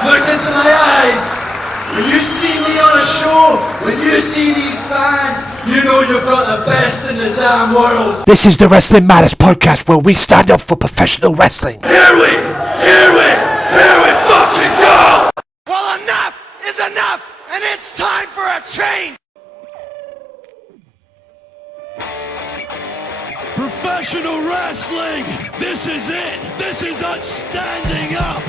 Look into my eyes. When you see me on a show, when you see these fans, you know you've got the best in the damn world. This is the Wrestling Matters podcast where we stand up for professional wrestling. Here we fucking go! Well, enough is enough, and it's time for a change! Professional wrestling! This is it! This is us standing up!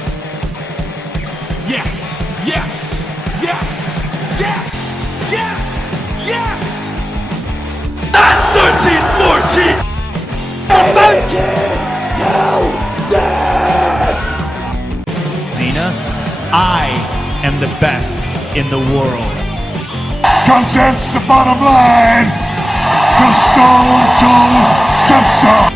Yes! Yes! Yes! Yes! Yes! Yes! That's 13-14! Dina, I am the best in the world. Cause that's the bottom line! Cause Stone Cold Simpson!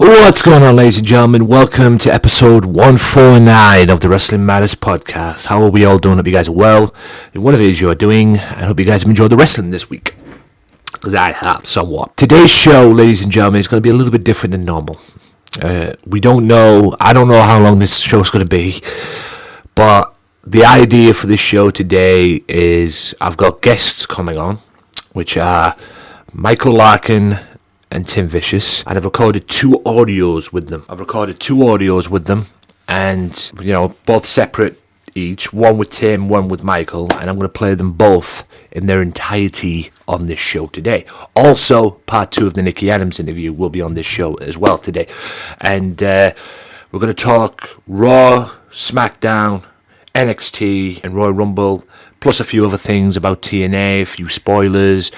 What's going on, ladies and gentlemen? Welcome to episode 149 of the Wrestling Matters podcast. How are we all doing? Hope you guys are well. And whatever it is you are doing, I hope you guys have enjoyed the wrestling this week. Because I have, somewhat. Today's show, ladies and gentlemen, is going to be a little bit different than normal. I don't know how long this show's going to be. But the idea for this show today is I've got guests coming on, which are Michael Larkin and Tim Vicious, and I've recorded two audios with them. And, you know, both separate each, one with Tim, one with Michael, and I'm going to play them both in their entirety on this show today. Also, part 2 of the Nikki Addams interview will be on this show as well today. And we're going to talk Raw, Smackdown, NXT, and Royal Rumble, plus a few other things about TNA, a few spoilers,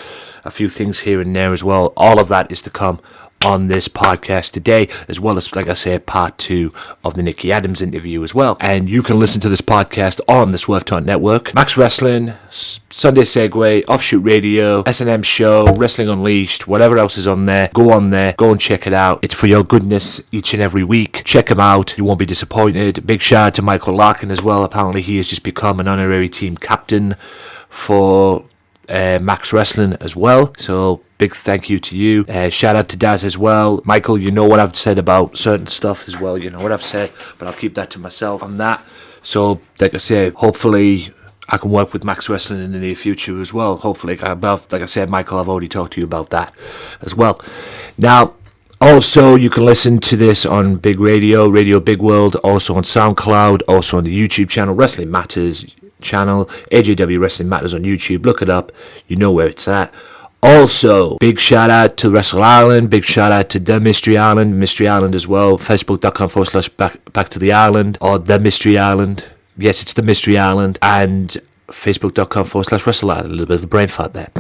a few things here and there as well. All of that is to come on this podcast today, as well as, like I said, part 2 of the Nikki Addams interview as well. And you can listen to this podcast on the Swerve Network, Max Wrestling, Sunday Segway, Offshoot Radio, S&M Show, Wrestling Unleashed, whatever else is on there. Go on there, go and check it out. It's for your goodness each and every week. Check them out. You won't be disappointed. Big shout out to Michael Larkin as well. Apparently he has just become an honorary team captain for Max Wrestling as well, so big thank you to you. Shout out to Daz as well. Michael, you know what I've said about certain stuff as well, you know what I've said, but I'll keep that to myself on that. So like I say, hopefully I can work with Max Wrestling in the near future as well. Hopefully, like I said, Michael, I've already talked to you about that as well. Now, also, you can listen to this on Big Radio, Radio Big World, also on SoundCloud, also on the YouTube channel, Wrestling Matters channel, AJW Wrestling Matters on YouTube. Look it up, you know where it's at. Also, big shout out to Wrestle Island, big shout out to The Mystery Island as well, facebook.com/back to the island, or The Mystery Island. Yes, it's The Mystery Island, and facebook.com/Wrestle Island. A little bit of a brain fart there.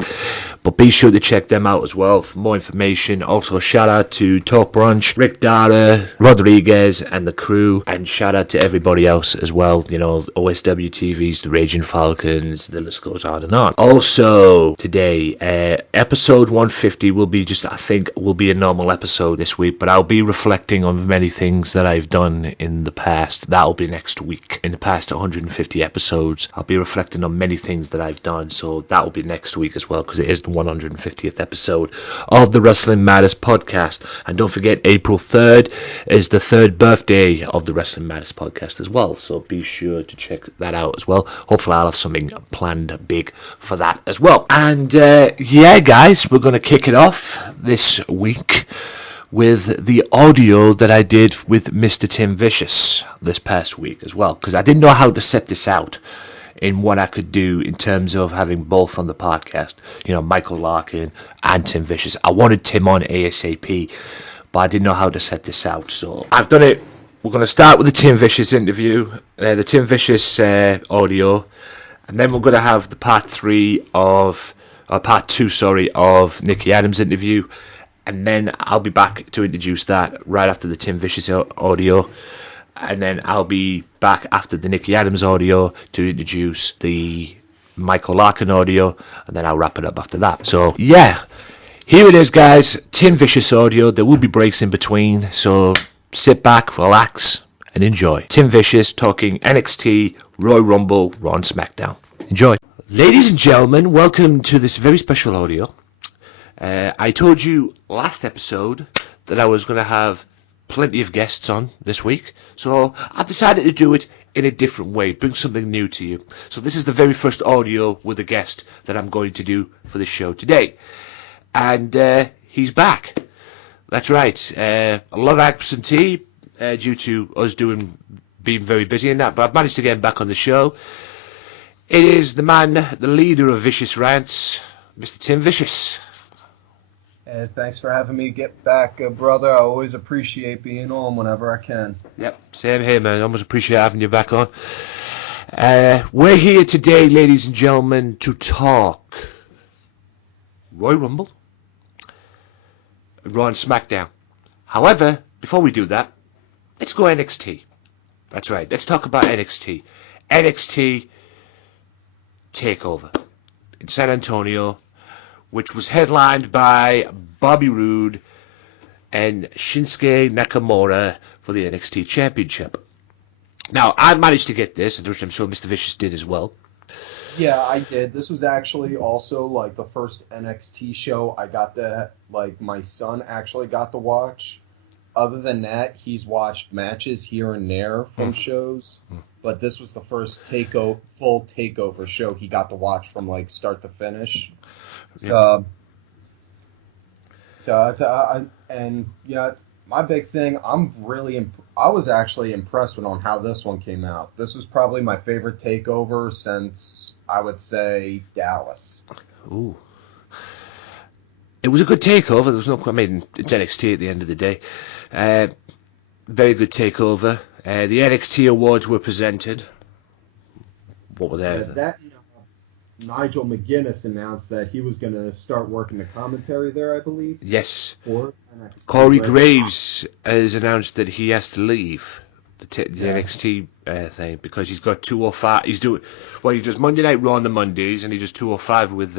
But be sure to check them out as well for more information. Also, shout out to Talk Brunch, Rick Dara, Rodriguez, and the crew. And shout out to everybody else as well. You know, OSW TVs, the Raging Falcons, the list goes on and on. Also, today, episode 150 will be a normal episode this week. But I'll be reflecting on many things that I've done in the past. That'll be next week. In the past 150 episodes, I'll be reflecting on many things that I've done. So that will be next week as well, because it is the 150th episode of the Wrestling Matters podcast. And don't forget, April 3rd is the 3rd birthday of the Wrestling Matters podcast as well, so be sure to check that out as well. Hopefully I'll have something planned big for that as well. And yeah guys, we're going to kick it off this week with the audio that I did with Mr. Tim Vicious this past week as well, because I didn't know how to set this out in what I could do in terms of having both on the podcast, you know, Michael Larkin and Tim Vicious. I wanted Tim on ASAP, but I didn't know how to set this out, so I've done it. We're going to start with the Tim Vicious interview, the Tim Vicious audio, and then we're going to have the part 2 of Nikki Addams interview, and then I'll be back to introduce that right after the Tim Vicious audio. And then I'll be back after the Nikki Addams audio to introduce the Michael Larkin audio, and then I'll wrap it up after that. So, yeah, here it is, guys. Tim Vicious audio. There will be breaks in between, so sit back, relax, and enjoy. Tim Vicious talking NXT, Royal Rumble, Raw and SmackDown. Enjoy. Ladies and gentlemen, welcome to this very special audio. I told you last episode that I was going to have plenty of guests on this week, so I've decided to do it in a different way, bring something new to you. So this is the very first audio with a guest that I'm going to do for the show today. And he's back. That's right. A lot of absentee due to us being very busy in that, but I've managed to get him back on the show. It is the man, the leader of Vicious Rants, Mr. Tim Vicious. Thanks for having me get back, brother. I always appreciate being on whenever I can. Yep, same here, man. I always appreciate having you back on. We're here today, ladies and gentlemen, to talk Royal Rumble, Raw and Smackdown. However, before we do that, let's go NXT. That's right, let's talk about NXT. NXT Takeover in San Antonio, which was headlined by Bobby Roode and Shinsuke Nakamura for the NXT Championship. Now, I managed to get this, and I'm sure Mr. Vicious did as well. Yeah, I did. This was actually also like the first NXT show I got to, like, my son actually got to watch. Other than that, he's watched matches here and there from shows, but this was the first full takeover show he got to watch from like start to finish. Yeah. My big thing, I was actually impressed on how this one came out. This was probably my favorite takeover since, I would say, Dallas. Ooh. It was a good takeover. There was no, I mean, it's NXT at the end of the day. Very good takeover. The NXT awards were presented. What were there? Nigel McGuinness announced that he was going to start working the commentary there, I believe. Yes. For NXT. Corey Graves has announced that he has to leave the NXT thing because he's got 205. He does Monday Night Raw on the Mondays, and he does 205 with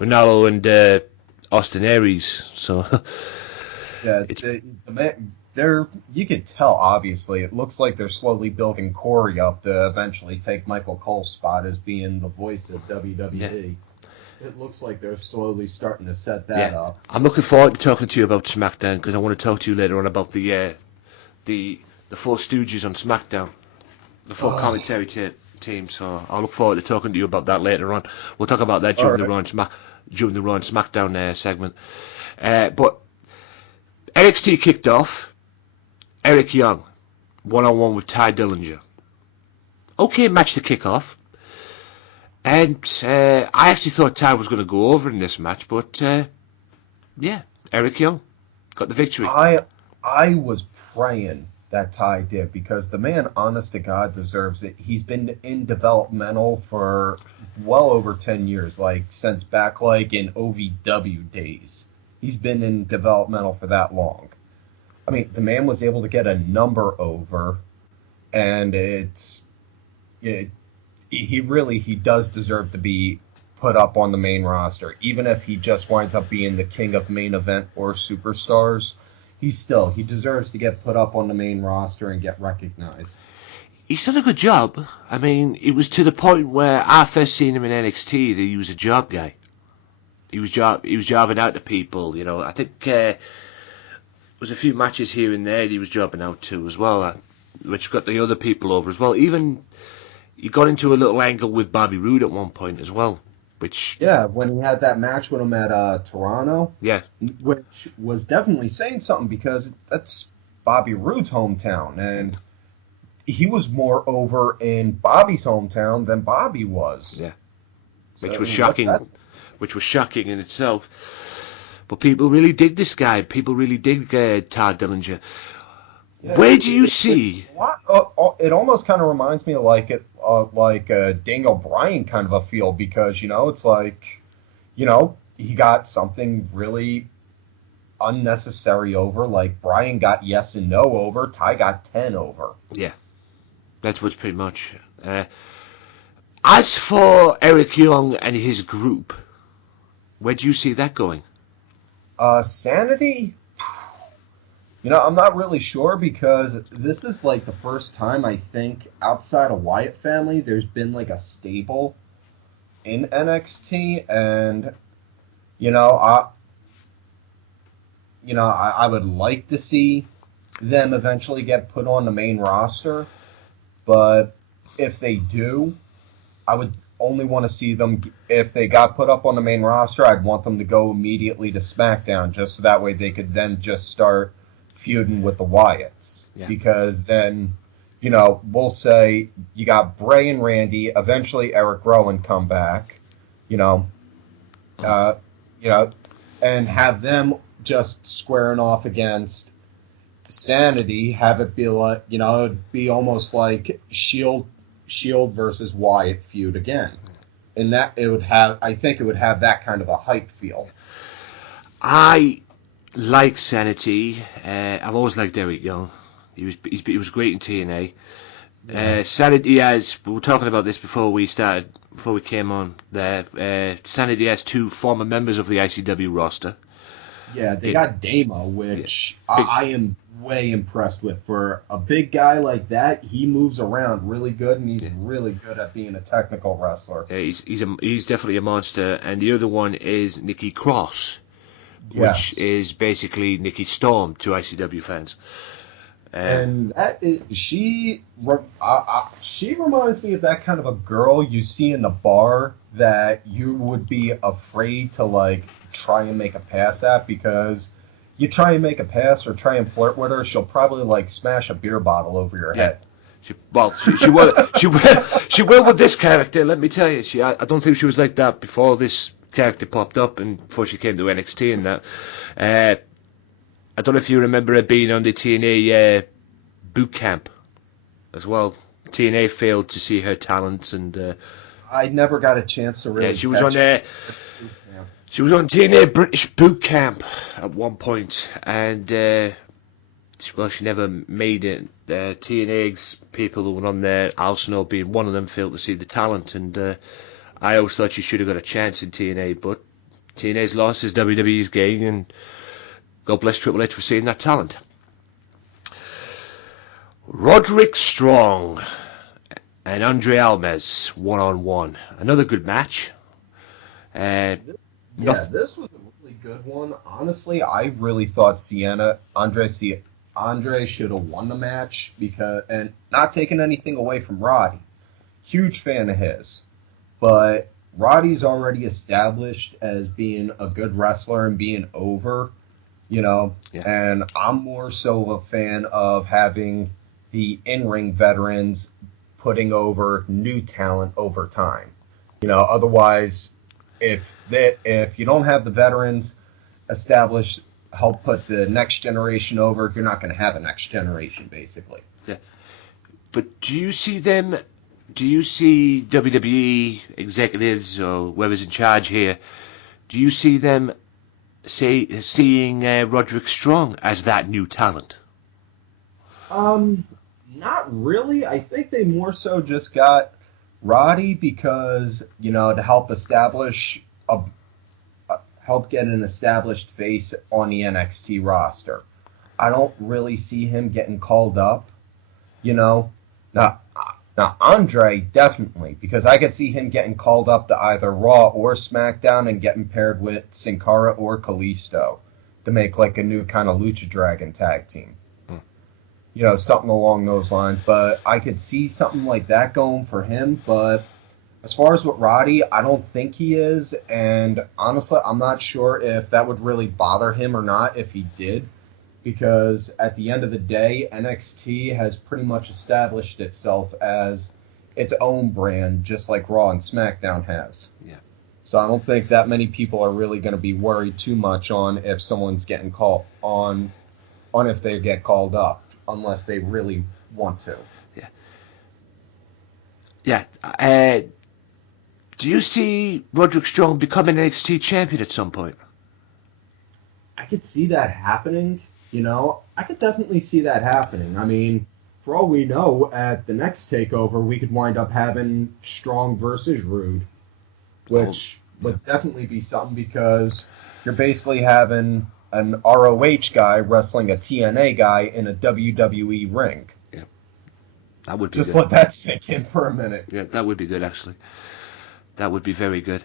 Ronaldo and Austin Aries. So yeah, you can tell, obviously, it looks like they're slowly building Corey up to eventually take Michael Cole's spot as being the voice of WWE. Yeah. It looks like they're slowly starting to set that up. I'm looking forward to talking to you about Smackdown because I want to talk to you later on about the Four Stooges on Smackdown, the full commentary team. So I'll look forward to talking to you about that later on. We'll talk about that during the Raw and Smackdown segment. But NXT kicked off. Eric Young, one-on-one with Ty Dillinger. Okay, match to kick off. And I actually thought Ty was going to go over in this match, but Eric Young got the victory. I was praying that Ty did because the man, honest to God, deserves it. He's been in developmental for well over 10 years, like since back like in OVW days. He's been in developmental for that long. I mean, the man was able to get a number over, and he does deserve to be put up on the main roster. Even if he just winds up being the king of main event or superstars, he deserves to get put up on the main roster and get recognized. He's done a good job. I mean, it was to the point where I first seen him in NXT that he was a job guy. He was jobbing out to people, you know. I think there was a few matches here and there he was jobbing out to as well, which got the other people over as well. Even he got into a little angle with Bobby Roode at one point as well, which when he had that match with him at Toronto, which was definitely saying something because that's Bobby Roode's hometown, and he was more over in Bobby's hometown than Bobby was. Yeah, which was shocking. Which was shocking in itself. But people really dig this guy. People really dig Todd Dillinger. Yeah, where do you see? It almost kind of reminds me of like Daniel Bryan kind of a feel because, you know, it's like, you know, he got something really unnecessary over. Like Bryan got yes and no over. Ty got 10 over. Yeah, that's what's pretty much. As for Eric Young and his group, where do you see that going? Sanity? You know, I'm not really sure because this is like the first time I think outside of Wyatt family there's been like a stable in NXT, and I would like to see them eventually get put on the main roster. But if they do, I would only want to see them, if they got put up on the main roster, I'd want them to go immediately to SmackDown, just so that way they could then just start feuding with the Wyatts. Yeah. Because then, you know, we'll say you got Bray and Randy, eventually Eric Rowan come back, you know, and have them just squaring off against Sanity, have it be like, you know, it'd be almost like Shield versus Wyatt feud again. And that I think it would have that kind of a hype feel. I like Sanity. I've always liked Eric Young. He was great in TNA. Sanity has, we were talking about this before we came on there. Sanity has 2 former members of the ICW roster. Yeah, they got Damo, which I am way impressed with. For a big guy like that, he moves around really good, and he's really good at being a technical wrestler. He's definitely a monster. And the other one is Nikki Cross, which is basically Nikki Storm to ICW fans. And that is, she reminds me of that kind of a girl you see in the bar that you would be afraid to like try and make a pass at, because you try and make a pass or try and flirt with her, she'll probably like smash a beer bottle over your head. She will with this character. Let me tell you, I don't think she was like that before this character popped up and before she came to NXT and that. I don't know if you remember her being on the TNA boot camp as well. TNA failed to see her talents, and I never got a chance to really. Yeah, she was on there. She was on TNA British boot camp at one point, and she never made it. TNA's people who were on there, Arsenal being one of them, failed to see the talent, and I always thought she should have got a chance in TNA, but TNA's lost is WWE's gain, and God bless Triple H for seeing that talent. Roderick Strong and Andre Almas 1-on-1. Another good match. This was a really good one. Honestly, I really thought Andre should have won the match, and not taking anything away from Roddy. Huge fan of his. But Roddy's already established as being a good wrestler and being over. You know, and I'm more so a fan of having the in-ring veterans putting over new talent over time. You know, otherwise, if you don't have the veterans established, help put the next generation over, you're not going to have a next generation, basically. Yeah. But do you see WWE executives or whoever's in charge here, do you see them seeing Roderick Strong as that new talent? Not really. I think they more so just got Roddy because, you know, to help establish help get an established face on the NXT roster. I don't really see him getting called up, you know. Now Andre, definitely, because I could see him getting called up to either Raw or SmackDown and getting paired with Sin Cara or Kalisto to make like a new kind of Lucha Dragon tag team. You know, something along those lines. But I could see something like that going for him. But as far as with Roddy, I don't think he is. And honestly, I'm not sure if that would really bother him or not if he did. Because at the end of the day, NXT has pretty much established itself as its own brand, just like Raw and SmackDown has. Yeah. So I don't think that many people are really going to be worried too much on if someone's getting called on if they get called up, unless they really want to. Yeah. Yeah. Do you see Roderick Strong becoming NXT champion at some point? I could see that happening. You know, I could definitely see that happening. I mean, for all we know, at the next Takeover, we could wind up having Strong versus Rude, which would definitely be something because you're basically having an ROH guy wrestling a TNA guy in a WWE ring. Yeah, that would be just good. Let that sink in for a minute. Yeah, that would be good, actually. That would be very good.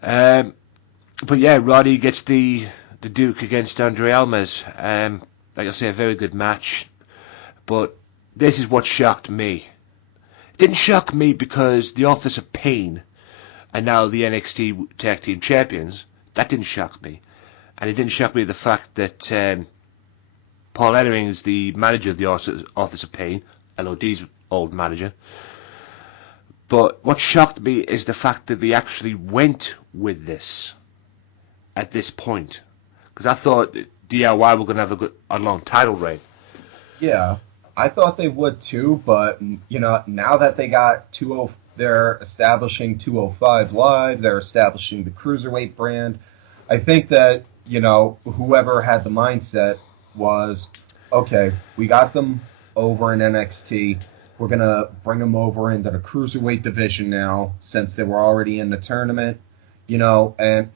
But yeah, Roddy gets the Duke against Andre Almas. Like I say, a very good match. But this is what shocked me. didn't shock me because the Authors of Pain are now the NXT Tag Team Champions. That didn't shock me. And it didn't shock me the fact that Paul Ellering is the manager of the Authors of Pain, LOD's old manager. But what shocked me is the fact that they actually went with this at this point. Because I thought DIY were going to have a long title reign. Yeah, I thought they would too, but now that they got they're establishing 205 Live, they're establishing the Cruiserweight brand. I think that, whoever had the mindset was, okay, we got them over in NXT. We're going to bring them over into the Cruiserweight division now, since they were already in the tournament, and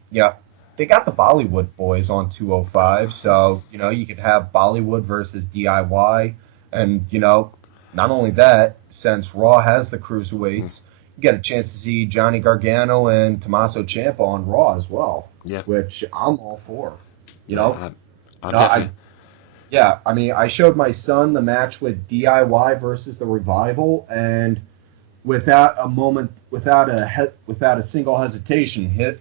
they got the Bollywood boys on 205, so, you could have Bollywood versus DIY, and, not only that, since Raw has the Cruiserweights, you get a chance to see Johnny Gargano and Tommaso Ciampa on Raw as well, which I'm all for, I showed my son the match with DIY versus the Revival, and without a single hesitation,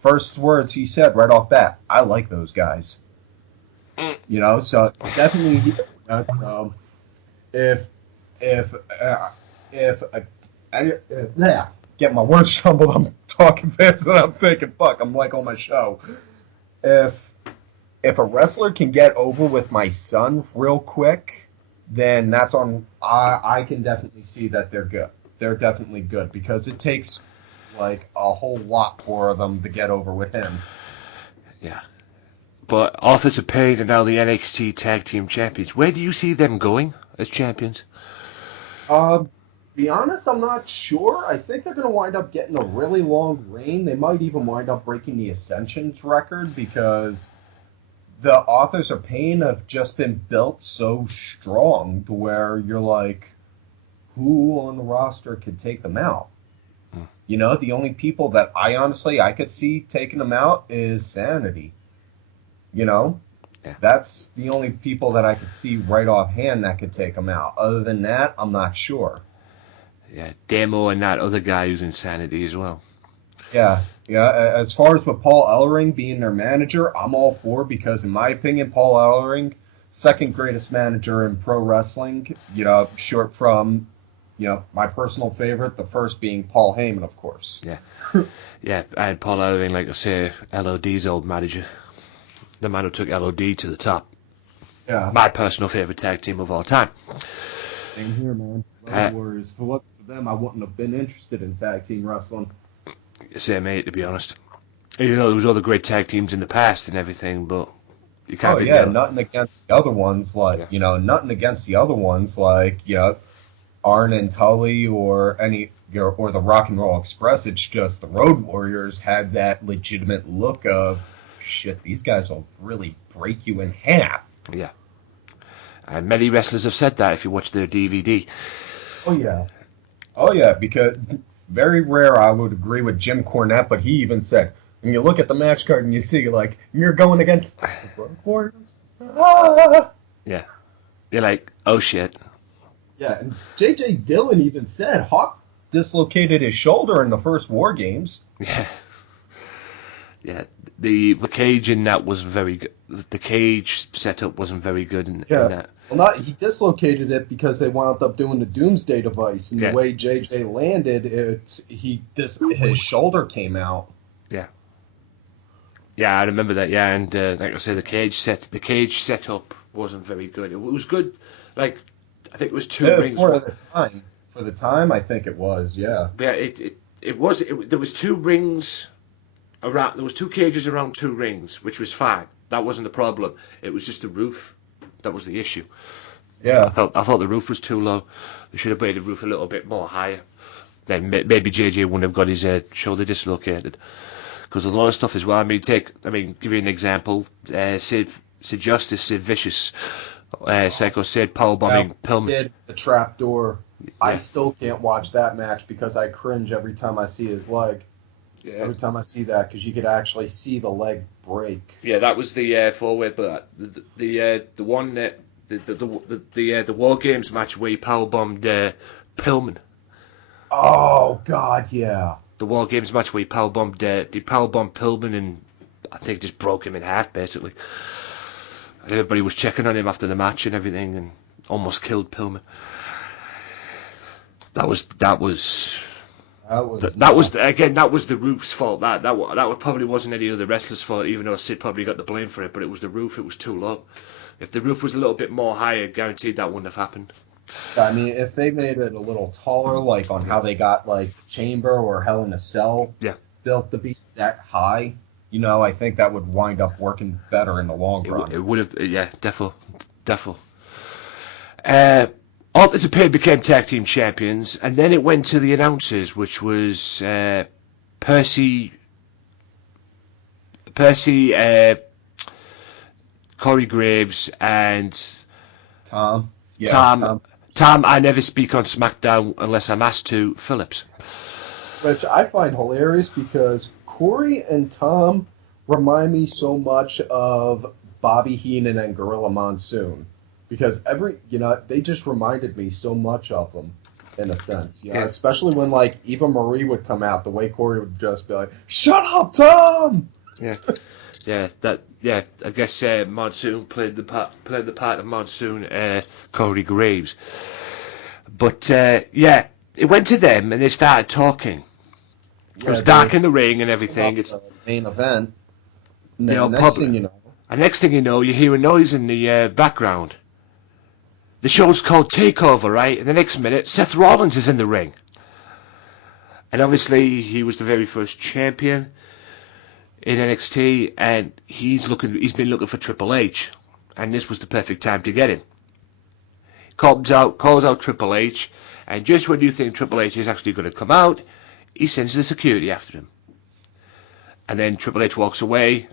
first words he said right off bat, I like those guys. So definitely, get my words jumbled. I'm talking fast and I'm thinking, fuck, I'm like on my show. If a wrestler can get over with my son real quick, then that's on. I can definitely see that they're good. They're definitely good because it takes like a whole lot for them to get over with him. Yeah. But Authors of Pain are now the NXT Tag Team Champions. Where do you see them going as champions? Be honest, I'm not sure. I think they're going to wind up getting a really long reign. They might even wind up breaking the Ascension's record because the Authors of Pain have just been built so strong to where you're like, who on the roster could take them out? The only people that I could see taking them out is Sanity. That's the only people that I could see right offhand that could take them out. Other than that, I'm not sure. Yeah, Demo and that other guy who's Insanity as well. Yeah. As far as with Paul Ellering being their manager, I'm all for because in my opinion, Paul Ellering, second greatest manager in pro wrestling. Short from, my personal favorite, the first being Paul Heyman, of course. Yeah. Yeah, I had Paul Ellering, like I say, LOD's old manager. The man who took LOD to the top. Yeah. My personal favorite tag team of all time. Same here, man. Love Warriors. If it wasn't for them, I wouldn't have been interested in tag team wrestling. Same, mate, to be honest. There was other great tag teams in the past and everything, but you can't be nothing against the other ones, nothing against the other ones, Arn and Tully or the Rock and Roll Express. It's just the Road Warriors had that legitimate look of, shit, these guys will really break you in half. Yeah. And many wrestlers have said that if you watch their DVD. Oh, yeah, because very rare I would agree with Jim Cornette, but he even said, when you look at the match card and you see, you're going against the Road Warriors. Ah! Yeah. You're like, oh, shit. Yeah, and J.J. Dillon even said Hawk dislocated his shoulder in the first War Games. Yeah. Yeah, the cage in that was very good. The cage setup wasn't very good in that. Well, he dislocated it because they wound up doing the Doomsday device, and the way JJ landed, his shoulder came out. Yeah. Yeah, I remember that. Yeah, and like I say, the cage setup wasn't very good. It was good. Like, I think it was two rings. For the time, I think it was. Yeah. Yeah, it was. There was two rings. There was two cages around two rings, which was fine. That wasn't the problem. It was just the roof that was the issue. Yeah. I thought the roof was too low. They should have made the roof a little bit more higher. Then maybe JJ wouldn't have got his shoulder dislocated. Because a lot of stuff as well. Give you an example. Sid Justice, Sid Vicious, Psycho Sid powerbombing Pillman. Sid, the trapdoor. Yeah. I still can't watch that match because I cringe every time I see his leg. Yeah. Every time I see that, because you could actually see the leg break. Yeah, that was the four-way, but the one that the War Games match where he powerbombed Pillman. Oh God, yeah. The War Games match where he powerbombed Pillman and I think just broke him in half basically. And everybody was checking on him after the match and everything, and almost killed Pillman. That was the roof's fault. That probably wasn't any other wrestler's fault, even though Sid probably got the blame for it. But it was the roof. It was too low. If the roof was a little bit more higher, guaranteed that wouldn't have happened. I mean, if they made it a little taller, like on how they got like Chamber or Hell in a Cell built to be that high, I think that would wind up working better in the long run. It would have, yeah, definitely. All that appeared became tag team champions, and then it went to the announcers, which was Percy, Corey Graves, and Tom. Yeah, Tom, I never speak on SmackDown unless I'm asked to, Phillips. Which I find hilarious because Corey and Tom remind me so much of Bobby Heenan and Gorilla Monsoon. Because they just reminded me so much of them, in a sense. Especially when, like, Eva Marie would come out, the way Corey would just be like, "Shut up, Tom!" Yeah. I guess Monsoon played the part of Monsoon, Corey Graves. But it went to them and they started talking. It was dark in the ring and everything. It's the main event. And next thing you know, you hear a noise in the background. The show's called Takeover, right? And the next minute, Seth Rollins is in the ring. And obviously, he was the very first champion in NXT, and he's been looking for Triple H, and this was the perfect time to get him. Calls out Triple H, and just when you think Triple H is actually going to come out, he sends the security after him. And then Triple H walks away,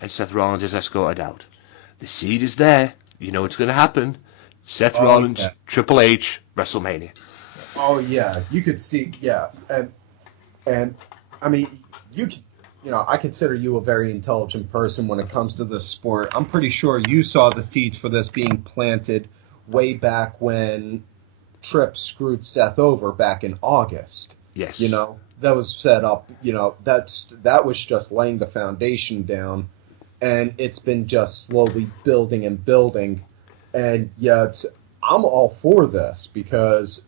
and Seth Rollins is escorted out. The seed is there. You know what's going to happen. Seth Rollins, Triple H, WrestleMania. Oh yeah, you could see, and I mean, I consider you a very intelligent person when it comes to this sport. I'm pretty sure you saw the seeds for this being planted way back when Tripp screwed Seth over back in August. Yes. That was set up. That was just laying the foundation down, and it's been just slowly building and building. And I'm all for this because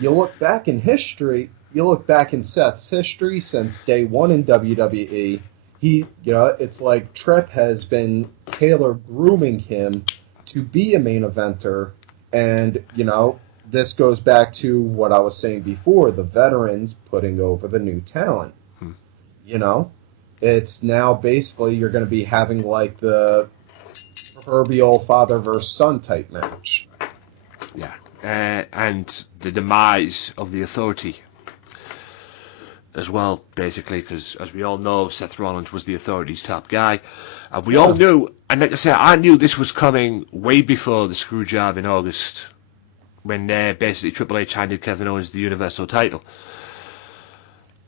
you look back in history. You look back in Seth's history since day one in WWE. It's like Tripp has been Taylor grooming him to be a main eventer, and this goes back to what I was saying before: the veterans putting over the new talent. It's now basically you're going to be having like the proverbial father versus son type match. Yeah, and the demise of the Authority as well, basically, because as we all know, Seth Rollins was the Authority's top guy, and we all knew, and like I said, I knew this was coming way before the screw job in August, when basically Triple H handed Kevin Owens the Universal title.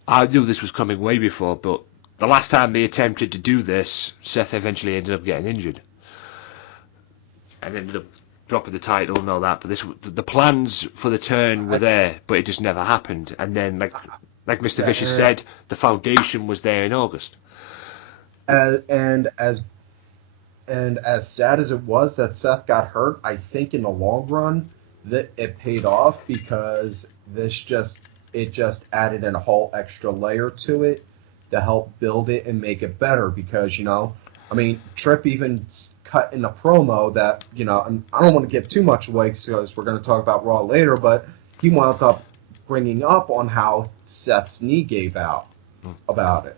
I knew this was coming way before, but the last time they attempted to do this, Seth eventually ended up getting injured and ended up dropping the title and all that. But the plans for the turn were there, but it just never happened. And then, like Mr. Vicious said, the foundation was there in August. And as sad as it was that Seth got hurt, I think in the long run that it paid off because it just added in a whole extra layer to it to help build it and make it better. Because Tripp even cut in a promo that, and I don't want to give too much away because we're going to talk about Raw later, but he wound up bringing up on how Seth's knee gave out about it.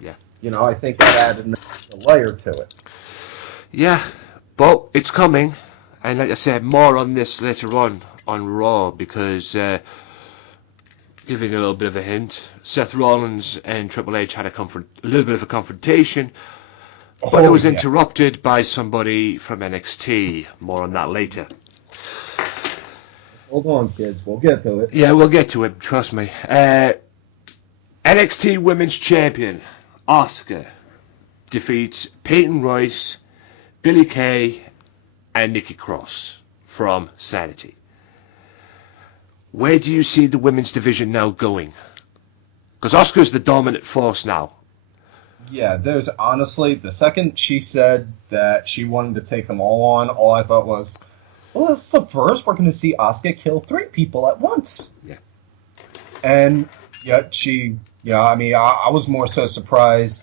Yeah. I think that added an extra layer to it. Yeah, but it's coming, and like I said, more on this later on Raw, because giving a little bit of a hint, Seth Rollins and Triple H had a little bit of a confrontation, but it was interrupted by somebody from NXT. More on that later. Hold on, kids. We'll get to it. Yeah, we'll get to it. Trust me. NXT Women's Champion Asuka defeats Peyton Royce, Billie Kay, and Nikki Cross from Sanity. Where do you see the women's division now going? Because Asuka's the dominant force now. Yeah, there's honestly, the second she said that she wanted to take them all on, all I thought was, well, this is the first we're going to see Asuka kill 3 people at once. Yeah. And yet I was more so surprised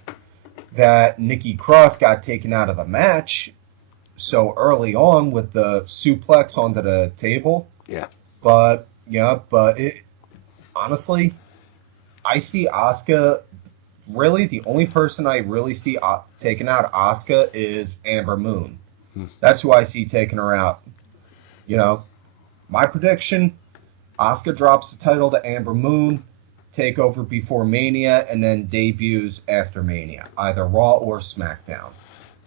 that Nikki Cross got taken out of the match so early on with the suplex onto the table. Yeah. But honestly, I see Asuka. Really, the only person I really see taking out Asuka is Amber Moon. That's who I see taking her out. My prediction, Asuka drops the title to Amber Moon, Takeover before Mania, and then debuts after Mania, either Raw or SmackDown.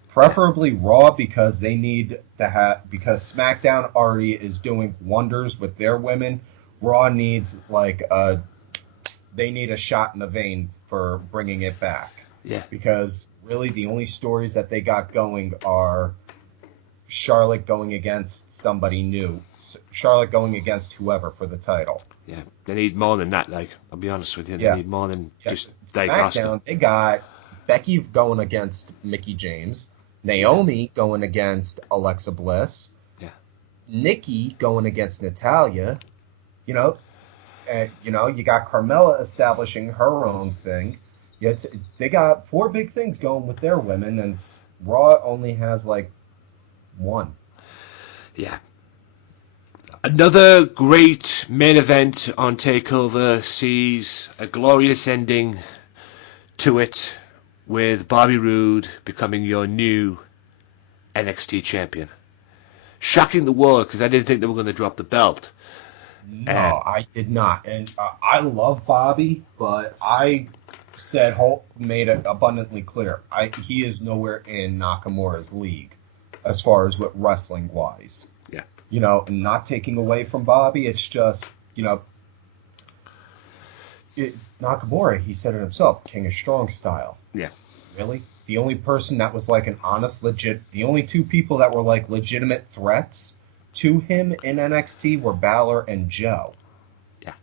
Preferably Raw because they need to because SmackDown already is doing wonders with their women. Raw needs they need a shot in the vein for bringing it back. Yeah. Because really the only stories that they got going are Charlotte going against somebody new. Charlotte going against whoever for the title. Yeah. They need more than that, I'll be honest with you. They need more than just Dave SmackDown, Asuka. they got Becky going against Mickie James, Naomi going against Alexa Bliss, Nikki going against Natalya, you got Carmella establishing her own thing. Yet they got 4 big things going with their women, and Raw only has 1. Yeah. Another great main event on TakeOver sees a glorious ending to it with Bobby Roode becoming your new NXT champion. Shocking the world because I didn't think they were going to drop the belt. No, I did not. And I love Bobby, but I made it abundantly clear. He is nowhere in Nakamura's league as far as what wrestling wise. Yeah. And not taking away from Bobby, it's just, Nakamura, he said it himself, King of Strong Style. Yeah. Really? The only person that was an honest, the only 2 people that were legitimate threats to him in NXT were Balor and Joe. Yeah.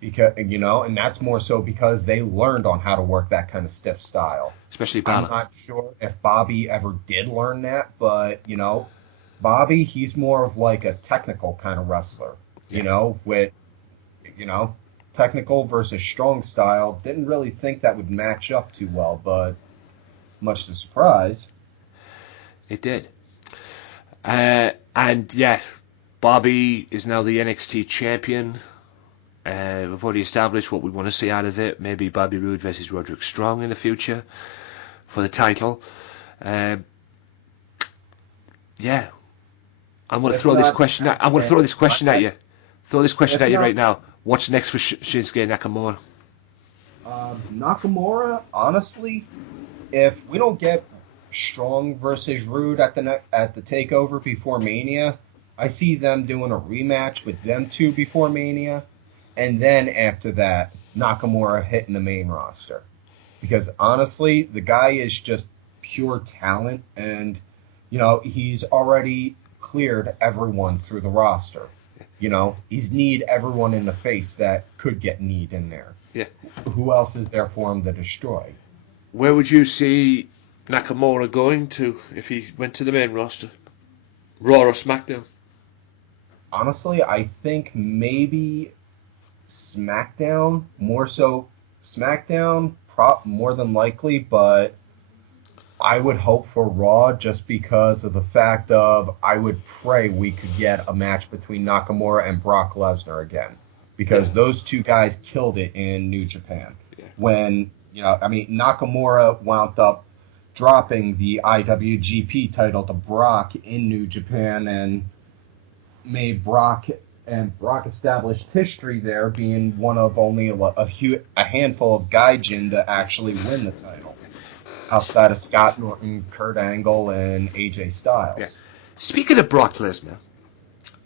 Because, and that's more so because they learned on how to work that kind of stiff style. Especially Balor. I'm not sure if Bobby ever did learn that, but, Bobby, he's more of a technical kind of wrestler, with, technical versus strong style. Didn't really think that would match up too well, but much to surprise, it did. And yeah, Bobby is now the NXT champion. We've already established what we want to see out of it. Maybe Bobby Roode versus Roderick Strong in the future for the title. Yeah, I'm going to throw this question. I'm going to throw this question at you. Throw this question at you right now. What's next for Shinsuke Nakamura? Nakamura, honestly, if we don't get Strong versus Rude at the Takeover before Mania, I see them doing a rematch with them 2 before Mania, and then after that, Nakamura hitting the main roster. Because honestly, the guy is just pure talent, and he's already cleared everyone through the roster. He's kneed everyone in the face that could get kneed in there. Yeah. Who else is there for him to destroy? Where would you see Nakamura going to if he went to the main roster? Raw or SmackDown? Honestly, I think maybe SmackDown. More so SmackDown, more than likely, but I would hope for Raw just because of the fact of I would pray we could get a match between Nakamura and Brock Lesnar again. Because those 2 guys killed it in New Japan. Yeah. When, Nakamura wound up dropping the IWGP title to Brock in New Japan and made Brock established history there, being one of only a handful of gaijin to actually win the title. Outside of Scott Norton, Kurt Angle, and AJ Styles. Yeah. Speaking of Brock Lesnar,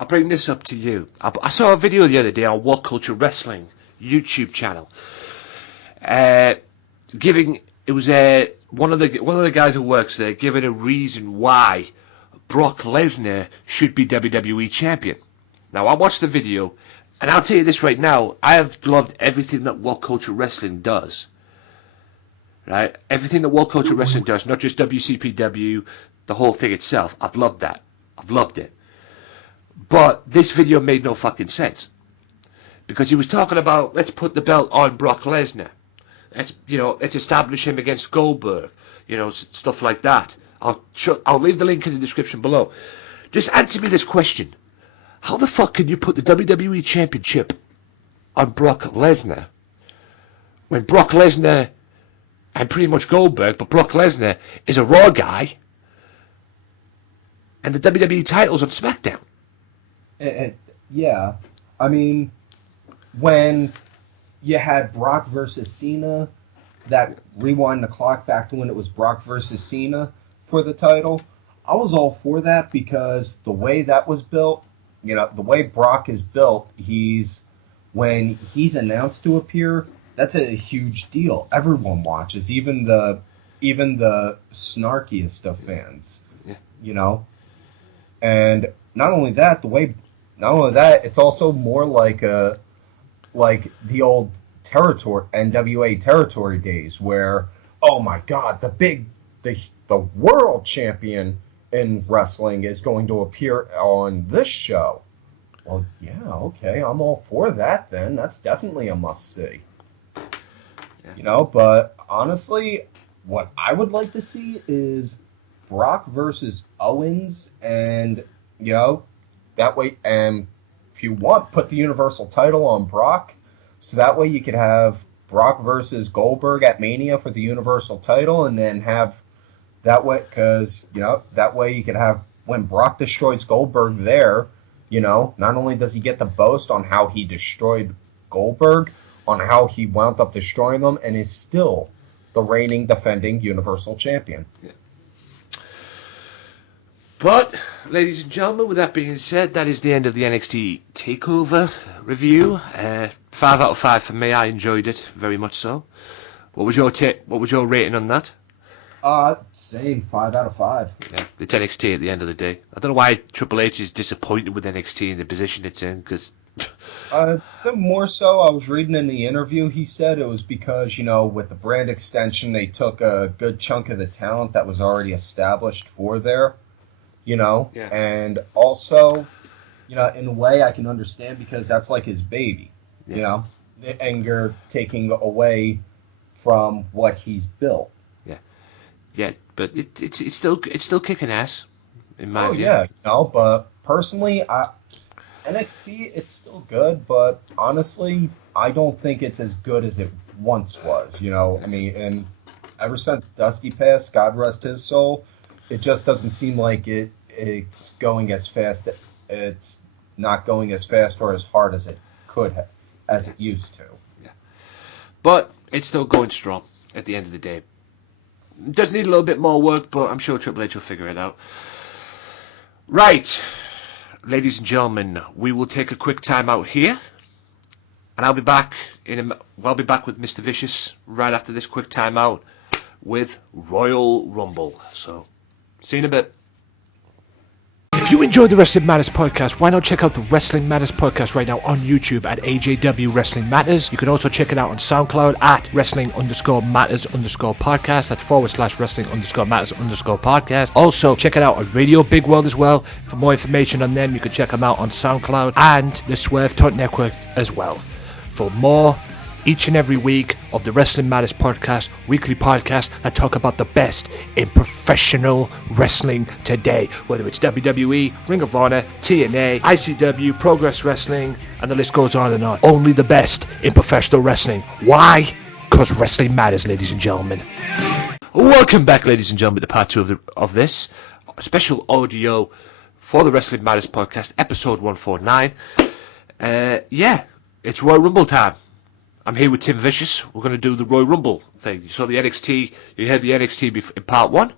I'll bring this up to you. I saw a video the other day on What Culture Wrestling YouTube channel. One of the guys who works there giving a reason why Brock Lesnar should be WWE champion. Now I watched the video, And I'll tell you this right now, I have loved everything that What Culture Wrestling does. Right? Everything that What Culture Wrestling does, not just WCPW, the whole thing itself. I've loved that. I've loved it. But this video made no fucking sense. Because he was talking about, let's put the belt on Brock Lesnar. Let's establish him against Goldberg. Stuff like that. I'll leave the link in the description below. Just answer me this question. How the fuck can you put the WWE Championship on Brock Lesnar when Brock Lesnar and pretty much Goldberg, but Brock Lesnar is a Raw guy and the WWE title's on Smackdown? Yeah. I mean, when you had Brock versus Cena, that rewind the clock back to when it was Brock versus Cena for the title, I was all for that because the way that was built, the way Brock is built, when he's announced to appear, that's a huge deal. Everyone watches, even the snarkiest of fans. Yeah. And not only that, it's also more like the old NWA territory days where, oh my God, the world champion in wrestling is going to appear on this show. Well, yeah, okay, I'm all for that then. That's definitely a must-see. Yeah. But honestly, what I would like to see is Brock versus Owens, and, that way, and if you want, put the Universal title on Brock, so that way you could have Brock versus Goldberg at Mania for the Universal title, and then have that way, because, that way you could have, when Brock destroys Goldberg there, not only does he get to boast on how he destroyed Goldberg, on how he wound up destroying them, and is still the reigning, defending Universal Champion. Yeah. But, ladies and gentlemen, with that being said, that is the end of the NXT Takeover review. 5 out of 5 for me. I enjoyed it very much so. What was your rating on that? Same, 5 out of 5. Yeah, it's NXT at the end of the day. I don't know why Triple H is disappointed with NXT in the position it's in, because... more so, I was reading in the interview, he said it was because, with the brand extension, they took a good chunk of the talent that was already established for there, Yeah. And also, in a way I can understand because that's like his baby, Yeah. and you're taking away from what he's built. Yeah, but it's still kicking ass, in my view. Yeah, but personally, NXT, it's still good, but honestly, I don't think it's as good as it once was, I mean, and ever since Dusty passed, God rest his soul, it just doesn't seem like it's going as fast, it's not going as fast or as hard as it as it used to. Yeah. But it's still going strong at the end of the day. It does need a little bit more work, but I'm sure Triple H will figure it out. Right. Ladies and gentlemen, we will take a quick time out here, and I'll be back with Mr. Vicious right after this quick time out with Royal Rumble. So, see you in a bit. If you enjoy the Wrestling Matters podcast, why not check out the Wrestling Matters podcast right now on YouTube at AJW Wrestling Matters. You can also check it out on SoundCloud at Wrestling_Matters_podcast. That's /Wrestling_Matters_podcast. Also, check it out on Radio Big World as well. For more information on them, you can check them out on SoundCloud and the Swerve Talk Network as well. For more each and every week of the Wrestling Matters podcast, weekly podcast that talk about the best in professional wrestling today, whether it's WWE, Ring of Honor, TNA, ICW, Progress Wrestling, and the list goes on and on. Only the best in professional wrestling. Why? Because wrestling matters, ladies and gentlemen. Welcome back, ladies and gentlemen, to part 2 of this special audio for the Wrestling Matters podcast, episode 149. It's Royal Rumble time. I'm here with Tim Vicious. We're going to do the Royal Rumble thing. You saw the NXT, you heard the NXT in part 1.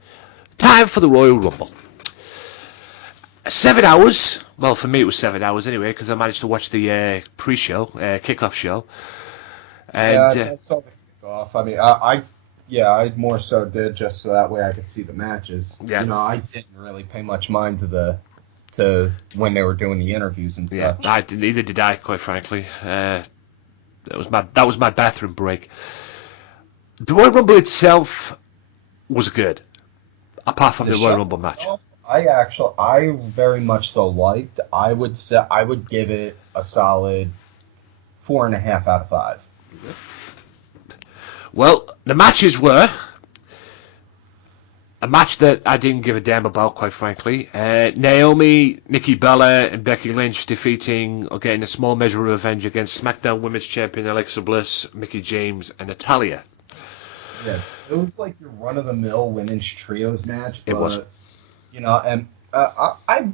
Time for the Royal Rumble. 7 hours. Well, for me it was 7 hours anyway, because I managed to watch the pre-show, kickoff show. And, I saw the kickoff. I mean, I more so did just so that way I could see the matches. Yeah. I didn't really pay much mind to to when they were doing the interviews and Yeah, stuff. neither did I, quite frankly. That was my bathroom break. The Royal Rumble itself was good, apart from the Royal Rumble match. I very much so liked. I would give it a solid 4.5 out of 5. Well, the matches were a match that I didn't give a damn about, quite frankly. Naomi, Nikki Bella, and Becky Lynch defeating or getting a small measure of revenge against SmackDown Women's Champion Alexa Bliss, Mickie James, and Natalya. Yeah, it was like your run-of-the-mill women's trios match. But, It was. You know, and I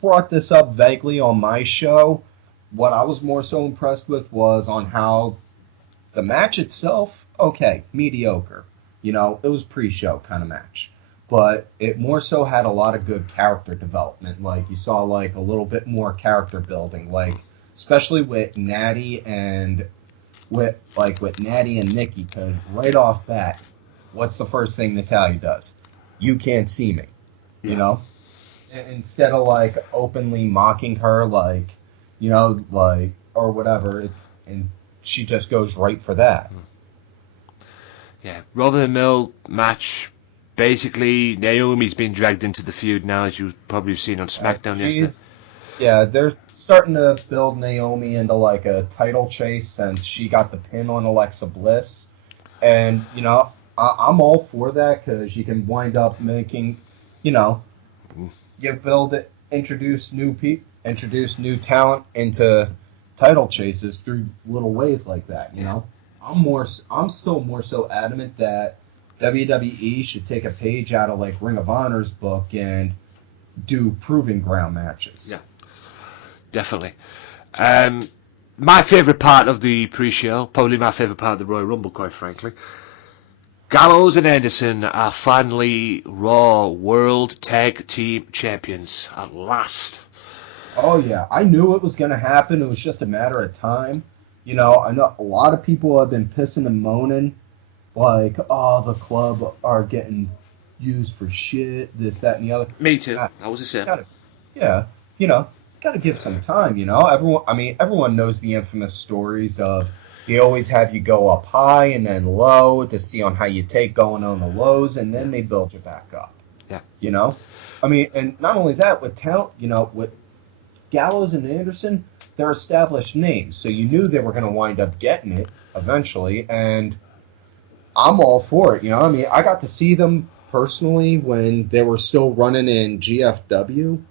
brought this up vaguely on my show. What I was more so impressed with was on how the match itself, okay, mediocre. You know, it was pre-show kind of match. But it more so had a lot of good character development. Like, you saw, like, a little bit more character building. Like, especially with Natty and with Natty and Nikki, because right off bat, what's the first thing Natalya does? You can't see me. You know? Instead of, like, openly mocking her, like, you know, like, or whatever, and she just goes right for that. Yeah, run-of-the-mill match. Basically, Naomi's been dragged into the feud now, as you've probably seen on SmackDown yesterday. Yeah, they're starting to build Naomi into like a title chase since she got the pin on Alexa Bliss. And, you know, I'm all for that because you can wind up making, you know, you build it, introduce new talent into title chases through little ways like that, you know? I'm still more so adamant that WWE should take a page out of like Ring of Honor's book and do proving ground matches. Yeah, definitely. My favourite part of the pre-show, probably my favourite part of the Royal Rumble, quite frankly. Gallows and Anderson are finally Raw World Tag Team Champions at last. Oh yeah, I knew it was going to happen. It was just a matter of time. You know, I know a lot of people have been pissing and moaning, like, oh, the club are getting used for shit, this, that, and the other. Me too. I was the same. Yeah, you know, gotta give some time, you know. Everyone knows the infamous stories of they always have you go up high and then low to see on how you take going on the lows, and then they build you back up. Yeah. You know? I mean, and not only that, with talent, you know, with Gallows and Anderson, they're established names, so you knew they were going to wind up getting it eventually, and I'm all for it. You know, I mean, I got to see them personally when they were still running in GFW.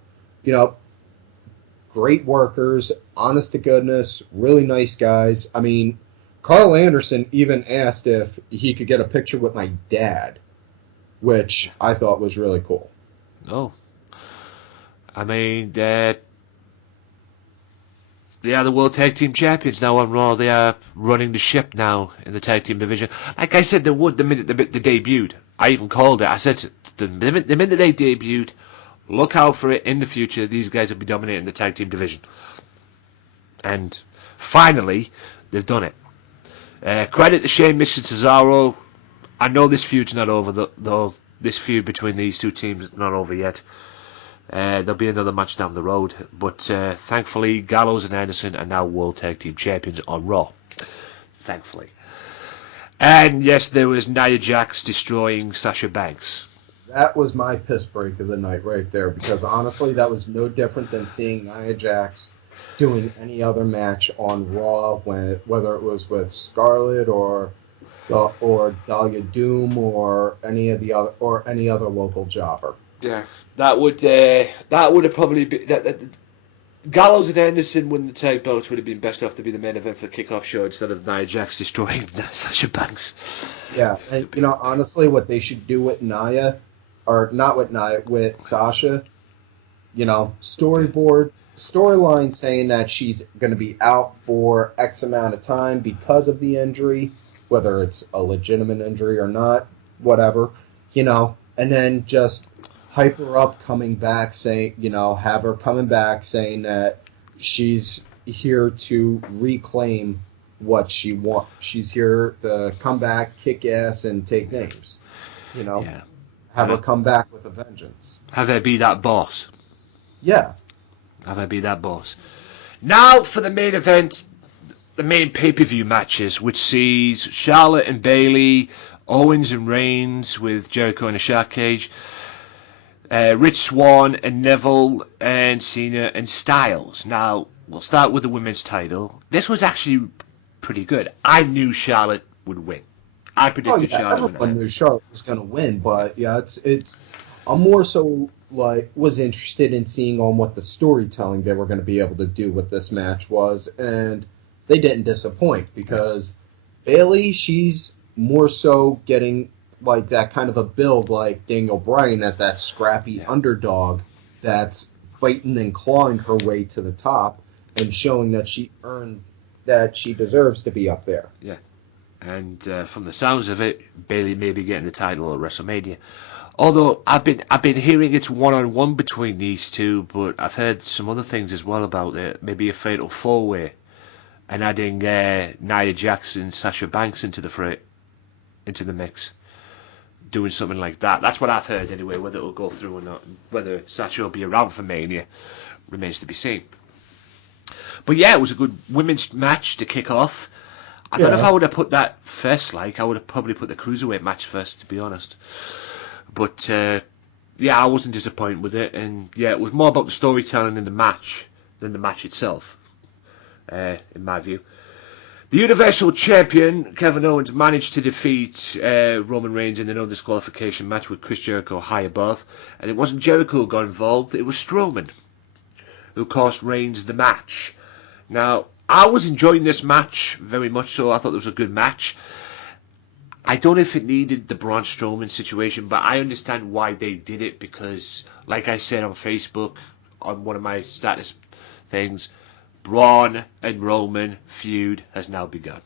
You know, great workers, honest to goodness, really nice guys. I mean, Carl Anderson even asked if he could get a picture with my dad, which I thought was really cool. Oh. I mean, they are the World Tag Team Champions now on Raw. They are running the ship now in the Tag Team division. Like I said, they would the minute they debuted. I even called it. I said the minute they debuted, look out for it in the future. These guys will be dominating the Tag Team division. And finally, they've done it. Credit to Sheamus and Cesaro. I know this feud's not over, though. This feud between these two teams is not over yet. There'll be another match down the road, but thankfully Gallows and Anderson are now World Tag Team Champions on Raw. Thankfully. And yes, there was Nia Jax destroying Sasha Banks. That was my piss break of the night right there, because honestly that was no different than seeing Nia Jax doing any other match on Raw, whether it was with Scarlett or Dahlia Doom or any other local jobber. Yeah, that would have probably been Gallows and Anderson winning the tag belts would have been best off to be the main event for the kickoff show instead of Nia Jax destroying Sasha Banks. Yeah, and you know, honestly, what they should do with Nia, or not with Nia, with Sasha, you know, storyline saying that she's going to be out for X amount of time because of the injury, whether it's a legitimate injury or not, whatever, you know, and then just hype her up coming back, saying, you know, have her coming back saying that she's here to reclaim what she wants. She's here to come back, kick ass, and take names. You know, have her come back with a vengeance. Have her be that boss. Yeah. Have I be that boss? Now for the main event, the main pay-per-view matches, which sees Charlotte and Bayley, Owens and Reigns with Jericho in a shark cage, Rich Swann and Neville and Cena and Styles. Now, we'll start with the women's title. This was actually pretty good. I knew Charlotte would win. I predicted Charlotte would win. Everyone knew Charlotte was going to win, but yeah, it's. I'm more so was interested in seeing on what the storytelling they were going to be able to do with this match was, and they didn't disappoint because Bayley, she's more so getting like that kind of a build like Daniel Bryan as that scrappy underdog that's fighting and clawing her way to the top and showing that she deserves to be up there. Yeah. And from the sounds of it, Bayley may be getting the title at WrestleMania. Although I've been hearing it's 1-on-1 between these two, but I've heard some other things as well about it. Maybe a fatal 4-way, and adding Nia Jax and Sasha Banks into the mix, doing something like that. That's what I've heard anyway. Whether it'll go through or not, whether Sasha will be around for Mania, remains to be seen. But yeah, it was a good women's match to kick off. I don't know if I would have put that first. I would have probably put the cruiserweight match first, to be honest. But yeah, I wasn't disappointed with it, and yeah, it was more about the storytelling in the match than the match itself, in my view. The Universal Champion Kevin Owens managed to defeat Roman Reigns in a no disqualification match with Chris Jericho high above, and it wasn't Jericho who got involved; it was Strowman who cost Reigns the match. Now, I was enjoying this match very much so. I thought it was a good match. I don't know if it needed the Braun Strowman situation, but I understand why they did it because, like I said on Facebook, on one of my status things, Braun and Roman feud has now begun.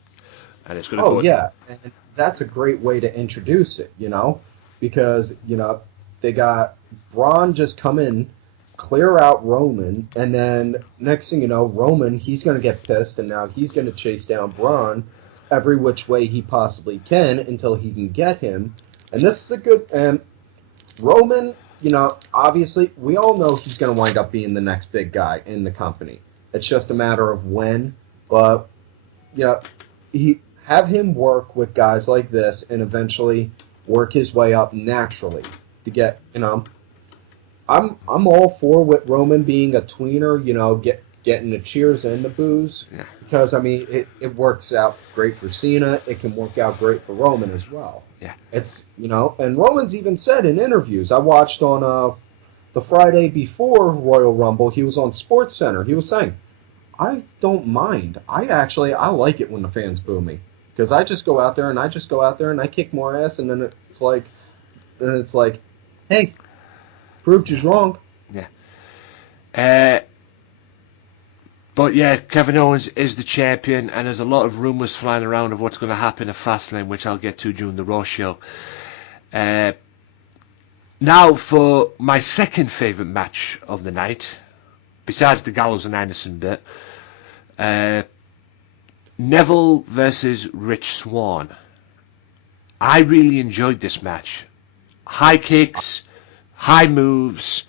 And it's going to go... Oh, yeah. And that's a great way to introduce it, because, they got Braun just come in, clear out Roman, and then next thing you know, Roman, he's going to get pissed, and now he's going to chase down Braun every which way he possibly can until he can get him. And this is a good... And Roman, obviously, we all know he's going to wind up being the next big guy in the company. It's just a matter of when. But, have him work with guys like this and eventually work his way up naturally to get, I'm all for with Roman being a tweener, getting the cheers and the boos. Yeah. Because, it works out great for Cena. It can work out great for Roman as well. Yeah. It's, and Roman's even said in interviews, I watched on the Friday before Royal Rumble, he was on SportsCenter. He was saying, I don't mind. I like it when the fans boo me. Because I just go out there and I kick more ass, and then it's like, hey, proved you wrong. Yeah. But yeah, Kevin Owens is the champion, and there's a lot of rumours flying around of what's going to happen at Fastlane, which I'll get to during the Raw show. Now for my second favourite match of the night, besides the Gallows and Anderson bit, Neville versus Rich Swann. I really enjoyed this match. High kicks, high moves,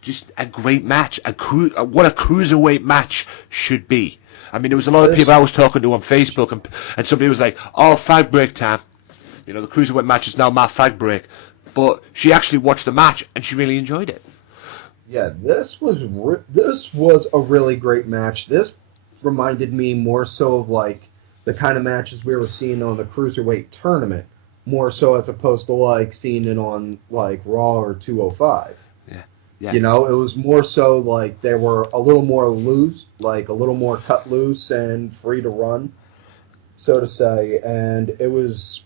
just a great match. What a cruiserweight match should be. There was a lot of people I was talking to on Facebook, and somebody was like, "Oh, fag break time. The cruiserweight match is now my fag break." But she actually watched the match and she really enjoyed it. Yeah, this was a really great match. This reminded me more so of like the kind of matches we were seeing on the cruiserweight tournament, more so as opposed to like seeing it on like Raw or 205. Yeah. It was more so like they were a little more loose, like a little more cut loose and free to run, so to say, and it was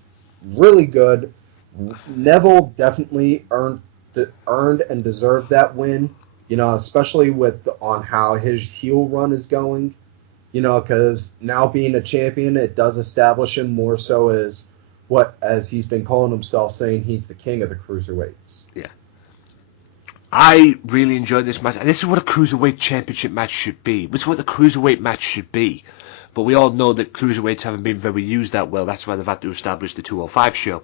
really good. Neville definitely earned and deserved that win, especially on how his heel run is going, because now being a champion, it does establish him more so as he's been calling himself, saying he's the king of the cruiserweights. Yeah. I really enjoyed this match, and this is what a cruiserweight championship match should be. This is what the cruiserweight match should be. But we all know that cruiserweights haven't been very used that well. That's why they've had to establish the 205 show,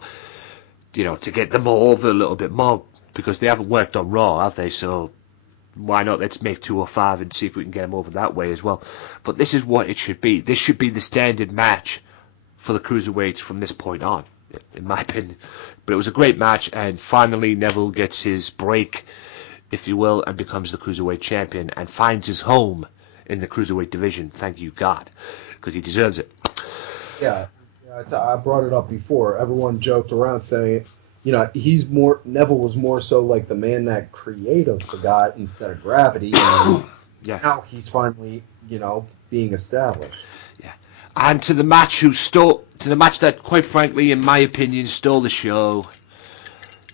to get them over a little bit more, because they haven't worked on Raw, have they? So why not? Let's make 205 and see if we can get him over that way as well. But this is what it should be. This should be the standard match for the cruiserweights from this point on, in my opinion. But it was a great match, and finally Neville gets his break, if you will, and becomes the cruiserweight champion and finds his home in the cruiserweight division. Thank you, God, because he deserves it. Yeah, I brought it up before. Everyone joked around saying, Neville was more so like the man that created the guy instead of Gravity. And now he's finally, being established. Yeah. And to the match that, quite frankly, in my opinion, stole the show,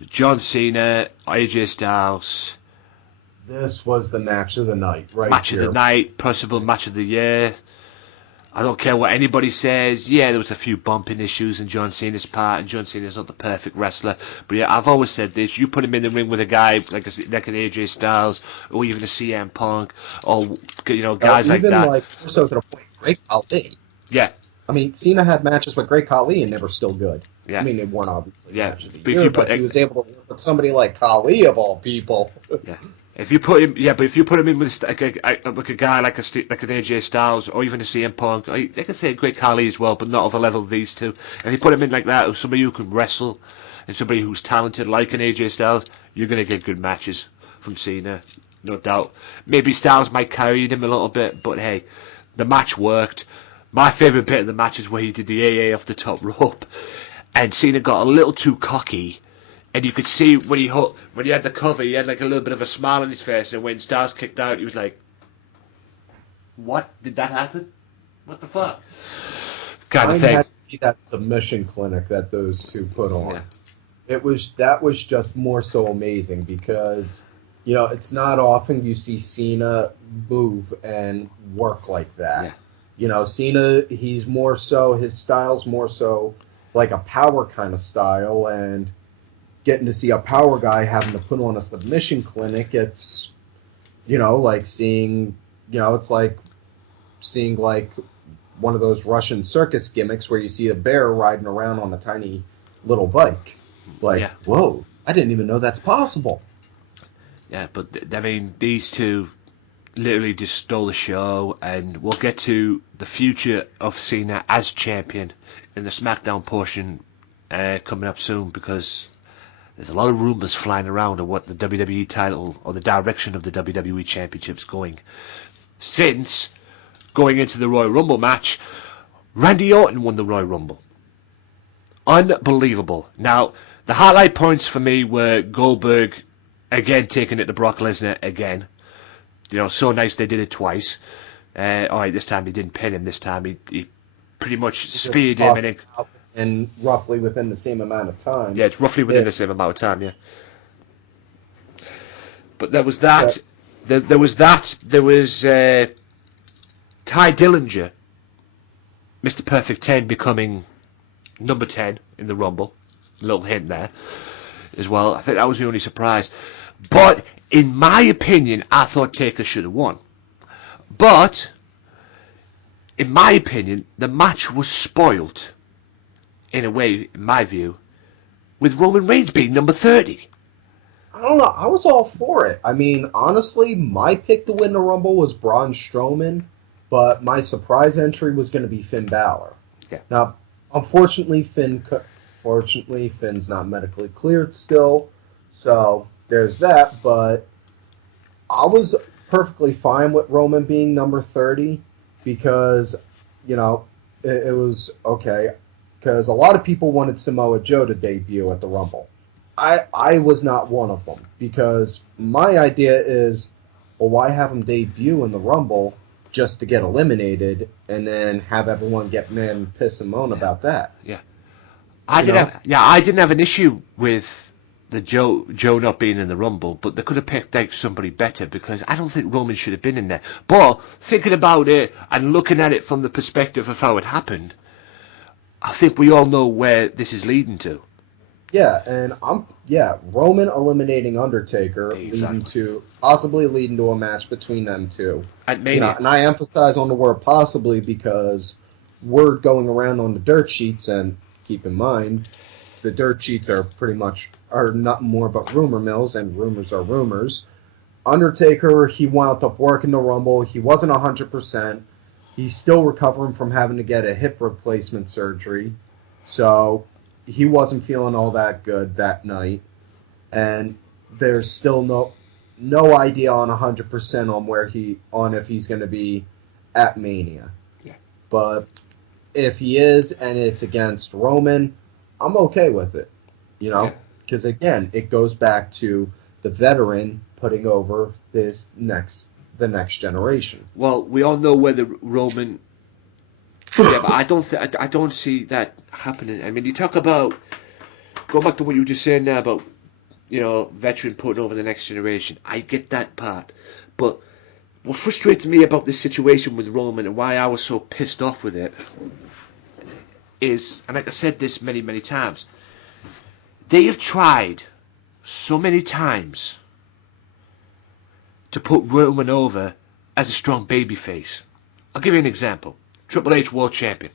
John Cena, AJ Styles. This was the match of the night, right? Match of the night, possible match of the year. I don't care what anybody says. Yeah, there was a few bumping issues in John Cena's part, and John Cena's not the perfect wrestler. But yeah, I've always said this: you put him in the ring with a guy like an AJ Styles, or even a CM Punk, or guys like that. Even like so to the point, Great Khali. Yeah. I mean, Cena had matches with Great Khali and they were still good. Yeah. I mean, they weren't obviously matches of the but year, but he was able to work with somebody like Khali of all people. Yeah. If you put him in with a guy like an AJ Styles or even a CM Punk, they can say a Great Khali as well, but not of the level of these two. If you put him in like that, with somebody who can wrestle and somebody who's talented like an AJ Styles, you're going to get good matches from Cena, no doubt. Maybe Styles might carry him a little bit, but hey, the match worked. My favourite bit of the match is where he did the AA off the top rope, and Cena got a little too cocky. And you could see when he had the cover, he had like a little bit of a smile on his face. And when Styles kicked out, he was like, "What did that happen? What the fuck?" Kind of thing. Had to be that submission clinic that those two put on. Yeah. That was just more so amazing because it's not often you see Cena move and work like that. Yeah. Cena, he's more so, his style's more so like a power kind of style, and getting to see a power guy having to put on a submission clinic, it's, like seeing, it's like seeing like one of those Russian circus gimmicks where you see a bear riding around on a tiny little bike. Like, whoa, I didn't even know that's possible. Yeah, but these two literally just stole the show, and we'll get to the future of Cena as champion in the Smackdown portion coming up soon, because there's a lot of rumours flying around of what the WWE title or the direction of the WWE Championship's going. Since going into the Royal Rumble match, Randy Orton won the Royal Rumble. Unbelievable. Now, the highlight points for me were Goldberg again taking it to Brock Lesnar again. So nice they did it twice. Alright, this time he didn't pin him. This time he pretty much speared him and roughly within the same amount of time. Yeah, it's roughly within the same amount of time, yeah. But there was that. Yeah. There was that. There was Ty Dillinger, Mr. Perfect 10, becoming number 10 in the Rumble. A little hint there as well. I think that was the only surprise. But in my opinion, I thought Taker should have won. But in my opinion, the match was spoiled, in a way, in my view, with Roman Reigns being number 30. I don't know. I was all for it. I mean, honestly, my pick to win the Rumble was Braun Strowman, but my surprise entry was going to be Finn Balor. Yeah. Now, unfortunately, Finn's not medically cleared still, so there's that, but I was perfectly fine with Roman being number 30 because, it was okay. Because a lot of people wanted Samoa Joe to debut at the Rumble. I was not one of them, because my idea is, well, why have him debut in the Rumble just to get eliminated and then have everyone get mad and piss and moan about that? Yeah. I didn't have an issue with the Joe not being in the Rumble, but they could have picked out somebody better, because I don't think Roman should have been in there. But thinking about it and looking at it from the perspective of how it happened, I think we all know where this is leading to. Yeah, and Roman eliminating Undertaker, possibly leading to a match between them two. At Mania. And I emphasize on the word possibly because word going around on the dirt sheets, and keep in mind, the dirt sheets are not more but rumor mills, and rumors are rumors, Undertaker, he wound up working the Rumble. He wasn't 100%. He's still recovering from having to get a hip replacement surgery. So he wasn't feeling all that good that night. And there's still no idea on 100% on if he's going to be at Mania. Yeah. But if he is and it's against Roman, I'm okay with it. Because again, it goes back to the veteran putting over the next generation. Well, we all know whether Roman. Yeah, but I don't see that happening. I mean, you talk about going back to what you were just saying there about veteran putting over the next generation. I get that part, but what frustrates me about this situation with Roman and why I was so pissed off with it is, and like I said this many times, they have tried so many times to put Roman over as a strong babyface. I'll give you an example. Triple H World Champion.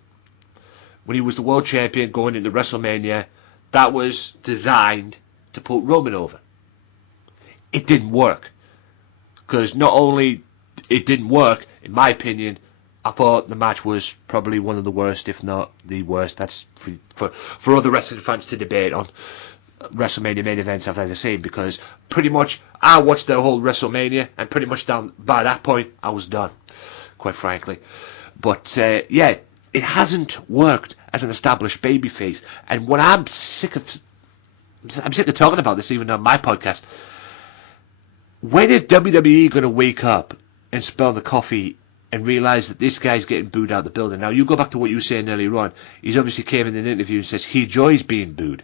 When he was the World Champion going into WrestleMania, that was designed to put Roman over. It didn't work. Because not only it didn't work, in my opinion, I thought the match was probably one of the worst, if not the worst. That's for other wrestling fans to debate on. WrestleMania main events I've ever seen, because pretty much I watched the whole WrestleMania and pretty much down by that point I was done, quite frankly. But yeah, it hasn't worked as an established babyface, and what I'm sick of talking about this even on my podcast. When is WWE going to wake up and smell the coffee and realise that this guy's getting booed out the building? Now you go back to what you were saying earlier on. He's obviously came in an interview and says he enjoys being booed.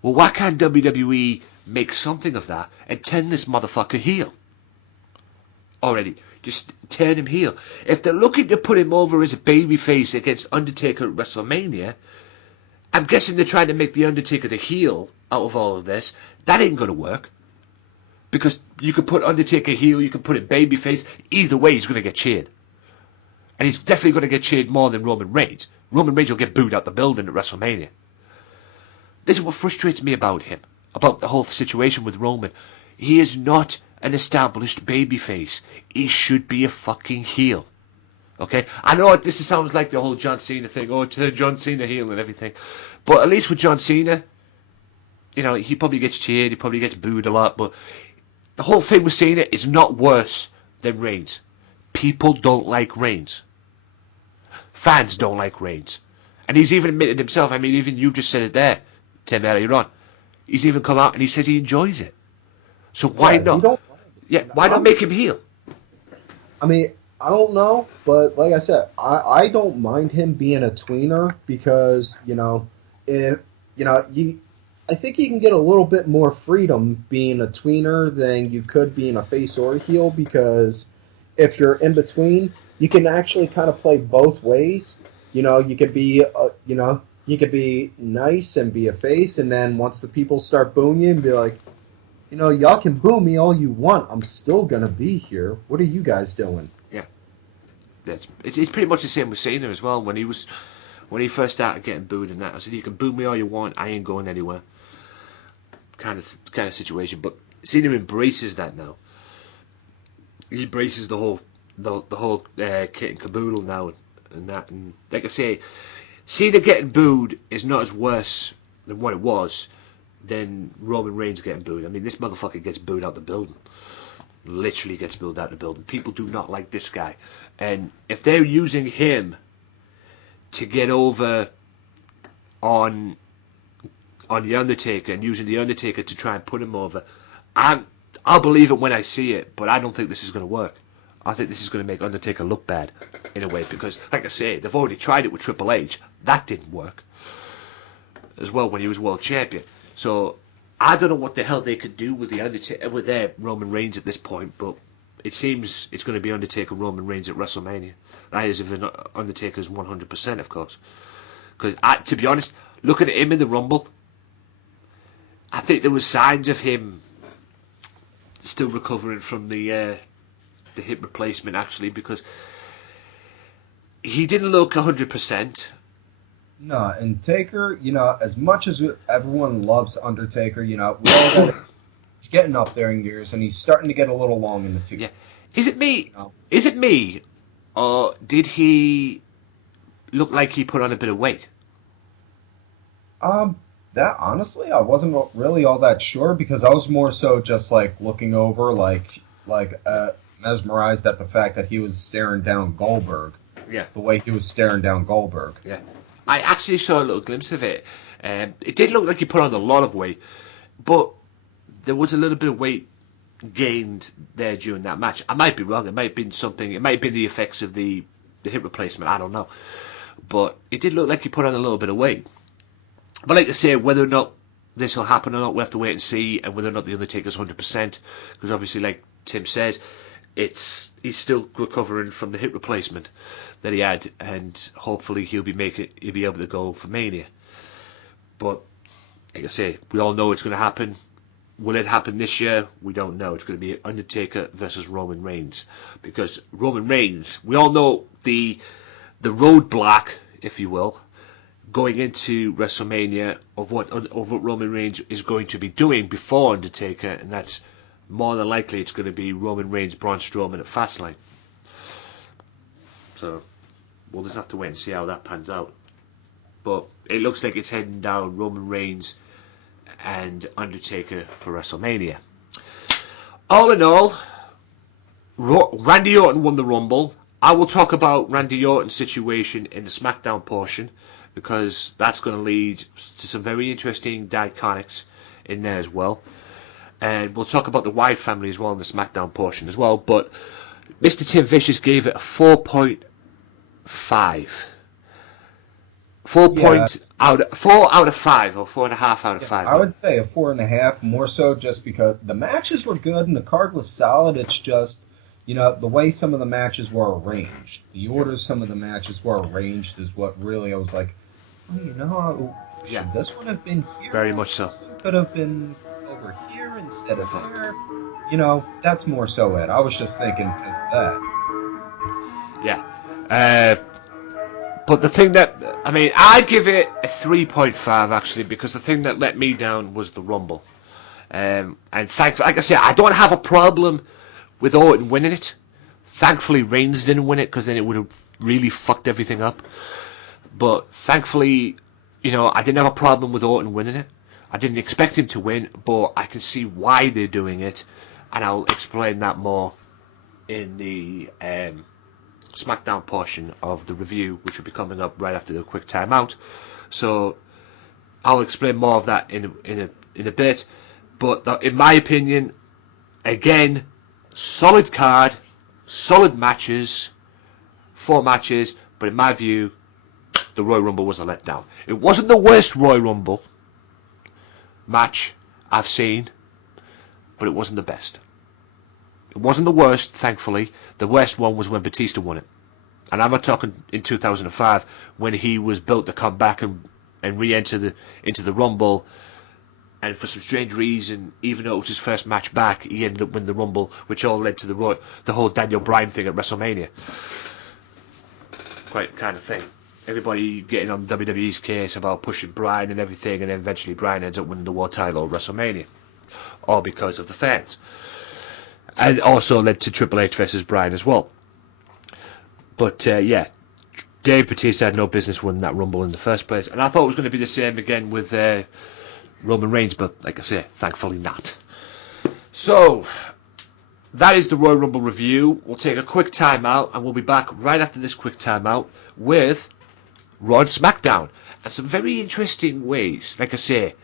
Well, why can't WWE make something of that and turn this motherfucker heel? Already. Just turn him heel. If they're looking to put him over as a babyface against Undertaker at WrestleMania, I'm guessing they're trying to make the Undertaker the heel out of all of this. That ain't going to work. Because you could put Undertaker heel, you can put it babyface. Either way, he's going to get cheered. And he's definitely going to get cheered more than Roman Reigns. Roman Reigns will get booed out the building at WrestleMania. This is what frustrates me about him, about the whole situation with Roman. He is not an established babyface. He should be a fucking heel. Okay? I know this sounds like the whole John Cena thing. Oh, turn John Cena heel and everything. But at least with John Cena, he probably gets cheered, he probably gets booed a lot, but the whole thing with Cena is not worse than Reigns. People don't like Reigns. Fans don't like Reigns. And he's even admitted himself, I mean, even you just said it there, Tim, earlier on. He's even come out and he says he enjoys it. So why not? Why not make him heel? I mean, I don't know, but like I said, I don't mind him being a tweener because, I think you can get a little bit more freedom being a tweener than you could being a face or a heel, because if you're in between, you can actually kind of play both ways. You could be, you could be nice and be a face, and then once the people start booing you and be like, y'all can boo me all you want, I'm still going to be here. What are you guys doing? Yeah. It's pretty much the same with Cena as well. When he first started getting booed and that, I said, you can boo me all you want, I ain't going anywhere. Kind of situation. But Cena embraces that now. He embraces the whole kit and caboodle now and that. And like I say, Cena getting booed is not as worse than what it was than Roman Reigns getting booed. I mean, this motherfucker gets booed out the building. Literally gets booed out the building. People do not like this guy. And if they're using him to get over on The Undertaker and using The Undertaker to try and put him over, I'll believe it when I see it, but I don't think this is going to work. I think this is going to make Undertaker look bad in a way, because, like I say, they've already tried it with Triple H. That didn't work as well when he was world champion. So I don't know what the hell they could do with the Undertaker, with their Roman Reigns at this point, but it seems it's going to be Undertaker Roman Reigns at WrestleMania. That is if Undertaker's 100%, of course. Because, to be honest, looking at him in the Rumble, I think there was signs of him still recovering from the hip replacement, actually, because he didn't look 100%. No, and Taker, as much as everyone loves Undertaker, we all got He's getting up there in years, and he's starting to get a little long in the tooth. Yeah. Is it me? No. Is it me? Or did he look like he put on a bit of weight? That honestly, I wasn't really all that sure because I was more so just like looking over, mesmerized at the fact that he was staring down Goldberg. Yeah. The way he was staring down Goldberg. Yeah. I actually saw a little glimpse of it. It did look like he put on a lot of weight, but there was a little bit of weight gained there during that match. I might be wrong. It might have been something. It might have been the effects of the hip replacement. I don't know. But it did look like he put on a little bit of weight. But like I say, whether or not this will happen or not, we have to wait and see, and whether or not the Undertaker's 100%, because obviously, like Tim says, he's still recovering from the hip replacement that he had, and hopefully he'll be able to go for Mania. But like I say, we all know it's going to happen. Will it happen this year? We don't know. It's going to be Undertaker versus Roman Reigns, because Roman Reigns, we all know the roadblock, if you will, going into WrestleMania of what Roman Reigns is going to be doing before Undertaker, and that's more than likely it's going to be Roman Reigns, Braun Strowman at Fastlane. So we'll just have to wait and see how that pans out. But it looks like it's heading down Roman Reigns and Undertaker for WrestleMania. All in all, Randy Orton won the Rumble. I will talk about Randy Orton's situation in the Smackdown portion, because that's going to lead to some very interesting Diconics in there as well. And we'll talk about the Wyatt family as well in the Smackdown portion as well. But Mr. Tim Vicious gave it a 4.5. 4 out of 5, or 4.5 out of 5. I would say a 4.5, more so just because the matches were good and the card was solid. It's just, the way some of the matches were arranged, the orders some of the matches were arranged is what really I was like, should this one have been here? Very much so. Could have been over here instead of here. That's more so it. I was just thinking because of that. Yeah. But the thing that, I give it a 3.5 actually, because the thing that let me down was the Rumble. And thankfully, like I said, I don't have a problem with Orton winning it. Thankfully, Reigns didn't win it, because then it would have really fucked everything up. But thankfully, I didn't have a problem with Orton winning it. I didn't expect him to win, but I can see why they're doing it, and I'll explain that more in the Smackdown portion of the review, which will be coming up right after the quick timeout. So I'll explain more of that in a bit. But in my opinion, again, solid card, solid matches, 4 matches. But in my view, the Royal Rumble was a letdown. It wasn't the worst Royal Rumble match I've seen, but it wasn't the best. It wasn't the worst, thankfully. The worst one was when Batista won it. And I'm not talking in 2005, when he was built to come back and re-enter into the Rumble. And for some strange reason, even though it was his first match back, he ended up winning the Rumble, which all led to the whole Daniel Bryan thing at WrestleMania. Quite kind of thing. Everybody getting on WWE's case about pushing Bryan and everything, and then eventually Bryan ends up winning the world title at WrestleMania. All because of the fans. And also led to Triple H versus Bryan as well. But Dave Batista had no business winning that Rumble in the first place. And I thought it was going to be the same again with Roman Reigns, but like I say, thankfully not. So, that is the Royal Rumble review. We'll take a quick time out, and we'll be back right after this quick time out with Raw and SmackDown. And some very interesting ways. Like I say,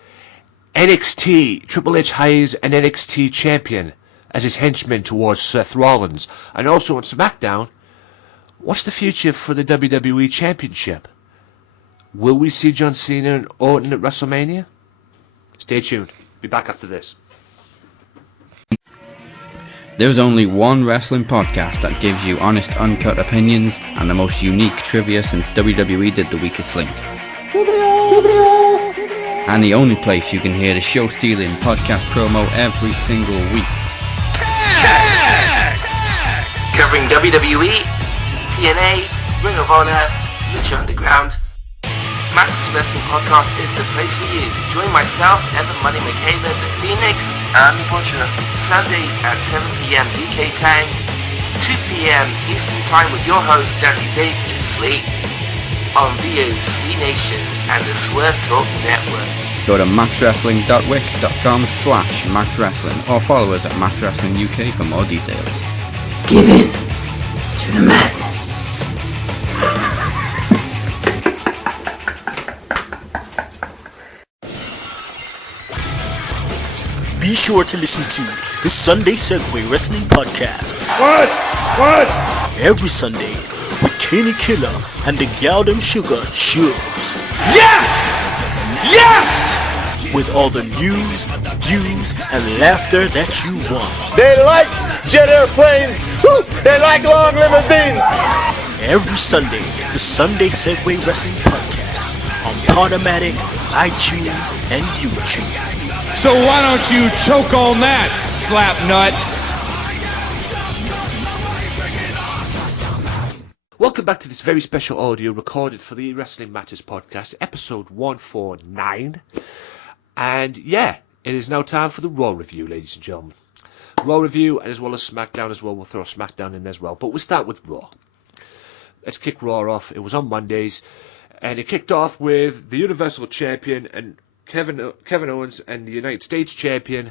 NXT, Triple H hires an NXT champion as his henchman towards Seth Rollins. And also on SmackDown, what's the future for the WWE Championship? Will we see John Cena and Orton at WrestleMania? Stay tuned. Be back after this. There's only one wrestling podcast that gives you honest, uncut opinions and the most unique trivia since WWE did The Weakest Link. And the only place you can hear the show-stealing podcast promo every single week. Covering WWE, TNA, Ring of Honor, Lucha Underground, Max Wrestling Podcast is the place for you. Join myself, Evan Money McCabe, the Phoenix, and the Butcher, Sundays at 7 p.m. UK time, 2 p.m. Eastern time with your host, Danny Dangerously, on VO C Nation and the Swerve Talk Network. Go to maxwrestling.wix.com/maxwrestling or follow us at maxwrestlinguk for more details. Give in to the madness. Be sure to listen to the Sunday Segway Wrestling Podcast. What? Every Sunday with Kinny Killer and the Galdem Sugar Shugs. Yes! Yes! With all the news, views, and laughter that you want. They like jet airplanes. Woo! They like long limousines. Every Sunday, the Sunday Segway Wrestling Podcast on Podomatic, iTunes, and YouTube. So why don't you choke on that, slap nut? Welcome back to this very special audio recorded for the Wrestling Matters podcast, episode 149. And yeah, it is now time for the Raw review, ladies and gentlemen. Raw review, and as well as Smackdown as well. We'll throw Smackdown in as well. But we'll start with Raw. Let's kick Raw off. It was on Mondays, and it kicked off with the Universal Champion and Kevin Owens and the United States Champion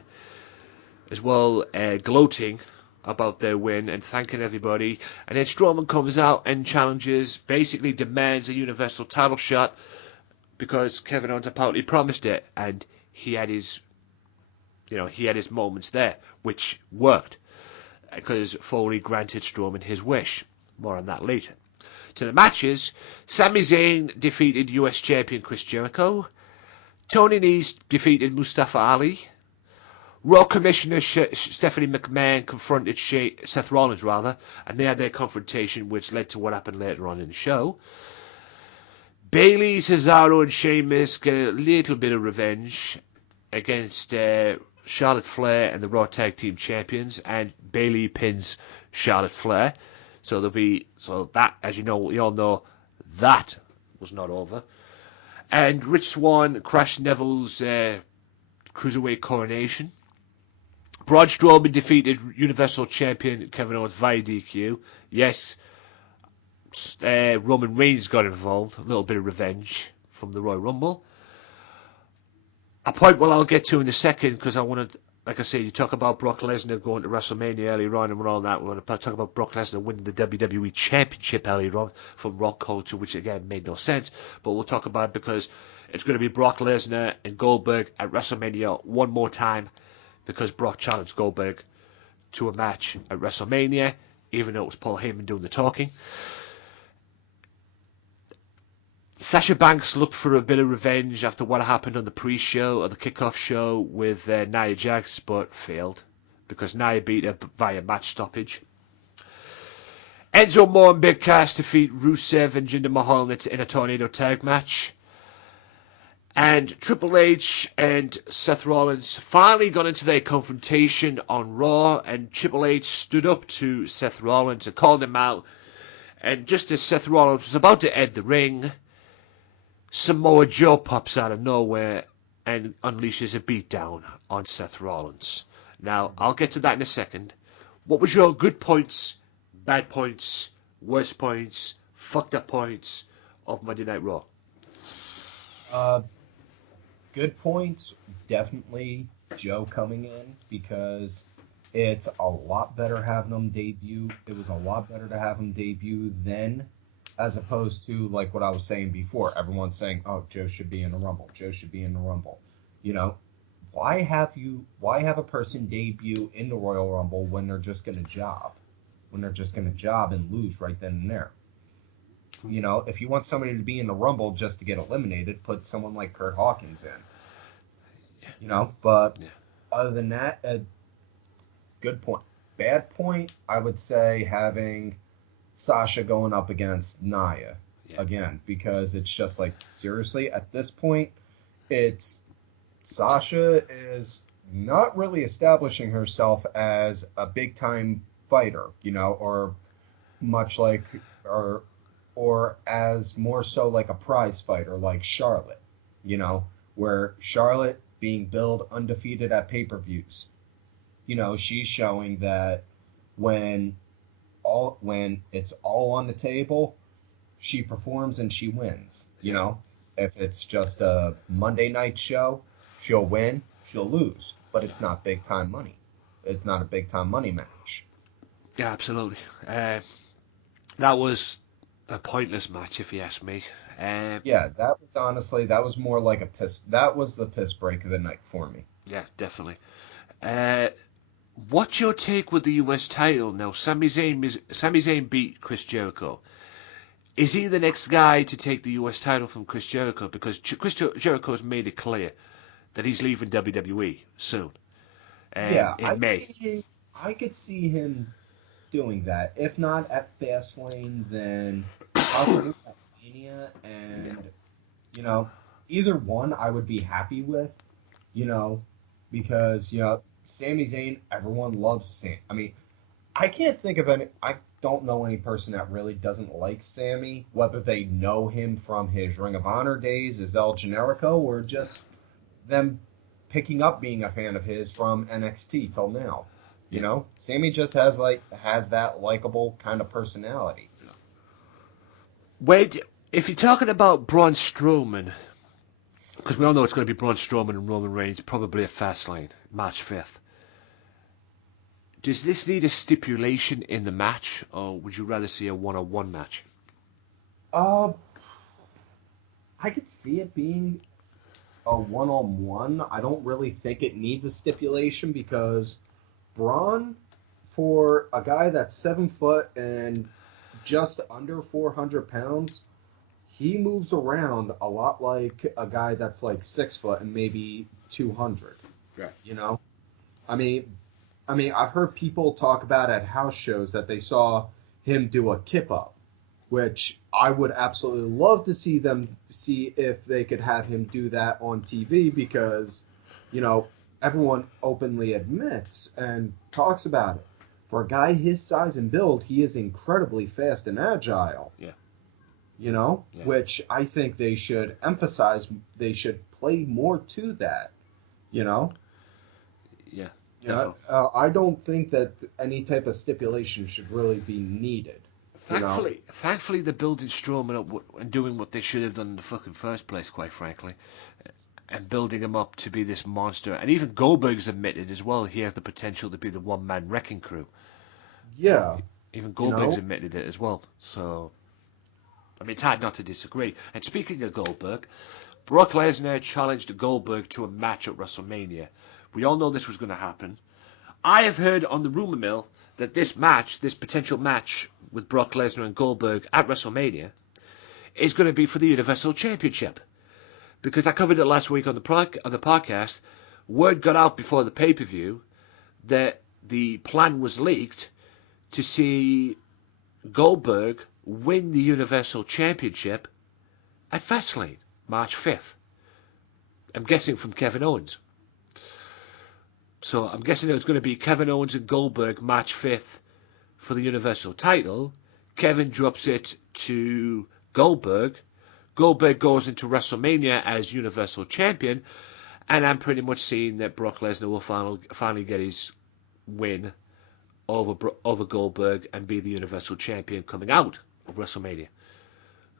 as well, gloating about their win and thanking everybody. And then Strowman comes out and challenges, basically demands a Universal title shot because Kevin Owens apparently promised it, and he had his moments there, which worked because Foley granted Strowman his wish. More on that later. To the matches, Sami Zayn defeated US Champion Chris Jericho. Tony Nese defeated Mustafa Ali. Raw Commissioner Stephanie McMahon confronted Seth Rollins, and they had their confrontation, which led to what happened later on in the show. Bayley, Cesaro, and Sheamus get a little bit of revenge against Charlotte Flair and the Raw Tag Team Champions, and Bayley pins Charlotte Flair. So that, as you know, we all know, that was not over. And Rich Swann crashed Neville's Cruiserweight coronation. Braun Strowman defeated Universal Champion Kevin Owens via DQ. Yes, Roman Reigns got involved. A little bit of revenge from the Royal Rumble. A point I'll get to in a second, because I want to, like I say, you talk about Brock Lesnar going to WrestleMania earlier on and all that. We're going to talk about Brock Lesnar winning the WWE Championship earlier on from Rock Culture, which again made no sense. But we'll talk about it because it's going to be Brock Lesnar and Goldberg at WrestleMania one more time, because Brock challenged Goldberg to a match at WrestleMania, even though it was Paul Heyman doing the talking. Sasha Banks looked for a bit of revenge after what happened on the pre-show or the kickoff show with Nia Jax, but failed because Nia beat her via match stoppage. Enzo Amore and Big Cass defeat Rusev and Jinder Mahal in a tornado tag match. And Triple H and Seth Rollins finally got into their confrontation on Raw, and Triple H stood up to Seth Rollins and called him out. And just as Seth Rollins was about to end the ring, Samoa Joe pops out of nowhere and unleashes a beatdown on Seth Rollins. Now, I'll get to that in a second. What was your good points, bad points, worst points, fucked up points of Monday Night Raw? Good points, definitely Joe coming in, because it's a lot better having him debut. It was a lot better to have him debut then, as opposed to like what I was saying before. Everyone's saying, "Oh, Joe should be in the Rumble. Joe should be in the Rumble." You know, why have a person debut in the Royal Rumble when they're just going to job, and lose right then and there? You know, if you want somebody to be in the Rumble just to get eliminated, put someone like Kurt Hawkins in. You know, but other than that, good point. Bad point, I would say having Sasha going up against Nia again, because it's just like, seriously, at this point, it's Sasha is not really establishing herself as a big time fighter, you know, or much like, or or as more so like a prize fighter like Charlotte, where Charlotte being billed undefeated at pay-per-views, she's showing that when it's all on the table, she performs and she wins. If it's just a Monday night show, she'll win, she'll lose, but it's not big time money. It's not a big time money match. Yeah, absolutely. That was a pointless match, if you ask me. Yeah, that was more like that was the piss break of the night for me. Yeah, definitely. What's your take with the US title now? Sami Zayn beat Chris Jericho. Is he the next guy to take the US title from Chris Jericho? Because Chris Jericho has made it clear that he's leaving WWE soon. In May. I could see him doing that. If not at Fastlane, then possibly at Mania, and either one I would be happy with. Because Sami Zayn, everyone loves Sam. I mean, I can't think of any. I don't know any person that really doesn't like Sammy, whether they know him from his Ring of Honor days as El Generico or just them picking up being a fan of his from NXT till now. Sammy just has that likable kind of personality. Wait, if you're talking about Braun Strowman, because we all know it's going to be Braun Strowman and Roman Reigns, probably at Fastlane, March 5th. Does this need a stipulation in the match, or would you rather see a one-on-one match? I could see it being a one-on-one. I don't really think it needs a stipulation because Braun, for a guy that's 7 foot and just under 400 pounds, he moves around a lot like a guy that's like 6 foot and maybe 200. Yeah. I mean, I've heard people talk about at house shows that they saw him do a kip up, which I would absolutely love to see if they could have him do that on TV because, everyone openly admits and talks about it. For a guy his size and build, he is incredibly fast and agile. Yeah. Which I think they should emphasize. They should play more to that. Yeah. I don't think that any type of stipulation should really be needed. Thankfully, they're building Strowman up and doing what they should have done in the fucking first place, quite frankly, and building him up to be this monster. And even Goldberg's admitted as well he has the potential to be the one-man wrecking crew. Yeah. Even Goldberg's admitted it as well. So, I mean, it's hard not to disagree. And speaking of Goldberg, Brock Lesnar challenged Goldberg to a match at WrestleMania. We all know this was going to happen. I have heard on the rumor mill that this potential match with Brock Lesnar and Goldberg at WrestleMania, is going to be for the Universal Championship. Because I covered it last week on the podcast. Word got out before the pay-per-view that the plan was leaked to see Goldberg win the Universal Championship at Fastlane, March 5th. I'm guessing from Kevin Owens. So I'm guessing it was going to be Kevin Owens and Goldberg March 5th for the Universal title. Kevin drops it to Goldberg. Goldberg goes into WrestleMania as Universal Champion. And I'm pretty much seeing that Brock Lesnar will finally get his win over Goldberg and be the Universal Champion coming out of WrestleMania.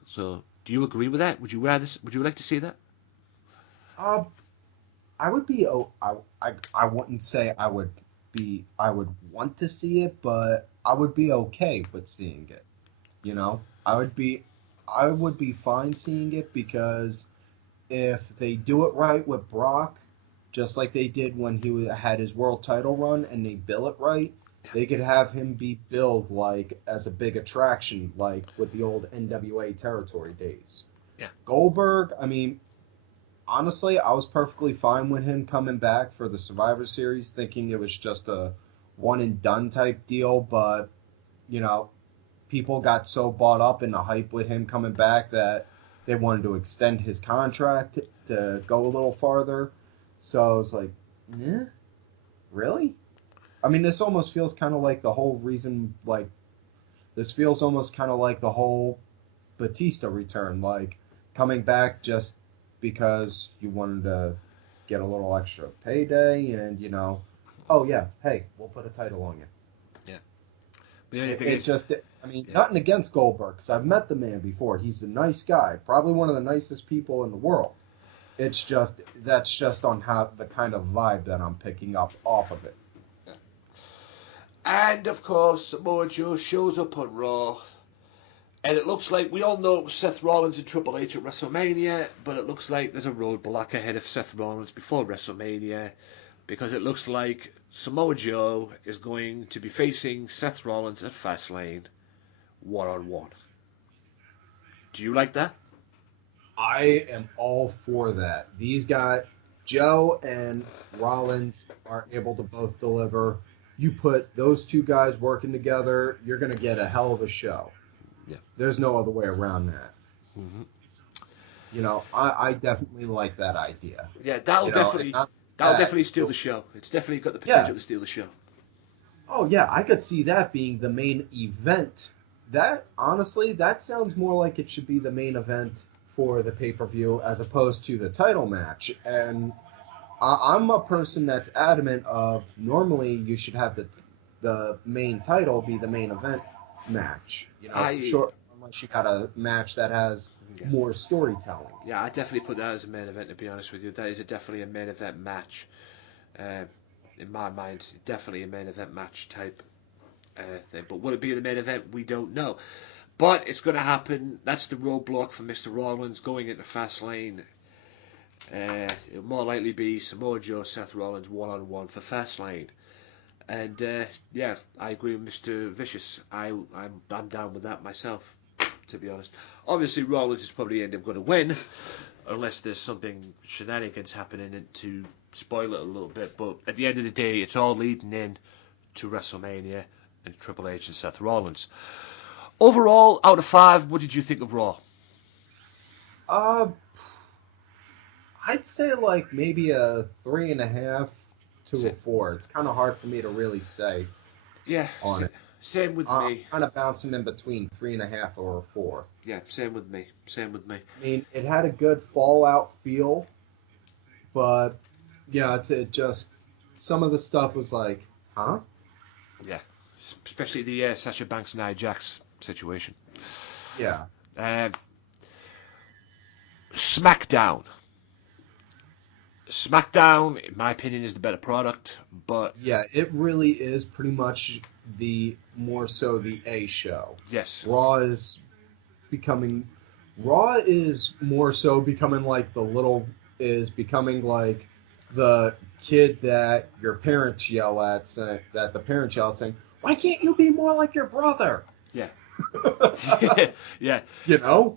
So do you agree with that? Would you like to see that? I would be. I wouldn't say I would want to see it, but I would be okay with seeing it. I would be fine seeing it because if they do it right with Brock, just like they did when he had his world title run, and they bill it right, they could have him be billed like as a big attraction, like with the old NWA territory days. Yeah. Goldberg, I mean. Honestly, I was perfectly fine with him coming back for the Survivor Series, thinking it was just a one-and-done type deal, but, people got so bought up in the hype with him coming back that they wanted to extend his contract to go a little farther. So I was like, yeah, really? I mean, this almost feels kind of like the whole reason, this feels almost kind of like the whole Batista return, like coming back just because you wanted to get a little extra payday, and oh yeah, hey, we'll put a title on you. Yeah. The only thing It's is, just, I mean, nothing against Goldberg, because I've met the man before. He's a nice guy, probably one of the nicest people in the world. It's just, that's just on how the kind of vibe that I'm picking up off of it. and of course, Samoa Joe shows up on Raw, and it looks like, we all know it was Seth Rollins and Triple H at WrestleMania, but it looks like there's a roadblock ahead of Seth Rollins before WrestleMania, because it looks like Samoa Joe is going to be facing Seth Rollins at Fastlane, one-on-one. Do you like that? I am all for that. These guys, Joe and Rollins, are able to both deliver. You put those two guys working together, you're going to get a hell of a show. Yeah. There's no other way around that. Mm-hmm. I definitely like that idea. Yeah, that'll definitely steal the show. It's definitely got the potential to steal the show. Oh yeah, I could see that being the main event. That, honestly, that sounds more like it should be the main event for the pay-per-view as opposed to the title match. And I'm a person that's adamant of, normally you should have the main title be the main event match. Unless you got a match that has more storytelling. Yeah, I definitely put that as a main event, to be honest with you. That is definitely a main event match. In my mind, definitely a main event match type thing. But will it be the main event? We don't know. But it's going to happen. That's the roadblock for Mr. Rollins going into Fastlane. It'll more likely be Samoa Joe, Seth Rollins one-on-one for Fastlane. And yeah, I agree with Mr. Vicious. I'm down with that myself, to be honest. Obviously, Rollins is probably end up going to win, unless there's something shenanigans happening to spoil it a little bit. But at the end of the day, it's all leading in to WrestleMania and Triple H and Seth Rollins. Overall, out of 5, what did you think of Raw? I'd say like maybe a 3.5 to a 4. It's kind of hard for me to really say. Yeah, on it. Same with me. Kind of bouncing in between 3.5 or a 4. Yeah, same with me. I mean, it had a good Fallout feel, but yeah, it just, some of the stuff was like, huh? Yeah, especially the Sasha Banks and Nia Jax situation. Yeah. Smackdown, in my opinion, is the better product, but yeah, it really is pretty much more so the A show. Yes. Raw is more so becoming like the kid that your parents yell at, saying, "Why can't you be more like your brother?" Yeah. Yeah.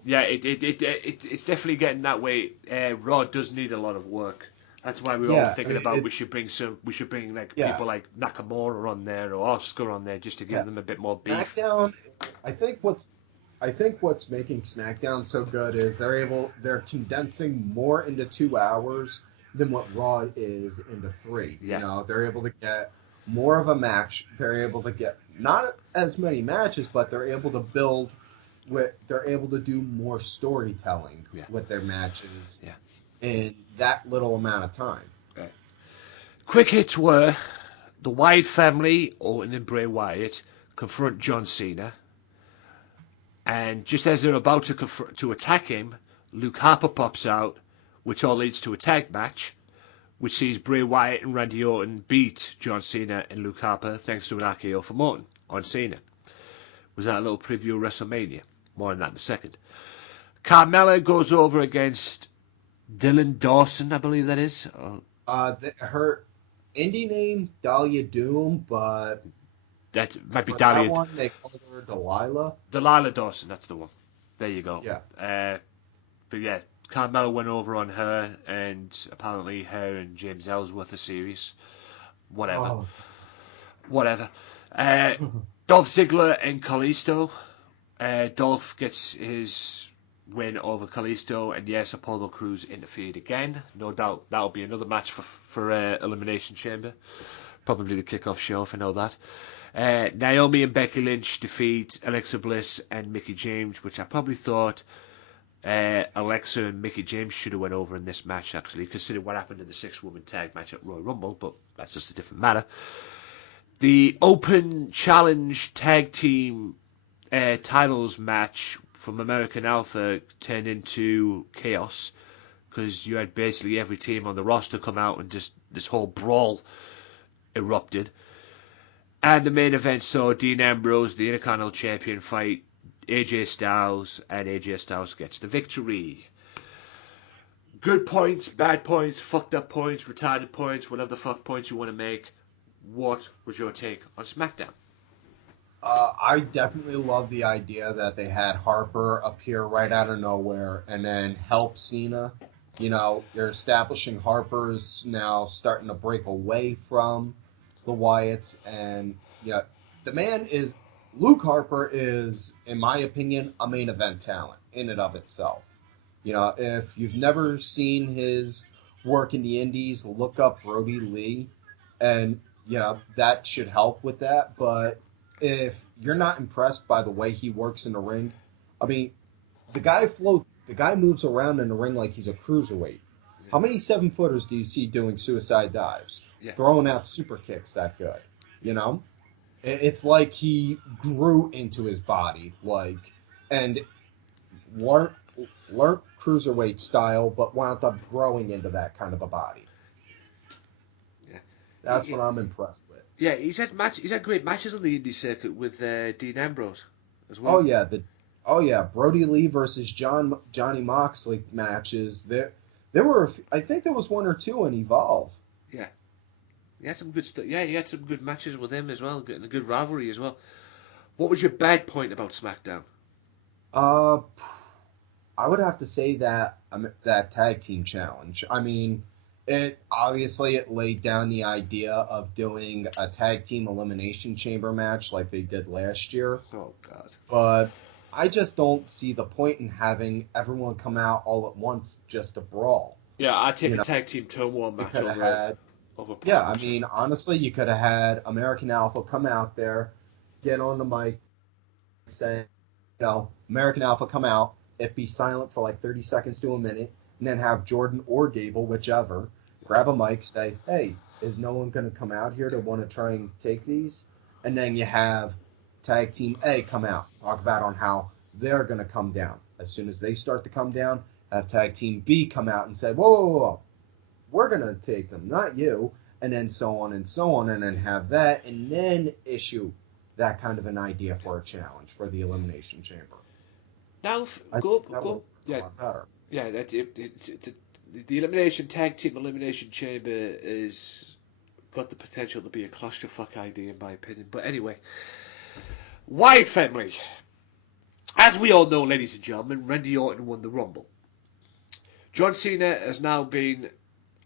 Yeah, it's definitely getting that way. Raw does need a lot of work. That's why we're all thinking about we should bring people like Nakamura on there or Oscar on there just to give them a bit more beef. SmackDown, I think what's making SmackDown so good is they're condensing more into 2 hours than what Raw is into 3. Yeah. They're able to get more of a match. They're able to get not as many matches, but they're able to they're able to do more storytelling with their matches in that little amount of time. Right. Quick hits were the Wyatt family, Orton and Bray Wyatt, confront John Cena, and just as they're about to attack him, Luke Harper pops out, which all leads to a tag match, which sees Bray Wyatt and Randy Orton beat John Cena and Luke Harper thanks to an RKO from Orton on Cena. Was that a little preview of WrestleMania? More on that in a second. Carmella goes over against Dylan Dawson, I believe that is. Her indie name, Dahlia Doom, but that might be for Dahlia. that one, they called her Delilah. Delilah Dawson, that's the one. There you go. Yeah. But yeah, Carmella went over on her, and apparently her and James Ellsworth are serious. Whatever. Dolph Ziggler and Kalisto. Dolph gets his win over Kalisto, and yes, Apollo Crews interfered again. No doubt that'll be another match for Elimination Chamber. probably the kickoff show if I know that. Naomi and Becky Lynch defeat Alexa Bliss and Mickie James, which I probably thought Alexa and Mickie James should have went over in this match, actually, considering what happened in the 6-woman tag match at Royal Rumble, but that's just a different matter. The Open Challenge Tag Team titles match from American Alpha turned into chaos, because you had basically every team on the roster come out and just this whole brawl erupted. And the main event saw Dean Ambrose, the Intercontinental Champion, fight AJ Styles, and AJ Styles gets the victory. Good points, bad points, fucked up points, retarded points, whatever the fuck points you want to make. What was your take on SmackDown? I definitely love the idea that they had Harper appear right out of nowhere and then help Cena. You know, they're establishing Harper's now starting to break away from the Wyatts, and the man is, Luke Harper is, in my opinion, a main event talent in and of itself. You know, if you've never seen his work in the indies, look up Brody Lee, and that should help with that. But if you're not impressed by the way he works in the ring, I mean, the guy moves around in the ring like he's a cruiserweight. How many 7-footers do you see doing suicide dives? Yeah. Throwing out super kicks that good, It's like he grew into his body, and learned cruiserweight style, but wound up growing into that kind of a body. Yeah, that's what I'm impressed with. Yeah, he's had great matches on the indie circuit with Dean Ambrose as well. Oh yeah, Brody Lee versus Johnny Moxley matches. There were, I think there was 1 or 2 in Evolve. Yeah. He had some good stuff. Yeah, he had some good matches with him as well, and a good rivalry as well. What was your bad point about SmackDown? I would have to say that tag team challenge. I mean, it laid down the idea of doing a tag team elimination chamber match like they did last year. Oh God! But I just don't see the point in having everyone come out all at once just to brawl. Yeah, I'd take a tag team turmoil match over. Yeah, I mean, honestly, you could have had American Alpha come out there, get on the mic, say, American Alpha come out, it be silent for like 30 seconds to a minute, and then have Jordan or Gable, whichever, grab a mic, say, hey, is no one going to come out here to want to try and take these? And then you have Tag Team A come out, talk about on how they're going to come down. As soon as they start to come down, have Tag Team B come out and say, whoa, we're going to take them, not you, and then so on, and then have that, and then issue that kind of an idea for a challenge for the Elimination Chamber. Now, the Elimination Tag Team Elimination Chamber is got the potential to be a clusterfuck idea, in my opinion. But anyway, Wyatt family. As we all know, ladies and gentlemen, Randy Orton won the Rumble. John Cena has now been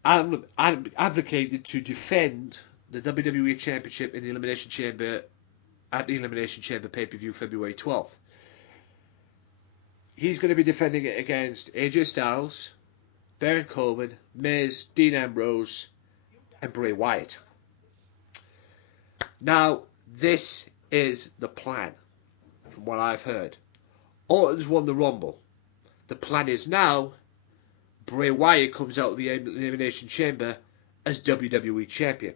advocated to defend the WWE Championship in the Elimination Chamber at the Elimination Chamber pay-per-view February 12th. He's going to be defending it against AJ Styles, Baron Corbin, Miz, Dean Ambrose, and Bray Wyatt. Now, this is the plan, from what I've heard. Orton's won the Rumble. The plan is now Bray Wyatt comes out of the Elimination Chamber as WWE Champion.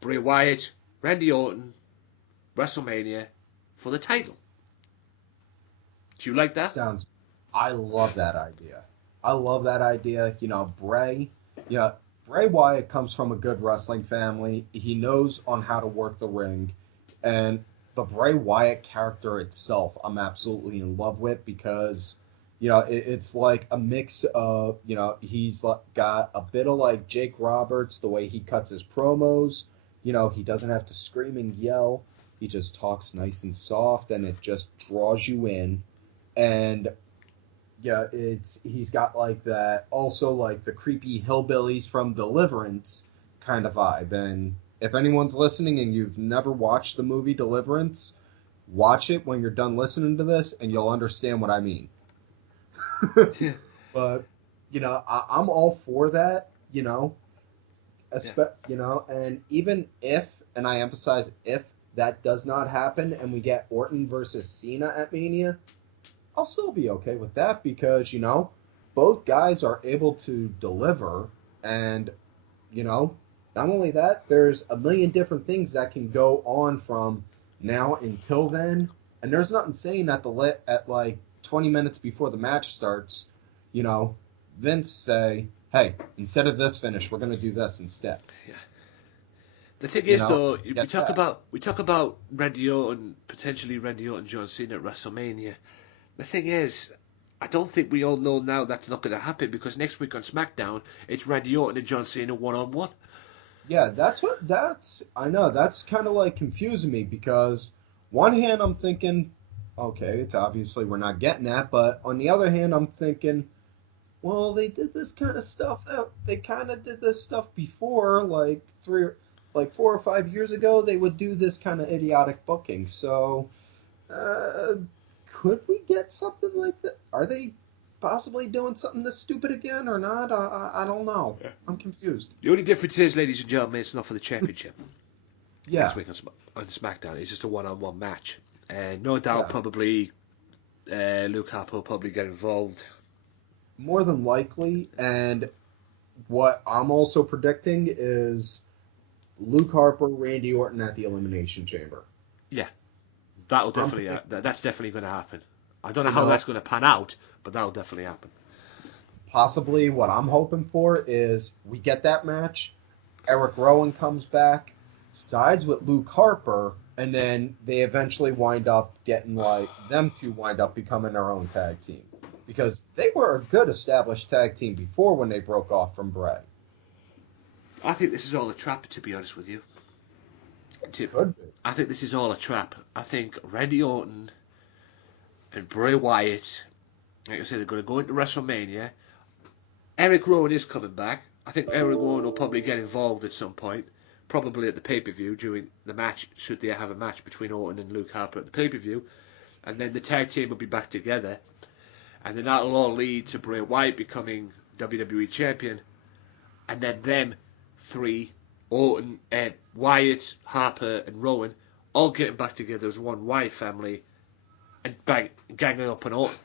Bray Wyatt, Randy Orton, WrestleMania for the title. Do you like that? I love that idea. Bray Wyatt comes from a good wrestling family. He knows on how to work the ring. And the Bray Wyatt character itself, I'm absolutely in love with because, it's like a mix of, he's got a bit of like Jake Roberts, the way he cuts his promos. He doesn't have to scream and yell. He just talks nice and soft, and it just draws you in. And he's got like that, also like the creepy hillbillies from Deliverance kind of vibe. And if anyone's listening and you've never watched the movie Deliverance, watch it when you're done listening to this, and you'll understand what I mean. But I'm all for that. You know, and even if, and I emphasize if, that does not happen and we get Orton versus Cena at Mania, I'll still be okay with that because, you know, both guys are able to deliver, and, you know, not only that, there's a million different things that can go on from now until then, and there's nothing saying that at like 20 minutes before the match starts, you know, Vince say, hey, instead of this finish, we're going to do this instead. Yeah. The thing is, though, we talk about Randy Orton, potentially Randy Orton, John Cena at WrestleMania. The thing is, I don't think we all know now that's not going to happen because next week on SmackDown, it's Randy Orton and John Cena one-on-one. Yeah, I know, that's kind of like confusing me because one hand I'm thinking, okay, it's obviously we're not getting that, but on the other hand I'm thinking, well, they did this kind of stuff, they kind of did this stuff before, like 4 or 5 years ago, they would do this kind of idiotic booking. So, could we get something like that? Are they possibly doing something this stupid again or not? I don't know. I'm confused. The only difference is, ladies and gentlemen, it's not for the championship. Yeah. Next week on SmackDown, it's just a one-on-one match. And no doubt, probably, Luke Harper will probably get involved. More than likely, and what I'm also predicting is Luke Harper, Randy Orton at the Elimination Chamber. Yeah, that's definitely going to happen. I don't know how that's going to pan out, but that'll definitely happen. Possibly what I'm hoping for is we get that match, Eric Rowan comes back, sides with Luke Harper, and then they eventually wind up getting them two wind up becoming their own tag team. Because they were a good established tag team before when they broke off from Bray. I think this is all a trap, to be honest with you. I think this is all a trap. I think Randy Orton and Bray Wyatt, like I said, they're going to go into WrestleMania. Eric Rowan is coming back. I think Eric Rowan will probably get involved at some point, probably at the pay-per-view during the match, should they have a match between Orton and Luke Harper at the pay-per-view. And then the tag team will be back together. And then that'll all lead to Bray Wyatt becoming WWE Champion. And then them three, Orton, Wyatt, Harper, and Rowan, all getting back together as one Wyatt family and ganging up on Orton.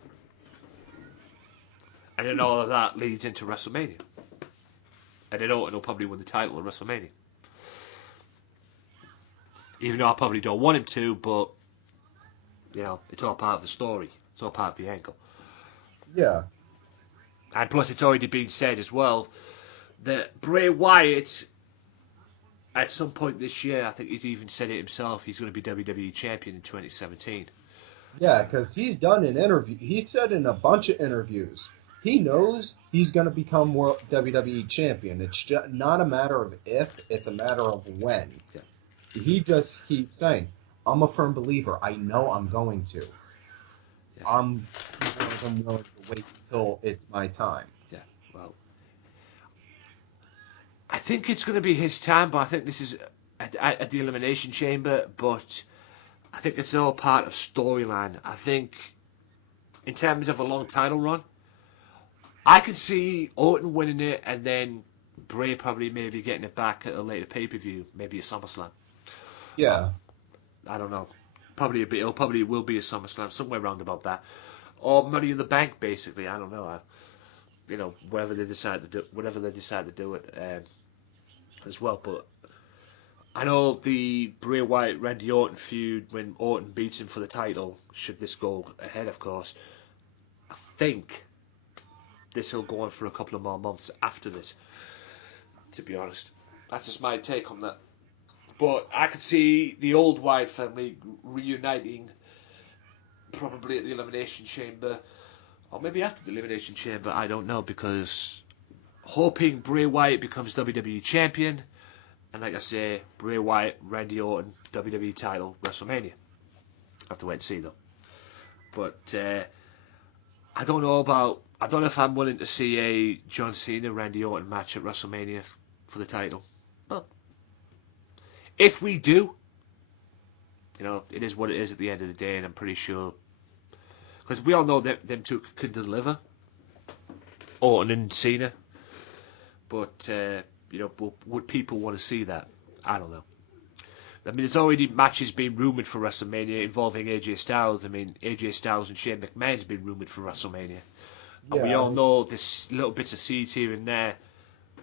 And then all of that leads into WrestleMania. And then Orton will probably win the title at WrestleMania. Even though I probably don't want him to, but, you know, it's all part of the story. It's all part of the angle. Yeah. And plus, it's already been said as well that Bray Wyatt, at some point this year, I think he's even said it himself, he's going to be WWE Champion in 2017. Yeah, because he's done an interview. He said in a bunch of interviews, he knows he's going to become WWE Champion. It's just not a matter of if, it's a matter of when. Yeah. He just keeps saying, I'm a firm believer. I know I'm going to. Yeah. I'm willing to wait until it's my time. Yeah, well, I think it's going to be his time, but I think this is at the Elimination Chamber, but I think it's all part of storyline. I think in terms of a long title run, I can see Orton winning it and then Bray probably maybe getting it back at a later pay-per-view, maybe a SummerSlam. Yeah. I don't know. It probably will be a SummerSlam, somewhere around about that. Or Money in the Bank, basically. I don't know. Whatever they decide to do it as well. But I know the Bray Wyatt Randy Orton feud, when Orton beats him for the title, should this go ahead, of course, I think this will go on for a couple of more months after that, to be honest. That's just my take on that. But I could see the old Wyatt family reuniting probably at the Elimination Chamber, or maybe after the Elimination Chamber, I don't know, because hoping Bray Wyatt becomes WWE Champion, and like I say, Bray Wyatt, Randy Orton, WWE title, WrestleMania. Have to wait and see though. But I don't know if I'm willing to see a John Cena, Randy Orton match at WrestleMania for the title. But if we do, it is what it is at the end of the day, and I'm pretty sure, because we all know that them two can deliver, Orton and Cena. But would people want to see that? I don't know. I mean, there's already matches being rumoured for WrestleMania involving AJ Styles. I mean, AJ Styles and Shane McMahon's been rumoured for WrestleMania. And we all know there's little bits of seeds here and there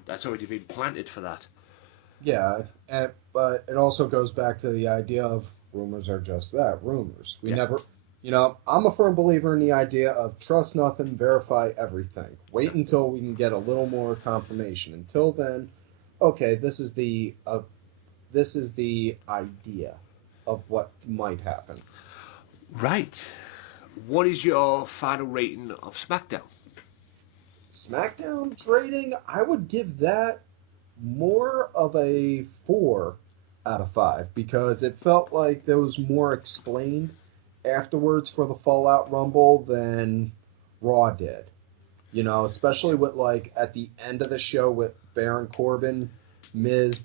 that's already been planted for that. Yeah, but it also goes back to the idea of rumors are just that, rumors. We never, I'm a firm believer in the idea of trust nothing, verify everything. Wait until we can get a little more confirmation. Until then, okay, this is the idea of what might happen. Right. What is your final rating of SmackDown? SmackDown's rating, I would give that more of a 4 out of 5 because it felt like there was more explained afterwards for the Fallout Rumble than Raw did. Especially with at the end of the show with Baron Corbin, Miz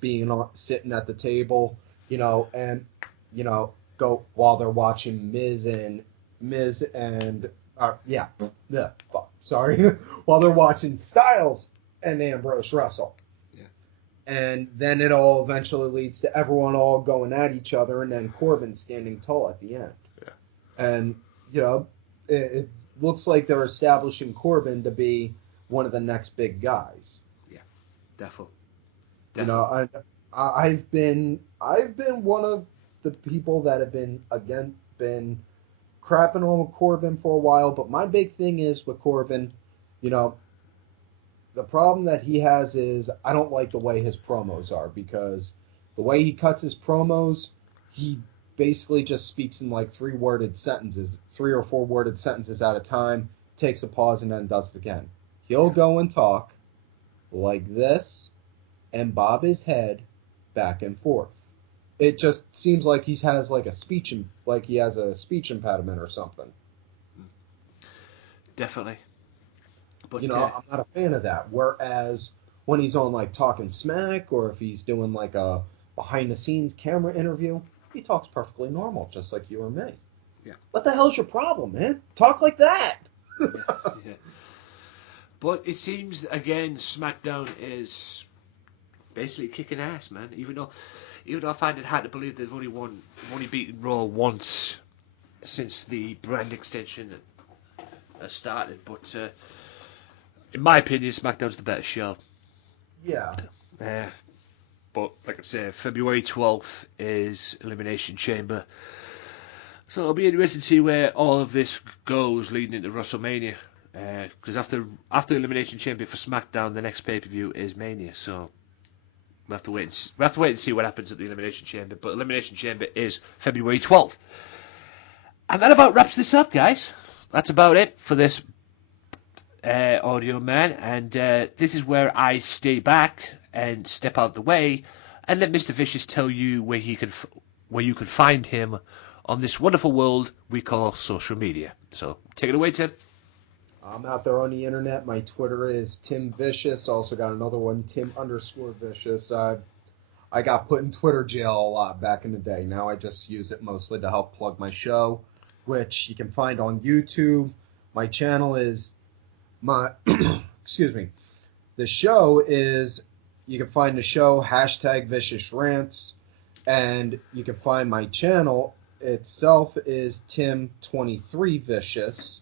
sitting at the table, and go while they're watching while they're watching Styles and Ambrose wrestle. Yeah. And then it all eventually leads to everyone all going at each other and then Corbin standing tall at the end. Yeah. And, it looks like they're establishing Corbin to be one of the next big guys. Yeah, definitely. I've been one of the people that have been crapping on Corbin for a while, but my big thing is with Corbin, the problem that he has is I don't like the way his promos are because the way he cuts his promos, he basically just speaks in 3 or 4 worded sentences at a time, takes a pause and then does it again. He'll go and talk like this and bob his head back and forth. It just seems like he has he has a speech impediment or something. Definitely. But I'm not a fan of that. Whereas when he's on Talking Smack or if he's doing a behind the scenes camera interview, he talks perfectly normal, just like you or me. Yeah. What the hell's your problem, man? Talk like that. Yeah. But it seems again SmackDown is basically kicking ass, man. Even though I find it hard to believe they've only beaten Raw once since the brand extension started. But in my opinion, SmackDown's the better show. Yeah. But like I said, February 12th is Elimination Chamber. So it'll be interesting to see where all of this goes leading into WrestleMania. Because after Elimination Chamber for SmackDown, the next pay-per-view is Mania. So we'll have to wait and see what happens at the Elimination Chamber. But Elimination Chamber is February 12th. And that about wraps this up, guys. That's about it for this audio, man. And this is where I stay back and step out the way and let Mr. Vicious tell you where you can find him on this wonderful world we call social media. So take it away, Tim. I'm out there on the internet. My Twitter is Tim Vicious. Also got another one, Tim_Vicious. I got put in Twitter jail a lot back in the day. Now I just use it mostly to help plug my show, which you can find on YouTube. My channel is excuse me. The show is, you can find the show #ViciousRants, and you can find my channel itself is Tim23Vicious.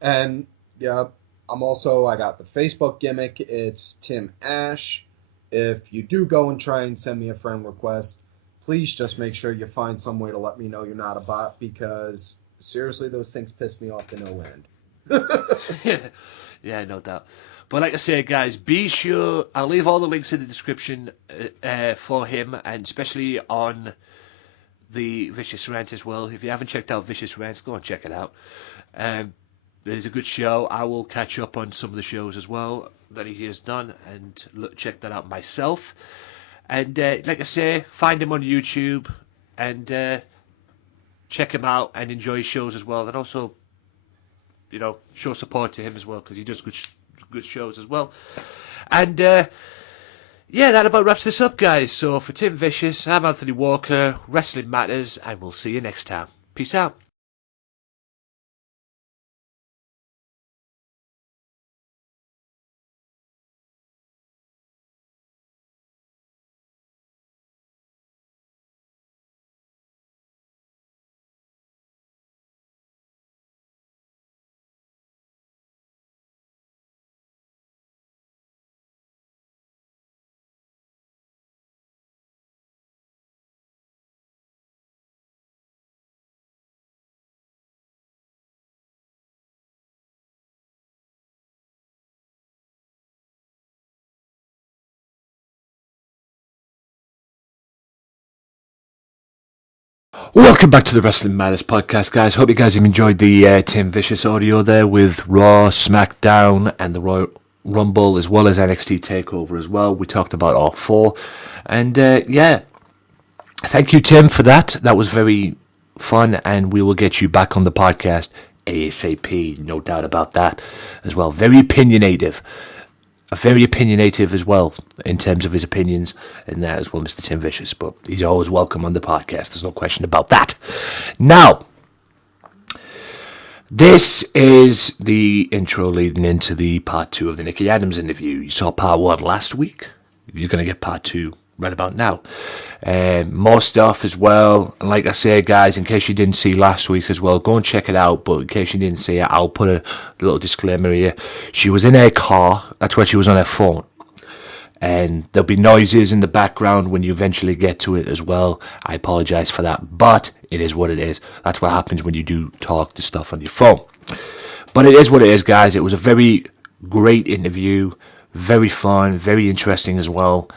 And yeah, I got the Facebook gimmick. It's Tim Ash. If you do go and try and send me a friend request, please just make sure you find some way to let me know you're not a bot, because seriously, those things piss me off to no end. Yeah, no doubt. But like I say, guys, be sure, I'll leave all the links in the description for him, and especially on the Vicious Rant as well. If you haven't checked out Vicious Rants, go and check it out. It's a good show. I will catch up on some of the shows as well that he has done and check that out myself. And like I say, find him on YouTube and check him out and enjoy his shows as well. And also, show support to him as well, because he does good shows as well. And yeah, that about wraps this up, guys. So for Tim Vicious, I'm Anthony Walker. Wrestling Matters, and we'll see you next time. Peace out. Welcome back to the Wrestling Madness podcast, guys. Hope you guys have enjoyed the Tim Vicious audio there with Raw, Smackdown, and the Royal Rumble, as well as NXT Takeover as well. We talked about all four, and thank you, Tim, for that. That was very fun, and we will get you back on the podcast ASAP, no doubt about that as well. Very opinionative as well in terms of his opinions, and that as well, Mr. Tim Vicious. But he's always welcome on the podcast. There's no question about that. Now, this is the intro leading into the part 2 of the Nikki Addams interview. You saw part 1 last week. You're going to get part 2 right about now. More stuff as well. And like I say, guys, in case you didn't see last week as well, go and check it out. But in case you didn't see it, I'll put a little disclaimer here. She was in her car. That's where she was on her phone. And there'll be noises in the background when you eventually get to it as well. I apologize for that, but it is what it is. That's what happens when you do talk to stuff on your phone. But it is what it is, guys. It was a very great interview. Very fun, very interesting as well.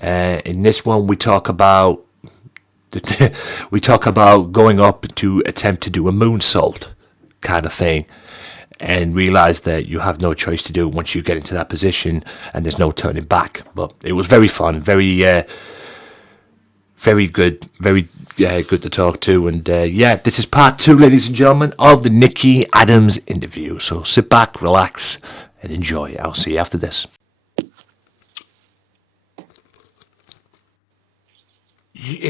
In this one, we talk about going up to attempt to do a moonsault kind of thing, and realize that you have no choice to do it once you get into that position, and there's no turning back. But it was very fun, very good, very good to talk to, and this is part 2, ladies and gentlemen, of the Nikki Addams interview. So sit back, relax, and enjoy. I'll see you after this.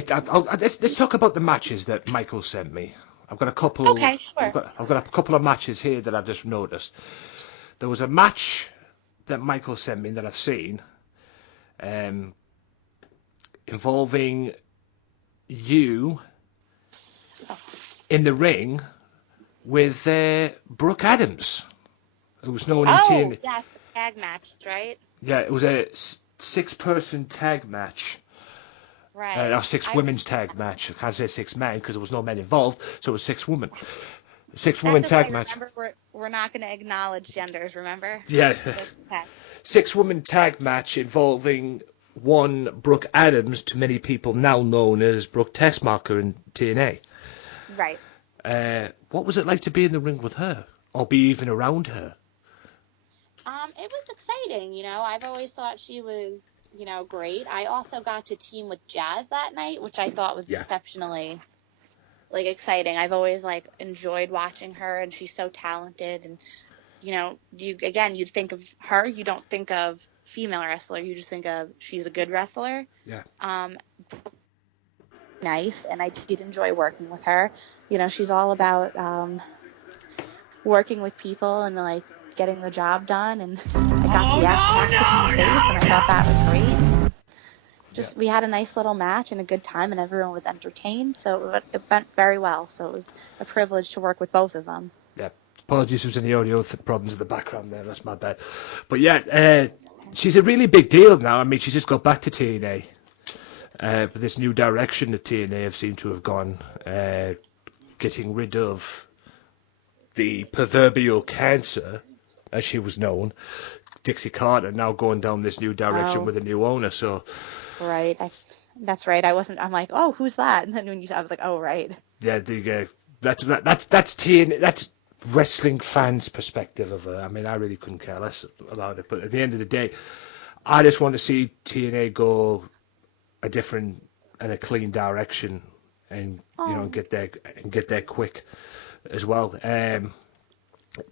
Let's talk about the matches that Michael sent me. I've got a couple. Okay, sure. I've got a couple of matches here that I've just noticed. There was a match that Michael sent me that I've seen, involving you in the ring with Brooke Adams, who was known in TNA. Oh, yes, the tag match, right? Yeah, it was a 6-person tag match. Right. Or 6 women's tag match. I can't say 6 men because there was no men involved, so it was 6 women. 6 women tag match. Remember, we're not going to acknowledge genders, remember? Yeah. Okay. 6 women tag match involving one Brooke Adams, to many people now known as Brooke Tessmacher in TNA. Right. What was it like to be in the ring with her, or be even around her? It was exciting, I've always thought she was, great. I also got to team with Jazz that night, which I thought was exceptionally, exciting. I've always, enjoyed watching her, and she's so talented. And, you'd think of her, you don't think of female wrestler, you just think of she's a good wrestler. Yeah. Nice, and I did enjoy working with her. She's all about working with people and, getting the job done, and I got the ass face, and I thought that was great. We had a nice little match and a good time, and everyone was entertained, so it went very well. So it was a privilege to work with both of them. Yeah, apologies for any audio problems in the background there, that's my bad. But yeah, she's a really big deal now. I mean, she's just got back to TNA. But this new direction that TNA have seemed to have gone, getting rid of the proverbial cancer, as she was known, Dixie Carter, now going down this new direction with a new owner. So, right, that's right. I'm like, oh, who's that? And then I was like, oh, right. Yeah, that's TNA. That's wrestling fans' perspective of her. I mean, I really couldn't care less about it. But at the end of the day, I just want to see TNA go a different and a clean direction, and get there quick as well.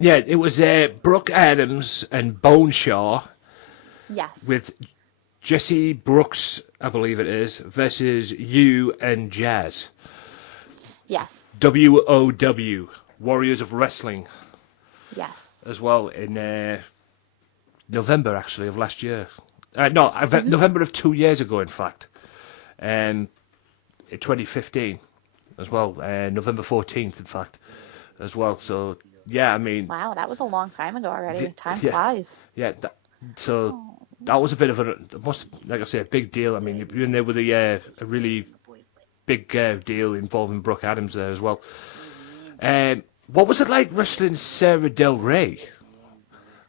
Yeah, it was Brooke Adams and Boneshaw. Yes. With Jesse Brooks, I believe it is, versus you and Jazz. Yes. WOW, Warriors of Wrestling. Yes. As well in November, actually, of last year. November of 2 years ago, in fact. In 2015 as well. November 14th, in fact, as well. So... yeah, I mean... wow, that was a long time ago already. Time flies. Yeah, that was a bit of like I say, a big deal. I mean, you're in there with a really big deal involving Brooke Adams there as well. What was it like wrestling Sarah Del Rey?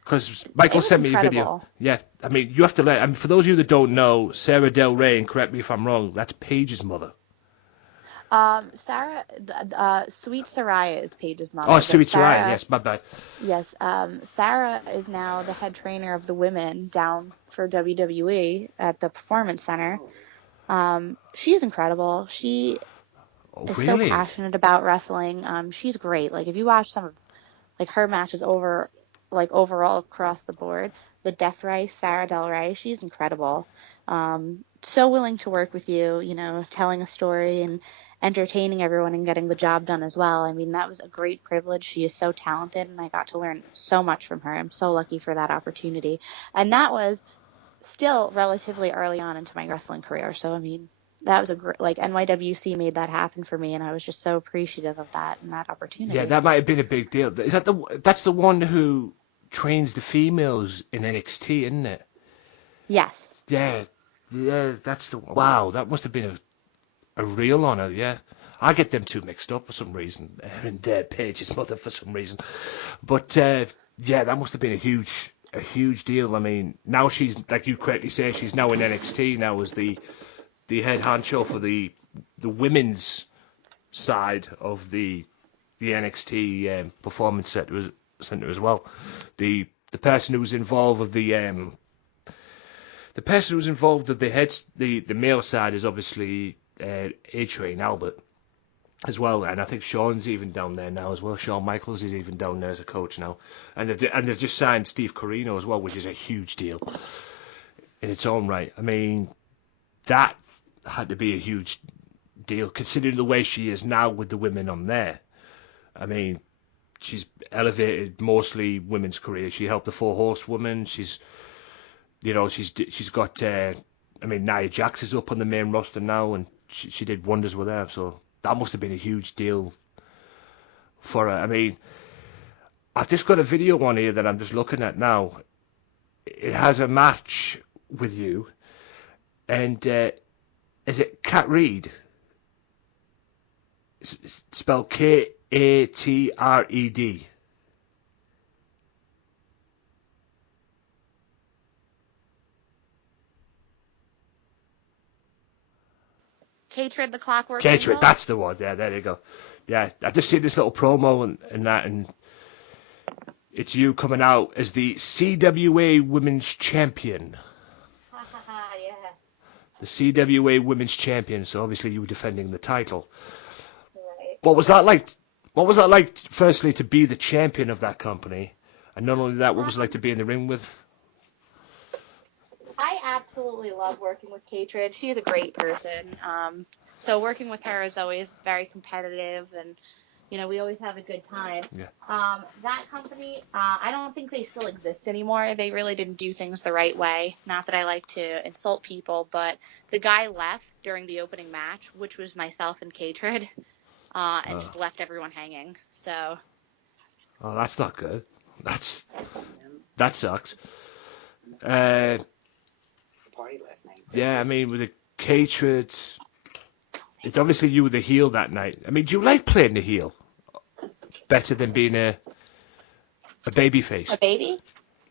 Because Michael sent me a video. Yeah, I mean, you have to let... I mean, for those of you that don't know, Sarah Del Rey, and correct me if I'm wrong, that's Paige's mother. Sarah, Sweet Soraya is Paige's mother. Oh, Sweet Soraya, yes, my bad. Yes, Sarah is now the head trainer of the women down for WWE at the Performance Center. She's incredible. She is so passionate about wrestling. She's great. Like, if you watch some of like her matches overall across the board, the Death Ray, Sarah Del Rey, she's incredible. So willing to work with you, you know, telling a story and entertaining everyone and getting the job done as well. I mean, that was a great privilege. She is so talented, and I got to learn so much from her. I'm so lucky for that opportunity. And that was still relatively early on into my wrestling career. So, I mean, that was NYWC made that happen for me, and I was just so appreciative of that and that opportunity. Yeah, that might have been a big deal. Is that's the one who trains the females in NXT, isn't it? Yes. Yeah, that's the one. Wow, that must have been a real honor. Yeah, I get them two mixed up for some reason, and Paige's mother for some reason. But yeah, that must have been a huge deal. I mean, now she's, like you correctly say, she's now in NXT now as the head honcho for the women's side of the NXT performance center as well. The person who's involved with the male side is obviously A-Train Albert as well, and I think Sean's even down there now as well. Shawn Michaels is even down there as a coach now, and they've just signed Steve Corino as well, which is a huge deal in its own right. I mean, that had to be a huge deal considering the way she is now with the women on there. I mean, she's elevated mostly women's career. She helped the Four Horsewomen. She's got. I mean, Nia Jax is up on the main roster now, and she did wonders with her. So that must have been a huge deal for her. I mean, I've just got a video on here that I'm just looking at now. It has a match with you, and is it Kat Reed? It's spelled Katred. Katred the Clockwork Katred, Angel? that's the one. Yeah, there you go. Yeah, I just see this little promo and it's you coming out as the CWA Women's Champion. Yeah. The CWA Women's Champion. So obviously you were defending the title. Right. What was that like? What was that like? Firstly, to be the champion of that company, and not only that, what was it like to be in the ring with? I absolutely love working with Katred. She's a great person. So working with her is always very competitive, and we always have a good time. Yeah. That company, I don't think they still exist anymore. They really didn't do things the right way. Not that I like to insult people, but the guy left during the opening match, which was myself and Katred, and just left everyone hanging. So. Oh, that's not good. That sucks. Party last night. Yeah, I mean, with the Katred, it's obviously you were the heel that night. I mean, do you like playing the heel better than being a baby face? A baby?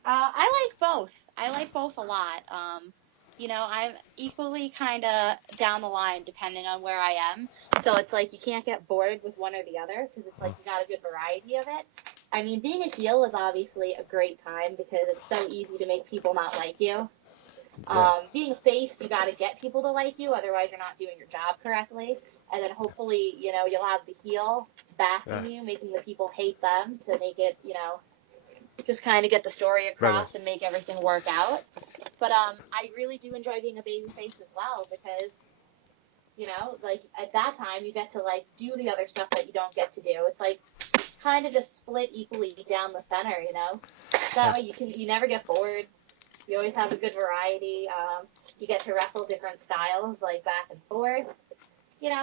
I like both. I like both a lot. I'm equally kind of down the line depending on where I am. So it's like you can't get bored with one or the other because it's like you got a good variety of it. I mean, being a heel is obviously a great time because it's so easy to make people not like you. Being a face, you got to get people to like you, otherwise you're not doing your job correctly. And then hopefully, you'll have the heel backing you, making the people hate them to make it, just kind of get the story across and make everything work out. But I really do enjoy being a baby face as well because, at that time you get to do the other stuff that you don't get to do. It's like kind of just split equally down the center, That way you never get bored. You always have a good variety. You get to wrestle different styles, back and forth.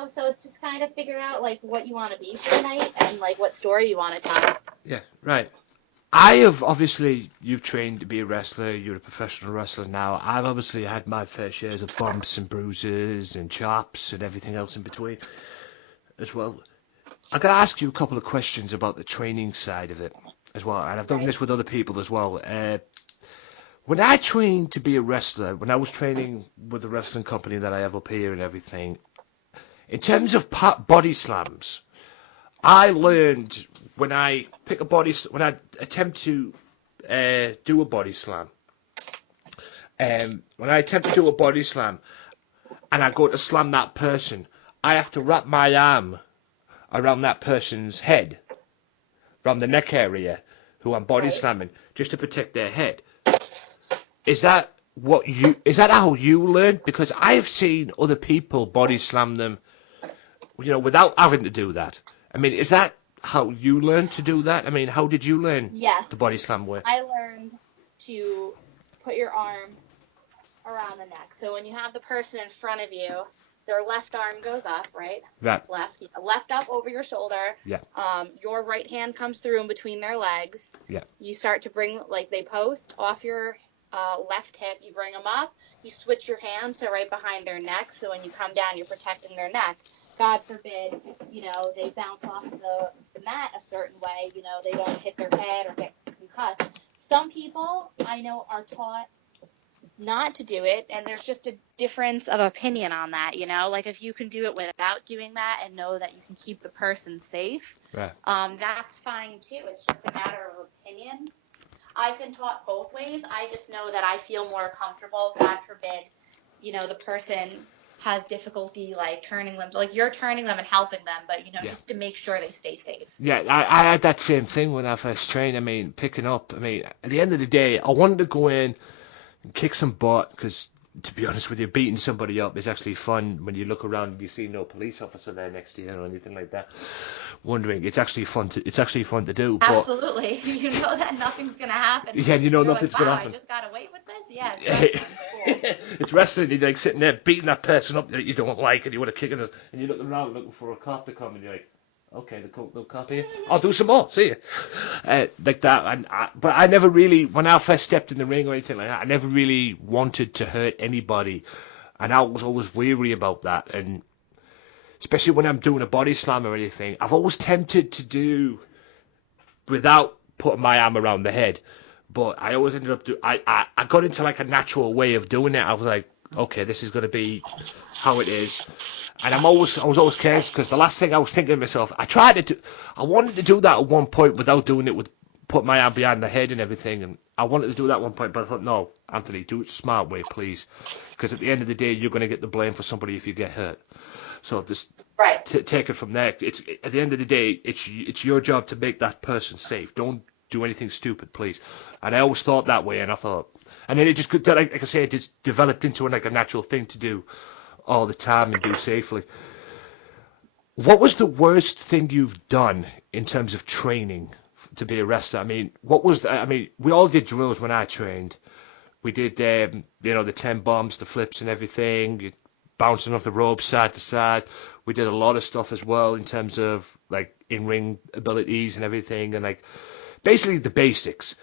So it's just kind of figure out, what you want to be for the night and, what story you want to tell. Yeah, right. You've trained to be a wrestler. You're a professional wrestler now. I've obviously had my fair shares of bumps and bruises and chops and everything else in between as well. I've got to ask you a couple of questions about the training side of it as well. And I've done this with other people as well. When I trained to be a wrestler, when I was training with the wrestling company that I have up here and everything, In terms of body slams, I learned when I attempt to do a body slam, and I go to slam that person, I have to wrap my arm around that person's head, around the neck area, who I'm body slamming, just to protect their head. Is that how you learn? Because I've seen other people body slam them, without having to do that. I mean, is that how you learned to do that? I mean, how did you learn the body slam way? I learned to put your arm around the neck. So when you have the person in front of you, their left arm goes up, right? Right. Left up over your shoulder. Yeah. Your right hand comes through in between their legs. Yeah. You start to bring, like they post off your left hip. You bring them up. You switch your hand to right behind their neck. So when you come down, you're protecting their neck. God forbid, they bounce off the mat a certain way. They don't hit their head or get concussed. Some people I know are taught not to do it, and there's just a difference of opinion on that. Like if you can do it without doing that and know that you can keep the person safe, right. That's fine too. It's just a matter of opinion. I've been taught both ways. I just know that I feel more comfortable. God forbid, the person has difficulty like turning them, like you're turning them and helping them, but just to make sure they stay safe. Yeah, I had that same thing when I first trained. I mean, picking up. I mean, at the end of the day, I wanted to go in and kick some butt because, to be honest with you, beating somebody up is actually fun when you look around and you see no police officer there next to you or anything like that. Wondering, it's actually fun to do. Absolutely, but you know that nothing's gonna happen. Yeah, nothing's gonna happen. I just got away with this. Yeah, it's cool. It's wrestling. You're like sitting there beating that person up that you don't like, and you want to kick it, and you're looking around looking for a cop to come, and you're like, okay, the cop here. I'll do some more. See you. Like that. But I never really, when I first stepped in the ring or anything like that, I never really wanted to hurt anybody, and I was always weary about that. And especially when I'm doing a body slam or anything, I've always tempted to do without putting my arm around the head. But I always ended up I got into like a natural way of doing it. I was like, okay, this is going to be how it is. And I was always careless because the last thing I was thinking to myself, I wanted to do that at one point without doing it with put my arm behind the head and everything. And I wanted to do that at one point, but I thought, no, Anthony, do it the smart way, please. Because at the end of the day, you're going to get the blame for somebody if you get hurt. So just take it from there. It's at the end of the day, it's your job to make that person safe. Don't do anything stupid, please. And I always thought that way, and I thought, and then it just, like I say, it just developed into like a natural thing to do all the time and do safely. What was the worst thing you've done in terms of training to be a wrestler? I mean, we all did drills when I trained. We did, the 10 bombs, the flips and everything, bouncing off the ropes side to side. We did a lot of stuff as well in terms of like in-ring abilities and everything, and like basically the basics.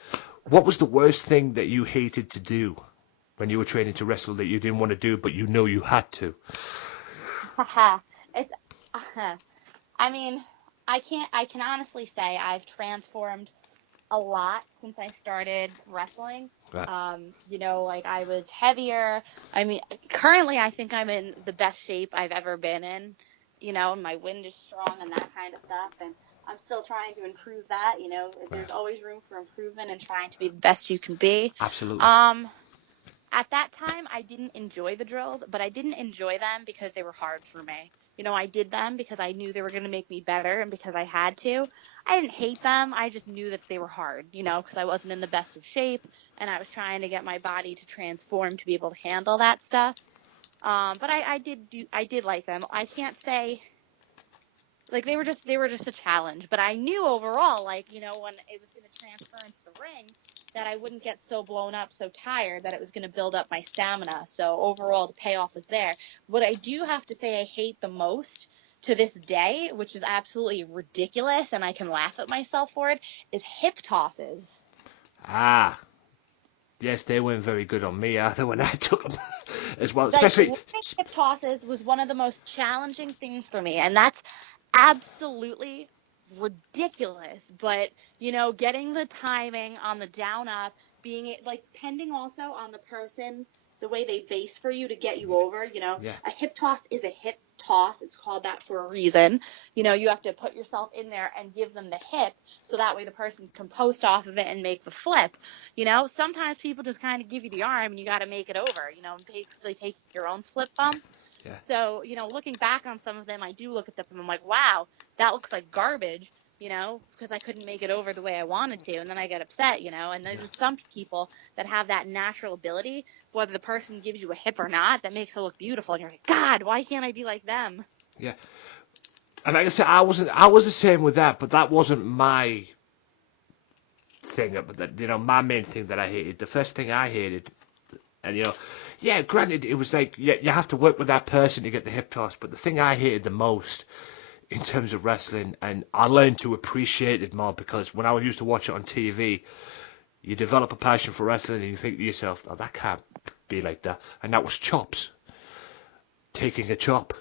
What was the worst thing that you hated to do when you were training to wrestle that you didn't want to do, but you know you had to? I mean, I can honestly say I've transformed a lot since I started wrestling. Right. Like I was heavier. I mean, currently I think I'm in the best shape I've ever been in, and my wind is strong and that kind of stuff. And I'm still trying to improve that. There's always room for improvement and trying to be the best you can be. Absolutely. At that time, I didn't enjoy the drills, but I didn't enjoy them because they were hard for me. I did them because I knew they were going to make me better and because I had to. I didn't hate them. I just knew that they were hard, because I wasn't in the best of shape and I was trying to get my body to transform to be able to handle that stuff. But I did like them. I can't say like they were just a challenge, but I knew overall, like, when it was going to transfer into the ring, that I wouldn't get so blown up, so tired, that it was going to build up my stamina. So overall, the payoff was there. What I do have to say I hate the most to this day, which is absolutely ridiculous, and I can laugh at myself for it, is hip tosses. Yes, they weren't very good on me either when I took them as well. Like, Especially hip tosses was one of the most challenging things for me, and that's absolutely ridiculous. But getting the timing on the down up, being like depending also on the person, the way they base for you to get you over. A hip toss is a hip toss. It's called that for a reason. You know, you have to put yourself in there and give them the hip so that way the person can post off of it and make the flip. You know, sometimes people just kind of give you the arm and you got to make it over, you know, and basically take your own flip bump. Yeah. So, you know, looking back on some of them, I do look at them and I'm like, wow, that looks like garbage, you know, because I couldn't make it over the way I wanted to. And then I get upset, you know, and there's just some people that have that natural ability, whether the person gives you a hip or not, that makes it look beautiful. And you're like, God, why can't I be like them? Yeah. And like I said, I was the same with that, but that wasn't my thing. But that, you know, my main thing that I hated, the first thing I hated, and you know, yeah, granted, it was like you have to work with that person to get the hip toss. But the thing I hated the most in terms of wrestling, and I learned to appreciate it more because when I used to watch it on TV, you develop a passion for wrestling and you think to yourself, oh, that can't be like that. And that was chops. Taking a chop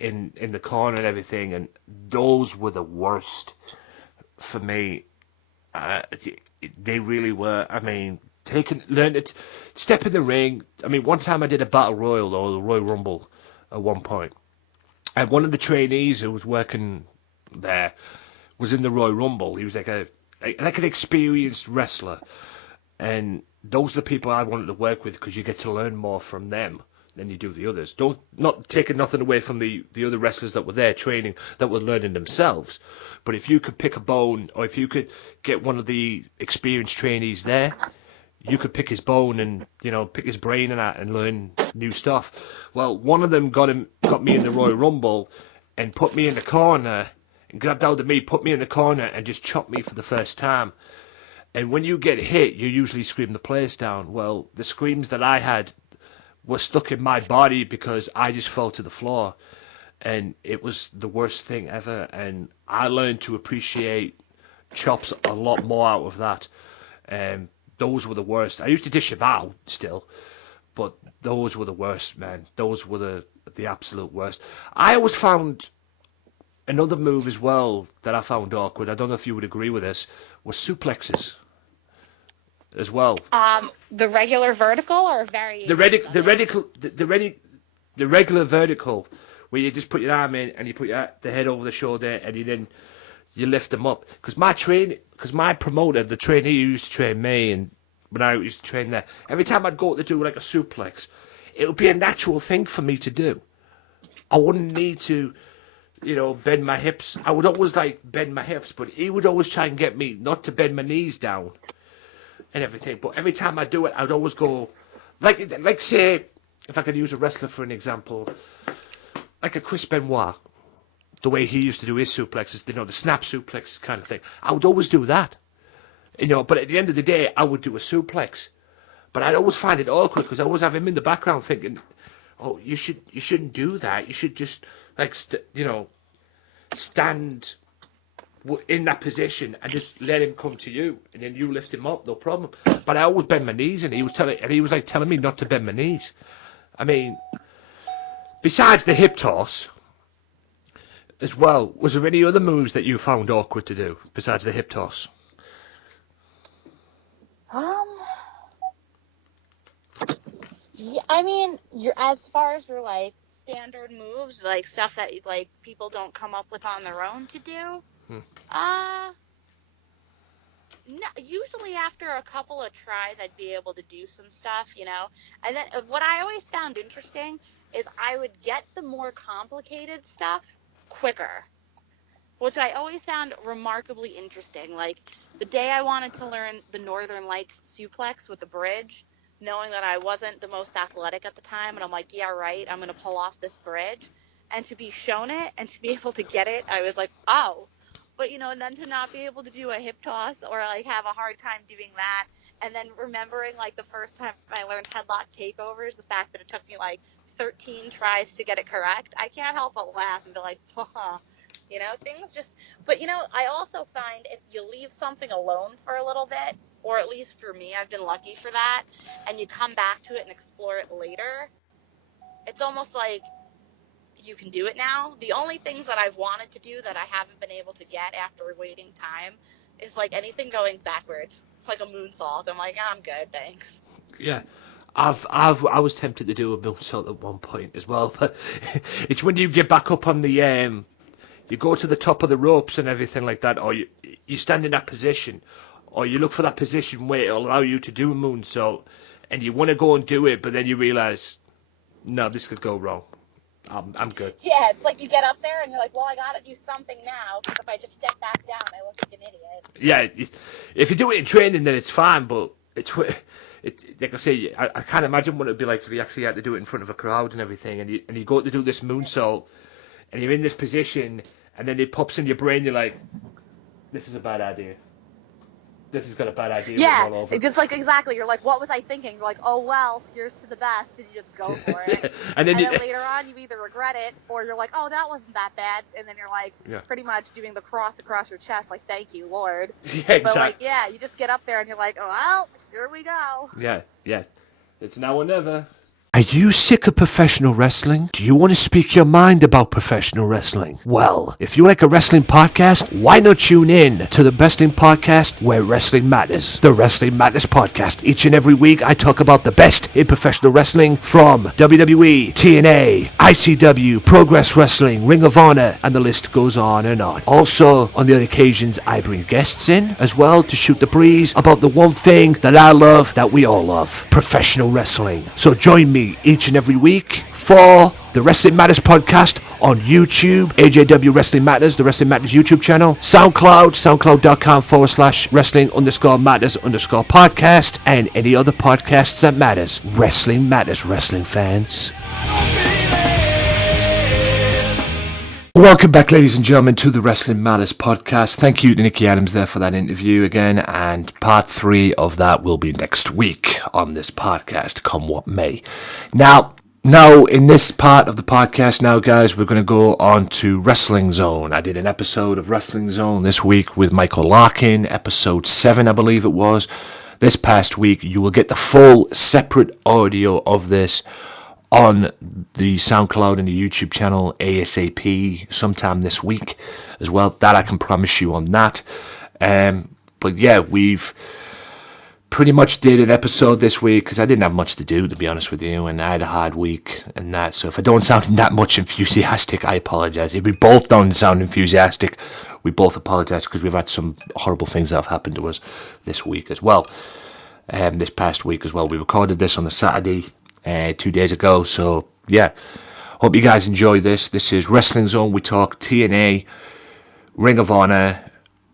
in the corner and everything, and those were the worst for me. They really were. I mean, learn to step in the ring. I mean, one time I did a battle royal or the Royal Rumble at one point, and one of the trainees who was working there was in the Royal Rumble. He was like an experienced wrestler, and those are the people I wanted to work with because you get to learn more from them than you do the others. Not taking nothing away from the other wrestlers that were there training, that were learning themselves. But if you could pick a bone, or if you could get one of the experienced trainees there, you could pick his bone and, you know, pick his brain and learn new stuff. Well, one of them got me in the Royal Rumble and put me in the corner and grabbed out of me, put me in the corner and just chopped me for the first time. And when you get hit, you usually scream the place down. Well, the screams that I had were stuck in my body because I just fell to the floor, and it was the worst thing ever. And I learned to appreciate chops a lot more out of that. Those were the worst. I used to dish them out still, but those were the worst, man. Those were the absolute worst. I always found another move as well that I found awkward. I don't know if you would agree with this. Was suplexes as well. The regular vertical or variation? The regular vertical, where you just put your arm in and you put the head over the shoulder and you lift them up. Because my promoter, the trainee who used to train me, and when I used to train there, every time I'd go to do like a suplex, it would be a natural thing for me to do. I wouldn't need to, you know, bend my hips. I would always bend my hips, but he would always try and get me not to bend my knees down and everything. But every time I do it, I'd always go, like say, if I could use a wrestler for an example, like a Chris Benoit, the way he used to do his suplexes, you know, the snap suplex kind of thing. I would always do that, you know. But at the end of the day, I would do a suplex. But I'd always find it awkward because I always have him in the background thinking, oh, you shouldn't do that. You should just stand in that position and just let him come to you, and then you lift him up, no problem. But I always bend my knees, and he was telling me not to bend my knees. I mean, besides the hip toss as well, was there any other moves that you found awkward to do besides the hip toss? Yeah, I mean, as far as your like standard moves, like stuff that like people don't come up with on their own to do. No, usually after a couple of tries, I'd be able to do some stuff, you know. And then what I always found interesting is I would get the more complicated stuff quicker, which I always found remarkably interesting. Like the day I wanted to learn the Northern Lights suplex with the bridge, knowing that I wasn't the most athletic at the time, and I'm like, yeah, right, I'm going to pull off this bridge. And to be shown it and to be able to get it, I was like, oh. But, you know, and then to not be able to do a hip toss or, like, have a hard time doing that. And then remembering, like, the first time I learned headlock takeovers, the fact that it took me, like, 13 tries to get it correct, I can't help but laugh and be like, haha. You know, things just... But, you know, I also find if you leave something alone for a little bit, or at least for me, I've been lucky for that, and you come back to it and explore it later, it's almost like you can do it now. The only things that I've wanted to do that I haven't been able to get after waiting time is like anything going backwards. It's like a moonsault. I'm like, I'm good, thanks. Yeah. I was tempted to do a moonsault at one point as well, but it's when you get back up on the you go to the top of the ropes and everything like that, or you stand in that position, or you look for that position where it'll allow you to do a moonsault, and you want to go and do it, but then you realise, no, this could go wrong. I'm good. Yeah, it's like you get up there and you're like, well, I gotta do something now, because if I just step back down, I look like an idiot. Yeah, if you do it in training, then it's fine, but it's like I say, I can't imagine what it'd be like if you actually had to do it in front of a crowd and everything, and you go to do this moonsault, and you're in this position, and then it pops in your brain, you're like, this is a bad idea. This has got a bad idea. Yeah, all over. it's like exactly. You're like, what was I thinking? You're like, oh well, here's to the best, and you just go for it. and then later on, you either regret it, or you're like, oh, that wasn't that bad, and then you're like, pretty much doing the cross across your chest, like, thank you, Lord. Yeah, exactly. But like, yeah, you just get up there and you're like, oh, well, here we go. Yeah, it's now or never. Are you sick of professional wrestling? Do you want to speak your mind about professional wrestling? Well, if you like a wrestling podcast, why not tune in to the wrestling podcast where wrestling matters? The Wrestling Matters Podcast. Each and every week, I talk about the best in professional wrestling from WWE, TNA, ICW, Progress Wrestling, Ring of Honor, and the list goes on and on. Also, on the other occasions, I bring guests in as well to shoot the breeze about the one thing that I love, that we all love, professional wrestling. So join me each and every week for the Wrestling Matters Podcast on YouTube, AJW Wrestling Matters, the Wrestling Matters YouTube channel, SoundCloud, soundcloud.com/wrestling_matters_podcast, and any other podcasts that matters. Wrestling Matters, wrestling fans. Welcome back, ladies and gentlemen, to the Wrestling Matters Podcast. Thank you to Nikki Addams there for that interview again, and part 3 of that will be next week on this podcast, come what may. Now, in this part of the podcast now, guys, we're going to go on to Wrestling Zone. I did an episode of Wrestling Zone this week with Michael Larkin, episode 7, I believe it was. This past week, you will get the full separate audio of this on the SoundCloud and the YouTube channel ASAP sometime this week as well. That I can promise you on that. But yeah, we've pretty much did an episode this week because I didn't have much to do, to be honest with you, and I had a hard week and that. So if I don't sound that much enthusiastic, I apologize. If we both don't sound enthusiastic, we both apologize because we've had some horrible things that have happened to us this week as well. This past week as well. We recorded this on the Saturday 2 days ago, so yeah, hope you guys enjoy this. This is Wrestling Zone. We talk TNA, Ring of Honor,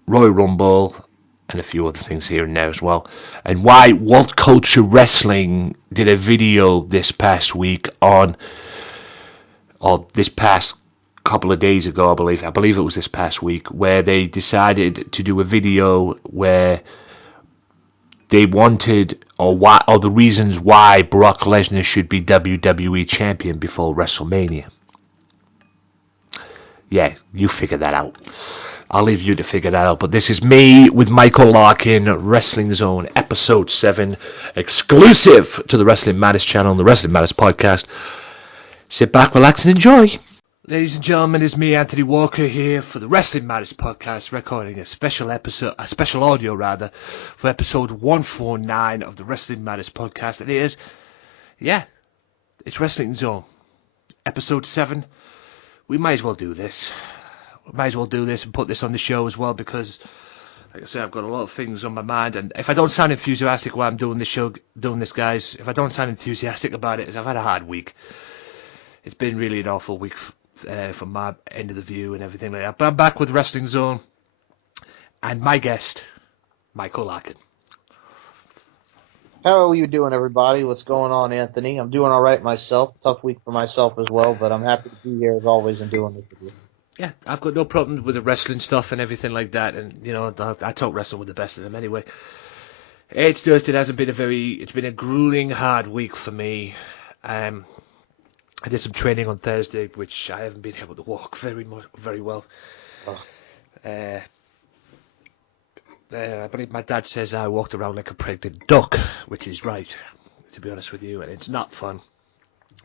Royal Rumble, and a few other things here and there as well, and why What Culture Wrestling did a video this past week on, or this past couple of days ago, I believe it was this past week, where they decided to do a video where they wanted, or the reasons why Brock Lesnar should be WWE champion before WrestleMania. Yeah, you figure that out. I'll leave you to figure that out. But this is me with Michael Larkin, Wrestling Zone, episode 7, exclusive to the Wrestling Matters channel, the Wrestling Matters podcast. Sit back, relax, and enjoy. Ladies and gentlemen, it's me, Anthony Walker, here for the Wrestling Matters podcast, recording a special audio for episode 149 of the Wrestling Matters podcast. It is, it's Wrestling Zone, episode 7. We might as well do this. And put this on the show as well, because, like I said, I've got a lot of things on my mind, and if I don't sound enthusiastic while I'm doing this, guys, if I don't sound enthusiastic about it, is I've had a hard week. It's been really an awful week from my end of the view and everything like that. But I'm back with Wrestling Zone and my guest, Michael Larkin. How are you doing, everybody? What's going on, Anthony? I'm doing all right myself. Tough week for myself as well, but I'm happy to be here as always and doing this with you. Yeah, I've got no problem with the wrestling stuff and everything like that, and I talk wrestling with the best of them anyway. It's just it's been a grueling, hard week for me. I did some training on Thursday, which I haven't been able to walk very well. I believe my dad says I walked around like a pregnant duck, which is right, to be honest with you, and it's not fun,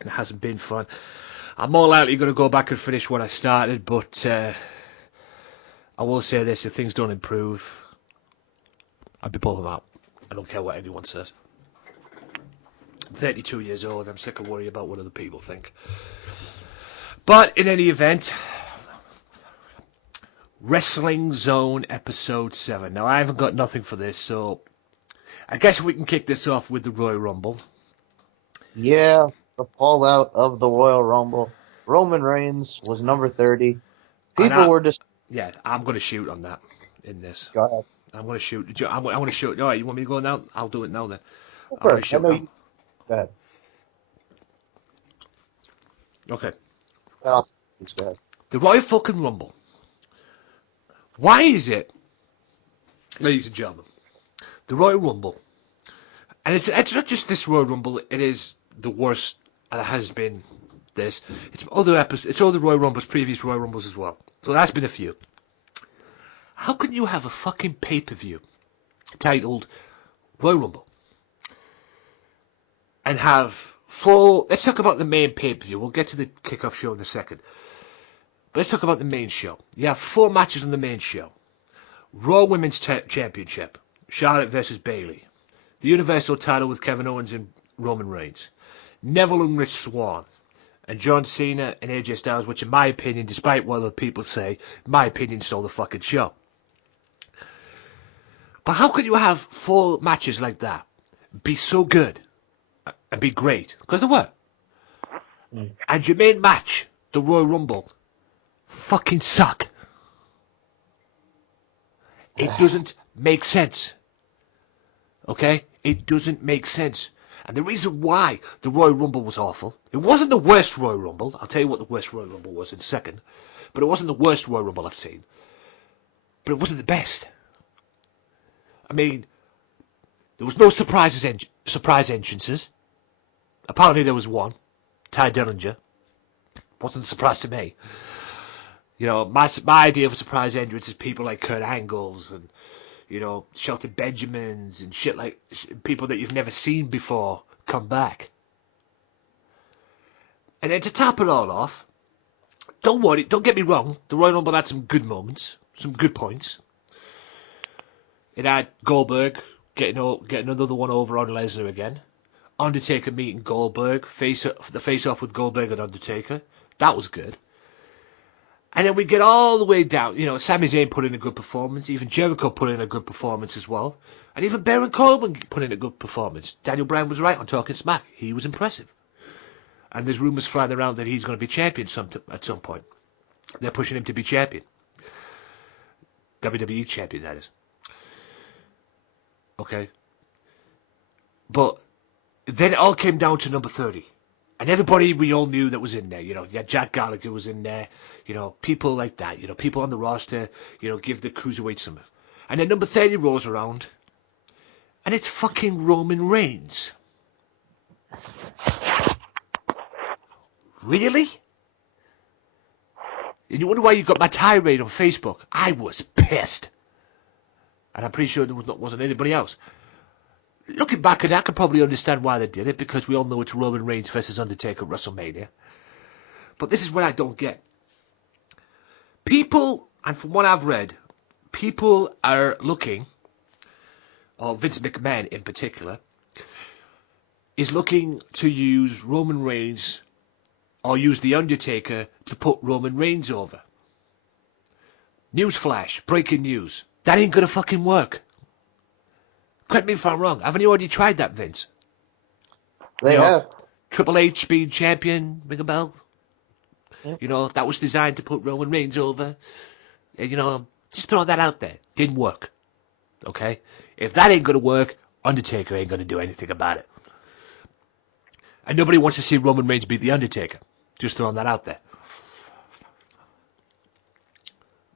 and it hasn't been fun. I'm more likely going to go back and finish what I started, but I will say this, if things don't improve, I'll be pulling out. I don't care what anyone says. I'm 32 years old. I'm sick of worrying about what other people think. But in any event, Wrestling Zone Episode 7. Now, I haven't got nothing for this, so I guess we can kick this off with the Royal Rumble. Yeah, the fallout of the Royal Rumble. Roman Reigns was number 30. People were just... Yeah, I'm going to shoot on that in this. Go ahead. I'm going to shoot. I want to shoot. All right, you want me to go now? I'll do it now then. Go ahead. Okay. Go ahead. The Royal fucking Rumble. Why is it, ladies and gentlemen, the Royal Rumble, and it's not just this Royal Rumble, it is the worst, and it has been this. It's other episodes, it's all the Royal Rumbles, previous Royal Rumbles as well. So that's been a few. How can you have a fucking pay-per-view titled Royal Rumble and have full... Let's talk about the main pay-per-view. We'll get to the kickoff show in a second. But let's talk about the main show. You have 4 matches on the main show. Raw Women's Championship. Charlotte versus Bayley. The Universal title with Kevin Owens and Roman Reigns. Neville and Rich Swann. And John Cena and AJ Styles, which in my opinion, despite what other people say, in my opinion, stole the fucking show. But how could you have 4 matches like that be so good and be great? Because they were. And your main match, the Royal Rumble, fucking suck. It doesn't make sense. Okay? It doesn't make sense. And the reason why the Royal Rumble was awful, it wasn't the worst Royal Rumble. I'll tell you what the worst Royal Rumble was in a second. But it wasn't the worst Royal Rumble I've seen. But it wasn't the best. I mean, there was no surprise entrances. Apparently there was one. Ty Dillinger. Wasn't a surprise to me. You know, my idea of a surprise entrance is people like Kurt Angles and, you know, Shelton Benjamins and shit like people that you've never seen before come back. And then to top it all off, don't worry, don't get me wrong, the Royal Rumble had some good moments, some good points. It had Goldberg getting another one over on Lesnar again. Undertaker meeting Goldberg, the face-off with Goldberg and Undertaker. That was good. And then we get all the way down. You know, Sami Zayn put in a good performance. Even Jericho put in a good performance as well. And even Baron Corbin put in a good performance. Daniel Bryan was right on talking smack. He was impressive. And there's rumours flying around that he's going to be champion at some point. They're pushing him to be champion. WWE champion, that is. Okay. But then it all came down to number 30. And everybody we all knew that was in there, you know, yeah, Jack Gallagher was in there, you know, people like that, you know, people on the roster, you know, give the cruiserweight some. And then number 30 rolls around, and it's fucking Roman Reigns. Really? And you wonder why you got my tirade on Facebook? I was pissed. And I'm pretty sure there wasn't anybody else. Looking back at it, I can probably understand why they did it, because we all know it's Roman Reigns versus Undertaker at WrestleMania. But this is what I don't get. People, and from what I've read, people are looking, or Vince McMahon in particular, is looking to use Roman Reigns, or use The Undertaker, to put Roman Reigns over. Newsflash, breaking news. That ain't gonna fucking work. Correct me if I'm wrong. Haven't you already tried that, Vince? They have. Triple H being champion, ring a bell? Yep. You know, that was designed to put Roman Reigns over. You know, just throw that out there. Didn't work. Okay? If that ain't going to work, Undertaker ain't going to do anything about it. And nobody wants to see Roman Reigns beat The Undertaker. Just throwing that out there.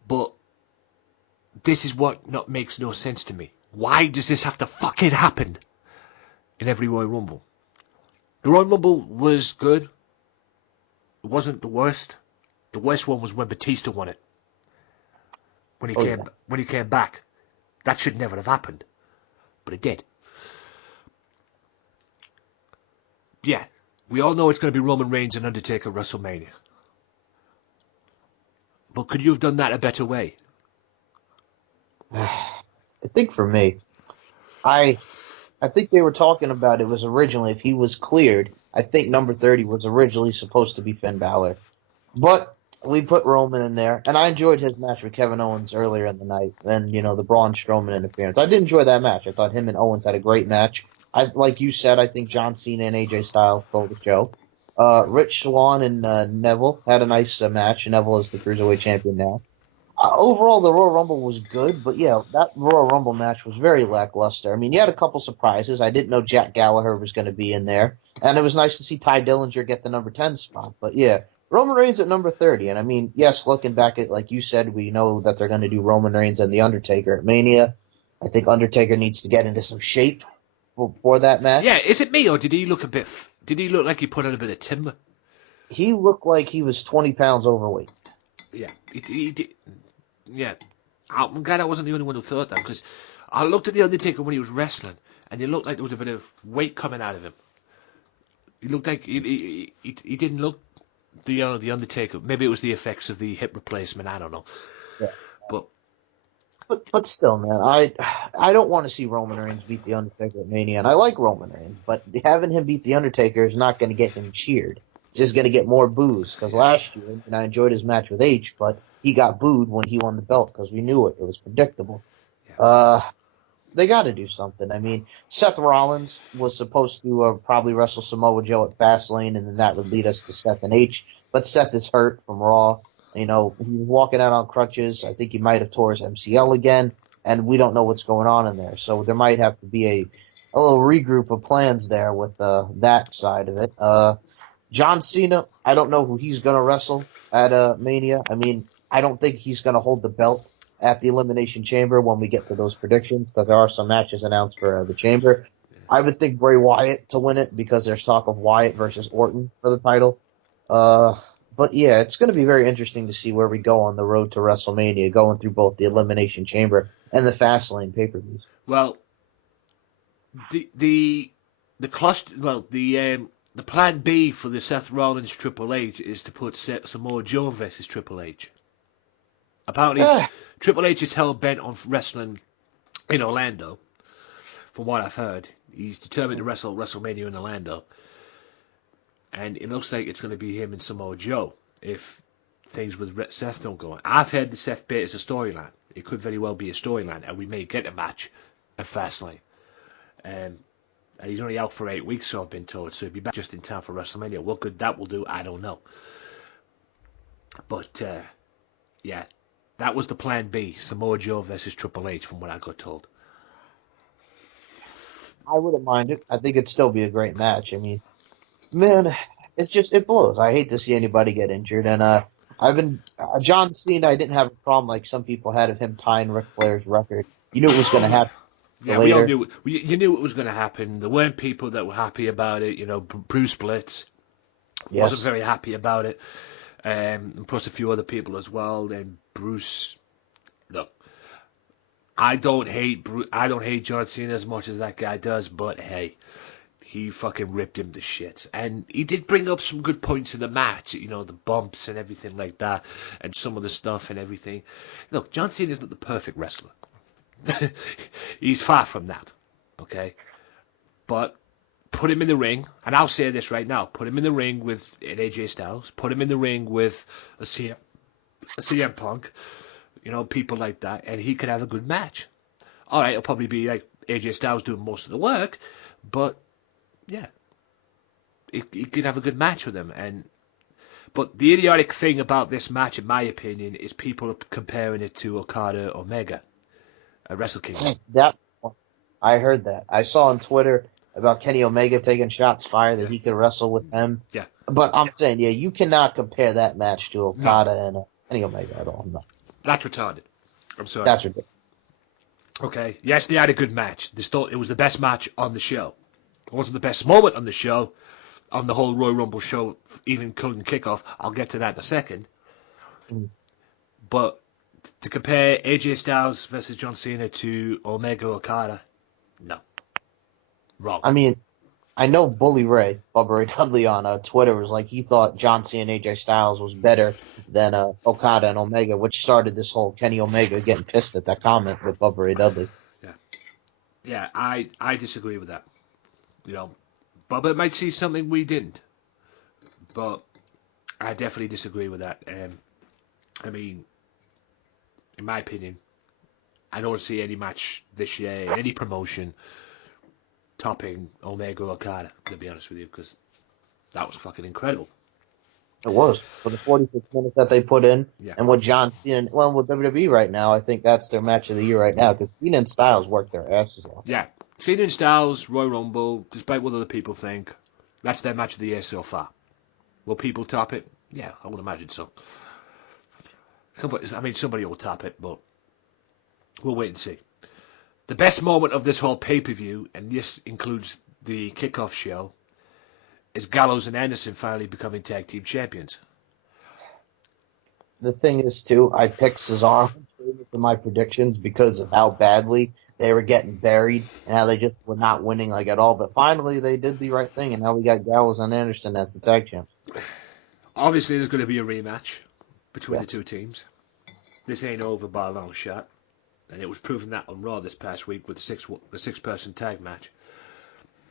But this is what makes no sense to me. Why does this have to fucking happen in every Royal Rumble? The Royal Rumble was good. It wasn't the worst. The worst one was when Batista won it. When he came back. That should never have happened. But it did. Yeah. We all know it's going to be Roman Reigns and Undertaker at WrestleMania. But could you have done that a better way? I think for me, I I think they were talking about it was originally, if he was cleared, I think number 30 was originally supposed to be Finn Balor. But we put Roman in there, and I enjoyed his match with Kevin Owens earlier in the night, and the Braun Strowman interference. I did enjoy that match. I thought him and Owens had a great match. Like you said, I think John Cena and AJ Styles stole the show. Rich Swann and Neville had a nice match. Neville is the Cruiserweight champion now. Overall, the Royal Rumble was good, but yeah, that Royal Rumble match was very lackluster. I mean, you had a couple surprises. I didn't know Jack Gallagher was going to be in there, and it was nice to see Ty Dillinger get the number 10 spot. But yeah, Roman Reigns at number 30, and I mean, yes, looking back at, like you said, we know that they're going to do Roman Reigns and The Undertaker at Mania. I think Undertaker needs to get into some shape for that match. Yeah, is it me, or did he look a bit... Did he look like he put on a bit of timber? He looked like he was 20 pounds overweight. Yeah, he did. Yeah, I'm glad I wasn't the only one who thought that, because I looked at The Undertaker when he was wrestling, and it looked like there was a bit of weight coming out of him. He looked like he didn't look the Undertaker. Maybe it was the effects of the hip replacement. I don't know. Yeah. But still, man, I don't want to see Roman Reigns beat The Undertaker at Mania, and I like Roman Reigns, but having him beat The Undertaker is not going to get him cheered. It's just going to get more boos, because last year, and I enjoyed his match with H, but he got booed when he won the belt, because we knew it. It was predictable. Yeah. They got to do something. I mean, Seth Rollins was supposed to probably wrestle Samoa Joe at Fastlane, and then that would lead us to Seth and H, but Seth is hurt from Raw. He was walking out on crutches. I think he might have tore his MCL again, and we don't know what's going on in there. So there might have to be a little regroup of plans there with that side of it. John Cena, I don't know who he's going to wrestle at Mania. I mean, I don't think he's going to hold the belt at the Elimination Chamber when we get to those predictions, because there are some matches announced for the Chamber. I would think Bray Wyatt to win it, because there's talk of Wyatt versus Orton for the title. But yeah, it's going to be very interesting to see where we go on the road to WrestleMania, going through both the Elimination Chamber and the Fastlane pay-per-views. Well, the plan B for the Seth Rollins Triple H is to put Samoa Joe versus Triple H. Apparently, Triple H is hell bent on wrestling in Orlando. From what I've heard, he's determined to wrestle WrestleMania in Orlando. And it looks like it's going to be him and Samoa Joe if things with Seth don't go on. I've heard the Seth bit is a storyline. It could very well be a storyline, and we may get a match at Fastlane. And he's only out for 8 weeks, so I've been told. So he'll be back just in time for WrestleMania. What good that will do, I don't know. But, yeah, that was the plan B. Samoa Joe versus Triple H, from what I got told. I wouldn't mind it. I think it'd still be a great match. I mean, man, it blows. I hate to see anybody get injured, and John Cena. I didn't have a problem like some people had of him tying Ric Flair's record. You knew it was going to happen. Yeah, we all knew. You knew it was going to happen. There weren't people that were happy about it. Bruce Blitz wasn't very happy about it, and plus a few other people as well. And Bruce, look, I don't hate John Cena as much as that guy does, but hey. He fucking ripped him to shit. And he did bring up some good points in the match, the bumps and everything like that, and some of the stuff and everything. Look, John Cena isn't the perfect wrestler. He's far from that, okay? But put him in the ring, and I'll say this right now, put him in the ring with an AJ Styles, put him in the ring with a CM Punk, people like that, and he could have a good match. All right, it'll probably be like AJ Styles doing most of the work, but yeah, he could have a good match with him. But the idiotic thing about this match, in my opinion, is people are comparing it to Okada Omega at Wrestle Kingdom. I heard that. I saw on Twitter about Kenny Omega taking shots fired that he could wrestle with them. Yeah. But I'm saying, you cannot compare that match to Okada and Kenny Omega at all. No. That's retarded. I'm sorry. That's ridiculous. Okay. Yes, they had a good match. It was the best match on the show. It wasn't the best moment on the show, on the whole Royal Rumble show, even including kickoff. I'll get to that in a second. But to compare AJ Styles versus John Cena to Omega Okada, no. Wrong. I mean, I know Bully Ray, Bubba Ray Dudley on Twitter was like he thought John Cena and AJ Styles was better than Okada and Omega, which started this whole Kenny Omega getting pissed at that comment with Bubba Ray Dudley. Yeah, I disagree with that. You know, Bubba might see something we didn't, but I definitely disagree with that. I mean, in my opinion, I don't see any match this year, any promotion, topping Omega or Okada, to be honest with you, because that was fucking incredible. It was. For the 46 minutes that they put in, Yeah. and what John Cena, well, with WWE right now, I think that's their match of the year right now, because Cena and Styles work their asses off. Yeah. Cena and Styles, Royal Rumble, despite what other people think, that's their match of the year so far. Will people top it? Yeah, I would imagine so. Somebody will top it, but we'll wait and see. The best moment of this whole pay-per-view, and this includes the kickoff show, is Gallows and Anderson finally becoming tag team champions. The thing is, too, I picked Cesaro for my predictions because of how badly they were getting buried and how they just were not winning like at all. But finally, they did the right thing, and now we got Gallows and Anderson as the tag champs. Obviously, there's going to be a rematch between the two teams. This ain't over by a long shot, and it was proven that on Raw this past week with the six-person tag match.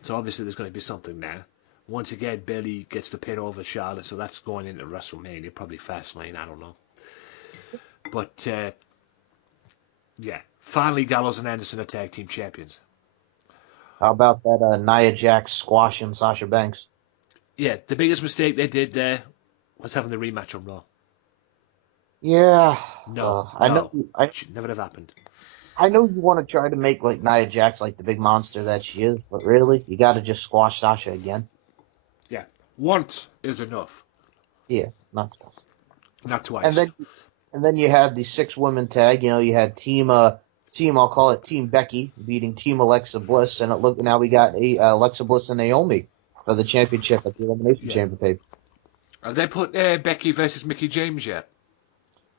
So obviously, there's going to be something there. Once again, Bayley gets the pin over Charlotte, so that's going into WrestleMania, probably Fastlane, I don't know. But, yeah, finally Gallows and Anderson are tag team champions. How about that Nia Jax squashing Sasha Banks? Yeah, the biggest mistake they did there was having the rematch on Raw. Yeah. I know. It should never have happened. I know you want to try to make like Nia Jax like the big monster that she is, but really, you got to just squash Sasha again. Yeah, once is enough. Yeah, not twice. Not twice. And then you had the 6-woman tag. You know, you had team. I'll call it Team Becky beating Team Alexa Bliss, and now we got Alexa Bliss and Naomi for the championship at the Elimination Chamber paper. Have they put Becky versus Mickie James yet?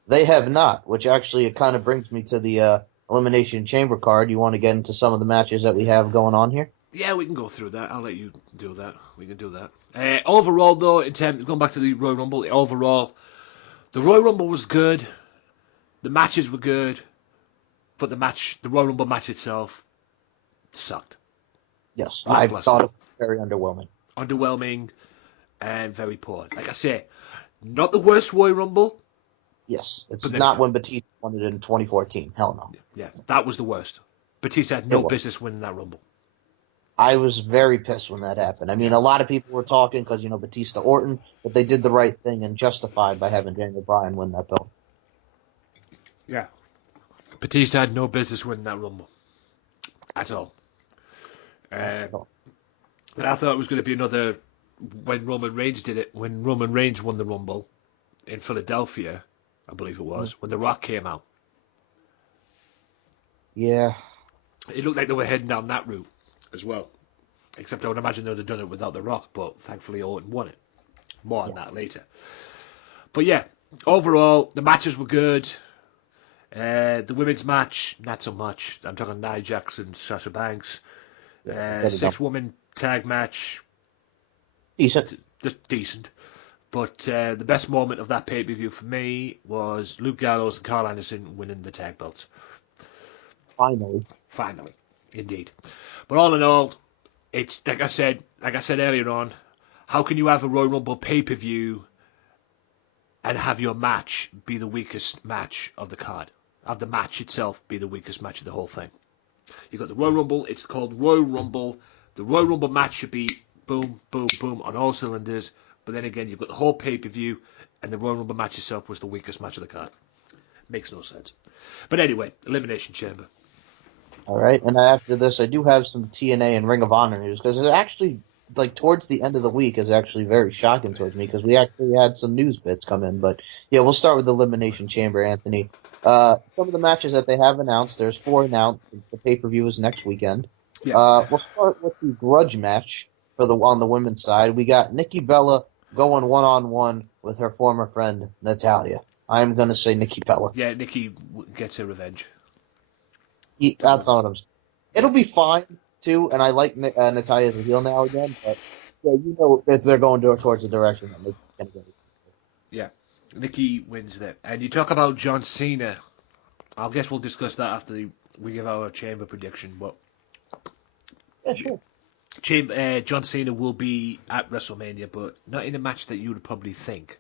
They have not, which actually it kind of brings me to the Elimination Chamber card. You want to get into some of the matches that we have going on here? Yeah, we can go through that. I'll let you do that. We can do that. Overall, though, in terms going back to the Royal Rumble, the Royal Rumble was good. The matches were good, but the Royal Rumble match itself sucked. Yes, I thought it was very underwhelming. Underwhelming and very poor. Like I say, not the worst Royal Rumble. Yes, it's not when Batista won it in 2014. Hell no. Yeah, that was the worst. Batista had no business winning that Rumble. I was very pissed when that happened. I mean, a lot of people were talking because, Batista Orton, but they did the right thing and justified by having Daniel Bryan win that belt. Yeah. Batista had no business winning that Rumble. At all. But I thought it was going to be another, when Roman Reigns did it, when Roman Reigns won the Rumble in Philadelphia, I believe it was, when The Rock came out. Yeah. It looked like they were heading down that route as well. Except I would imagine they would have done it without The Rock, but thankfully Orton won it. More on that later. But yeah, overall, the matches were good. The women's match, not so much. I'm talking Nia Jax and Sasha Banks. 6-woman tag match. Decent. Just decent. But the best moment of that pay-per-view for me was Luke Gallows and Carl Anderson winning the tag belts. Finally. Indeed. But all in all, it's like I said earlier on, how can you have a Royal Rumble pay-per-view and have your match be the weakest match of the card? Have the match itself be the weakest match of the whole thing? You've got the Royal Rumble, it's called Royal Rumble. The Royal Rumble match should be boom, boom, boom on all cylinders. But then again, you've got the whole pay-per-view, and the Royal Rumble match itself was the weakest match of the card. Makes no sense. But anyway, Elimination Chamber. All right, and after this, I do have some TNA and Ring of Honor news, because it actually, towards the end of the week is actually very shocking towards me, because we actually had some news bits come in. But, yeah, we'll start with the Elimination Chamber, Anthony. Some of the matches that they have announced, there's 4 announced. The pay-per-view is next weekend. Yeah. We'll start with the grudge match on the women's side. We got Nikki Bella going one-on-one with her former friend, Natalya. I'm going to say Nikki Bella. Yeah, Nikki gets her revenge. That's not what I'm saying. It'll be fine, too, and I like Natalya as a heel now again, but that they're going towards the direction that Nikki's going to go. Yeah, Nikki wins there. And you talk about John Cena. I guess we'll discuss that after we give our chamber prediction, but Yeah, sure. John Cena will be at WrestleMania, but not in a match that you would probably think.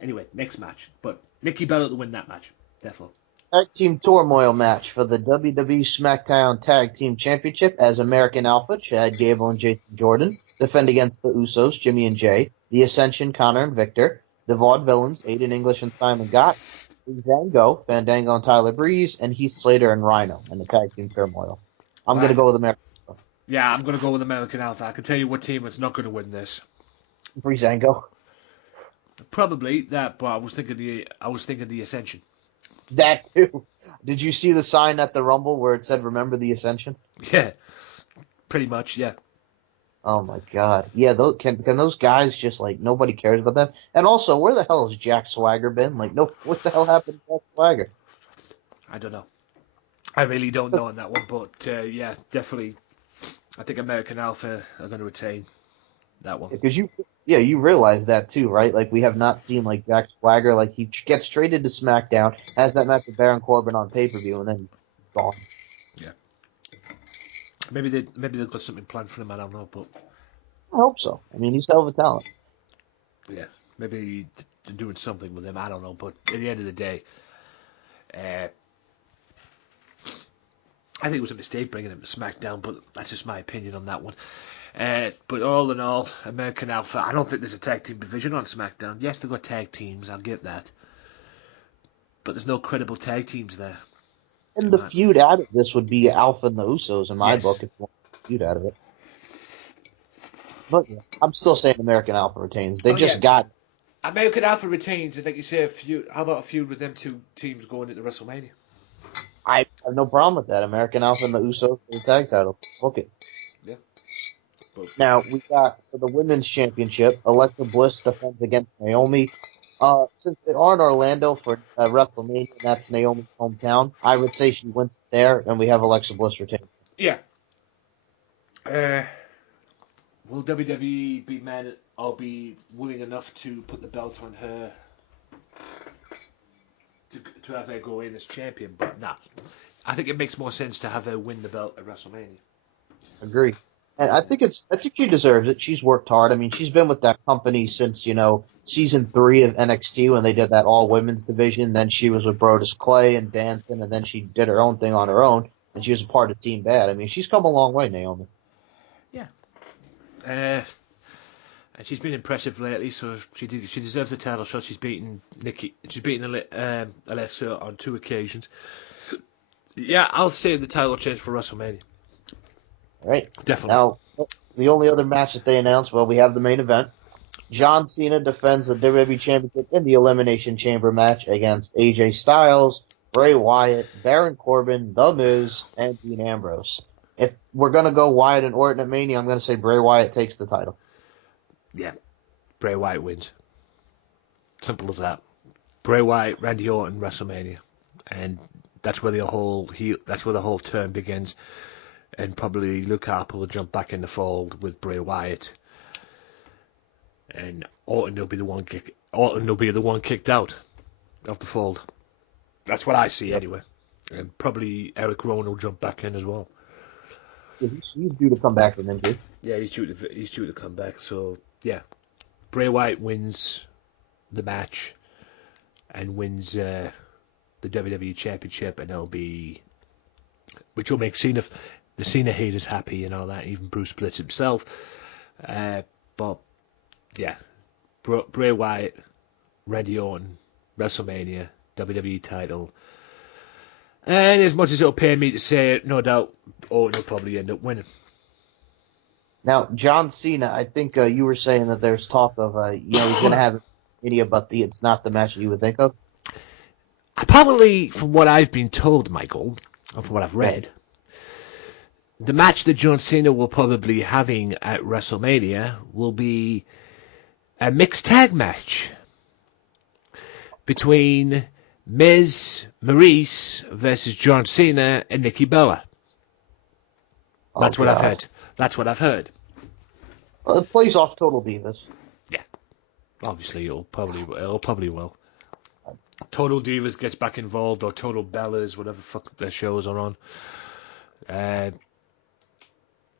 Anyway, next match. But Nikki Bella to win that match. Definitely. Tag Team Turmoil match for the WWE SmackDown Tag Team Championship as American Alpha, Chad Gable and Jason Jordan, defend against the Usos, Jimmy and Jay, The Ascension, Connor and Victor, the Vaudevillains, Aiden English and Simon Gott, Fandango and Tyler Breeze, and Heath Slater and Rhino in the Tag Team Turmoil. I'm going to go with American Alpha. Yeah, I'm going to go with American Alpha. I can tell you what team is not going to win this. Breezango. Probably that, but I was thinking the Ascension. That too. Did you see the sign at the Rumble where it said "Remember the Ascension"? Yeah, pretty much. Yeah. Oh my God. Yeah, can those guys just like nobody cares about them? And also, where the hell has Jack Swagger been? Like, no, what the hell happened to Jack Swagger? I don't know. I really don't know on that one, but yeah, definitely. I think American Alpha are going to retain that one. Because you realize that too, right? Like, we have not seen like Jack Swagger. Like, he gets traded to SmackDown, has that match with Baron Corbin on pay-per-view, and then he's gone. Yeah. Maybe they've got something planned for him. I don't know, but I hope so. I mean, he's hell of a talent. Yeah, maybe they're doing something with him. I don't know, but at the end of the day, I think it was a mistake bringing him to SmackDown, but that's just my opinion on that one. But all in all, American Alpha, I don't think there's a tag team division on SmackDown. Yes, they've got tag teams, I'll get that. But there's no credible tag teams there. And the feud out of this would be Alpha and the Usos in my book if you want the feud out of it. But yeah, I'm still saying American Alpha retains. They got American Alpha retains, and like you say, how about a feud with them two teams going into WrestleMania? I have no problem with that. American Alpha and the Usos for the tag title. Okay. Yeah. Now, we got for the Women's Championship, Alexa Bliss defends against Naomi. Since they are in Orlando for WrestleMania, and that's Naomi's hometown, I would say she went there, and we have Alexa Bliss retain. Yeah. Will WWE be mad or be willing enough to put the belt on her to have her go in as champion? But nah. I think it makes more sense to have her win the belt at WrestleMania. Agree. And I think she deserves it. She's worked hard. I mean, she's been with that company since, season 3 of NXT when they did that all women's division. Then she was with Brodus Clay and Danson, and then she did her own thing on her own, and she was a part of Team Bad. I mean, she's come a long way, Naomi. Yeah. And she's been impressive lately, so she deserves the title shot. She's beaten Alexa on 2 occasions. Yeah, I'll save the title change for WrestleMania. Right. Definitely. Now, the only other match that they announced, we have the main event. John Cena defends the WWE Championship in the Elimination Chamber match against AJ Styles, Bray Wyatt, Baron Corbin, The Miz, and Dean Ambrose. If we're going to go Wyatt and Orton at Mania, I'm going to say Bray Wyatt takes the title. Yeah. Bray Wyatt wins. Simple as that. Bray Wyatt, Randy Orton, WrestleMania. And that's where the whole turn begins. And probably Luke Harper will jump back in the fold with Bray Wyatt, and Orton will be the one kicked out of the fold. That's what I see anyway. And probably Eric Rowan will jump back in as well. Yeah, he's due to come back from injury. Yeah, he's due to come back. So yeah, Bray Wyatt wins the match and wins the WWE Championship, and which will make the Cena haters happy and all that, even Bruce Blitz himself. But yeah, Bray Wyatt, Randy Orton, WrestleMania, WWE title. And as much as it'll pain me to say it, no doubt Orton will probably end up winning. Now, John Cena, I think you were saying that there's talk of, he's going to have Mania, but it's not the match that you would think of? Probably, from what I've been told, Michael, or from what I've read, the match that John Cena will probably be having at WrestleMania will be a mixed tag match between Miz, Maurice versus John Cena and Nikki Bella. That's what I've heard. That's what I've heard. Well, it plays off Total Divas. Yeah, obviously it'll probably will. Total Divas gets back involved, or Total Bellas, whatever fuck their shows are on.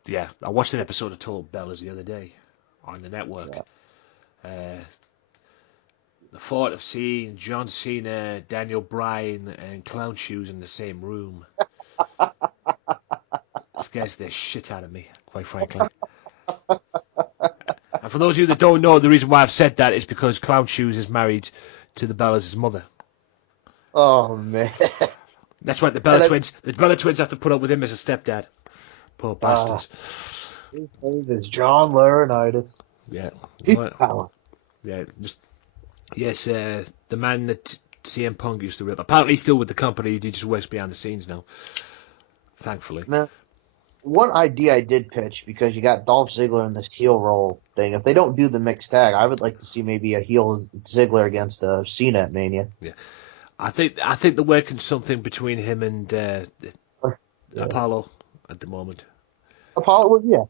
Yeah, I watched an episode of Total Bellas the other day on the network. The thought of seeing John Cena, Daniel Bryan, and Clown Shoes in the same room scares the shit out of me, quite frankly. And for those of you that don't know, the reason why I've said that is because Clown Shoes is married to the Bellas' mother. Oh, man. That's why the Bella twins have to put up with him as a stepdad. Poor bastards. His name is John Laurinaitis. Yeah. Power. Yeah, yes, the man that CM Punk used to rip. Apparently he's still with the company, he just works behind the scenes now. Thankfully. Now, one idea I did pitch, because you got Dolph Ziggler in this heel role thing. If they don't do the mixed tag, I would like to see maybe a heel Ziggler against Cena at Mania. Yeah. I think they're working something between him and Apollo at the moment. Apollo, yeah.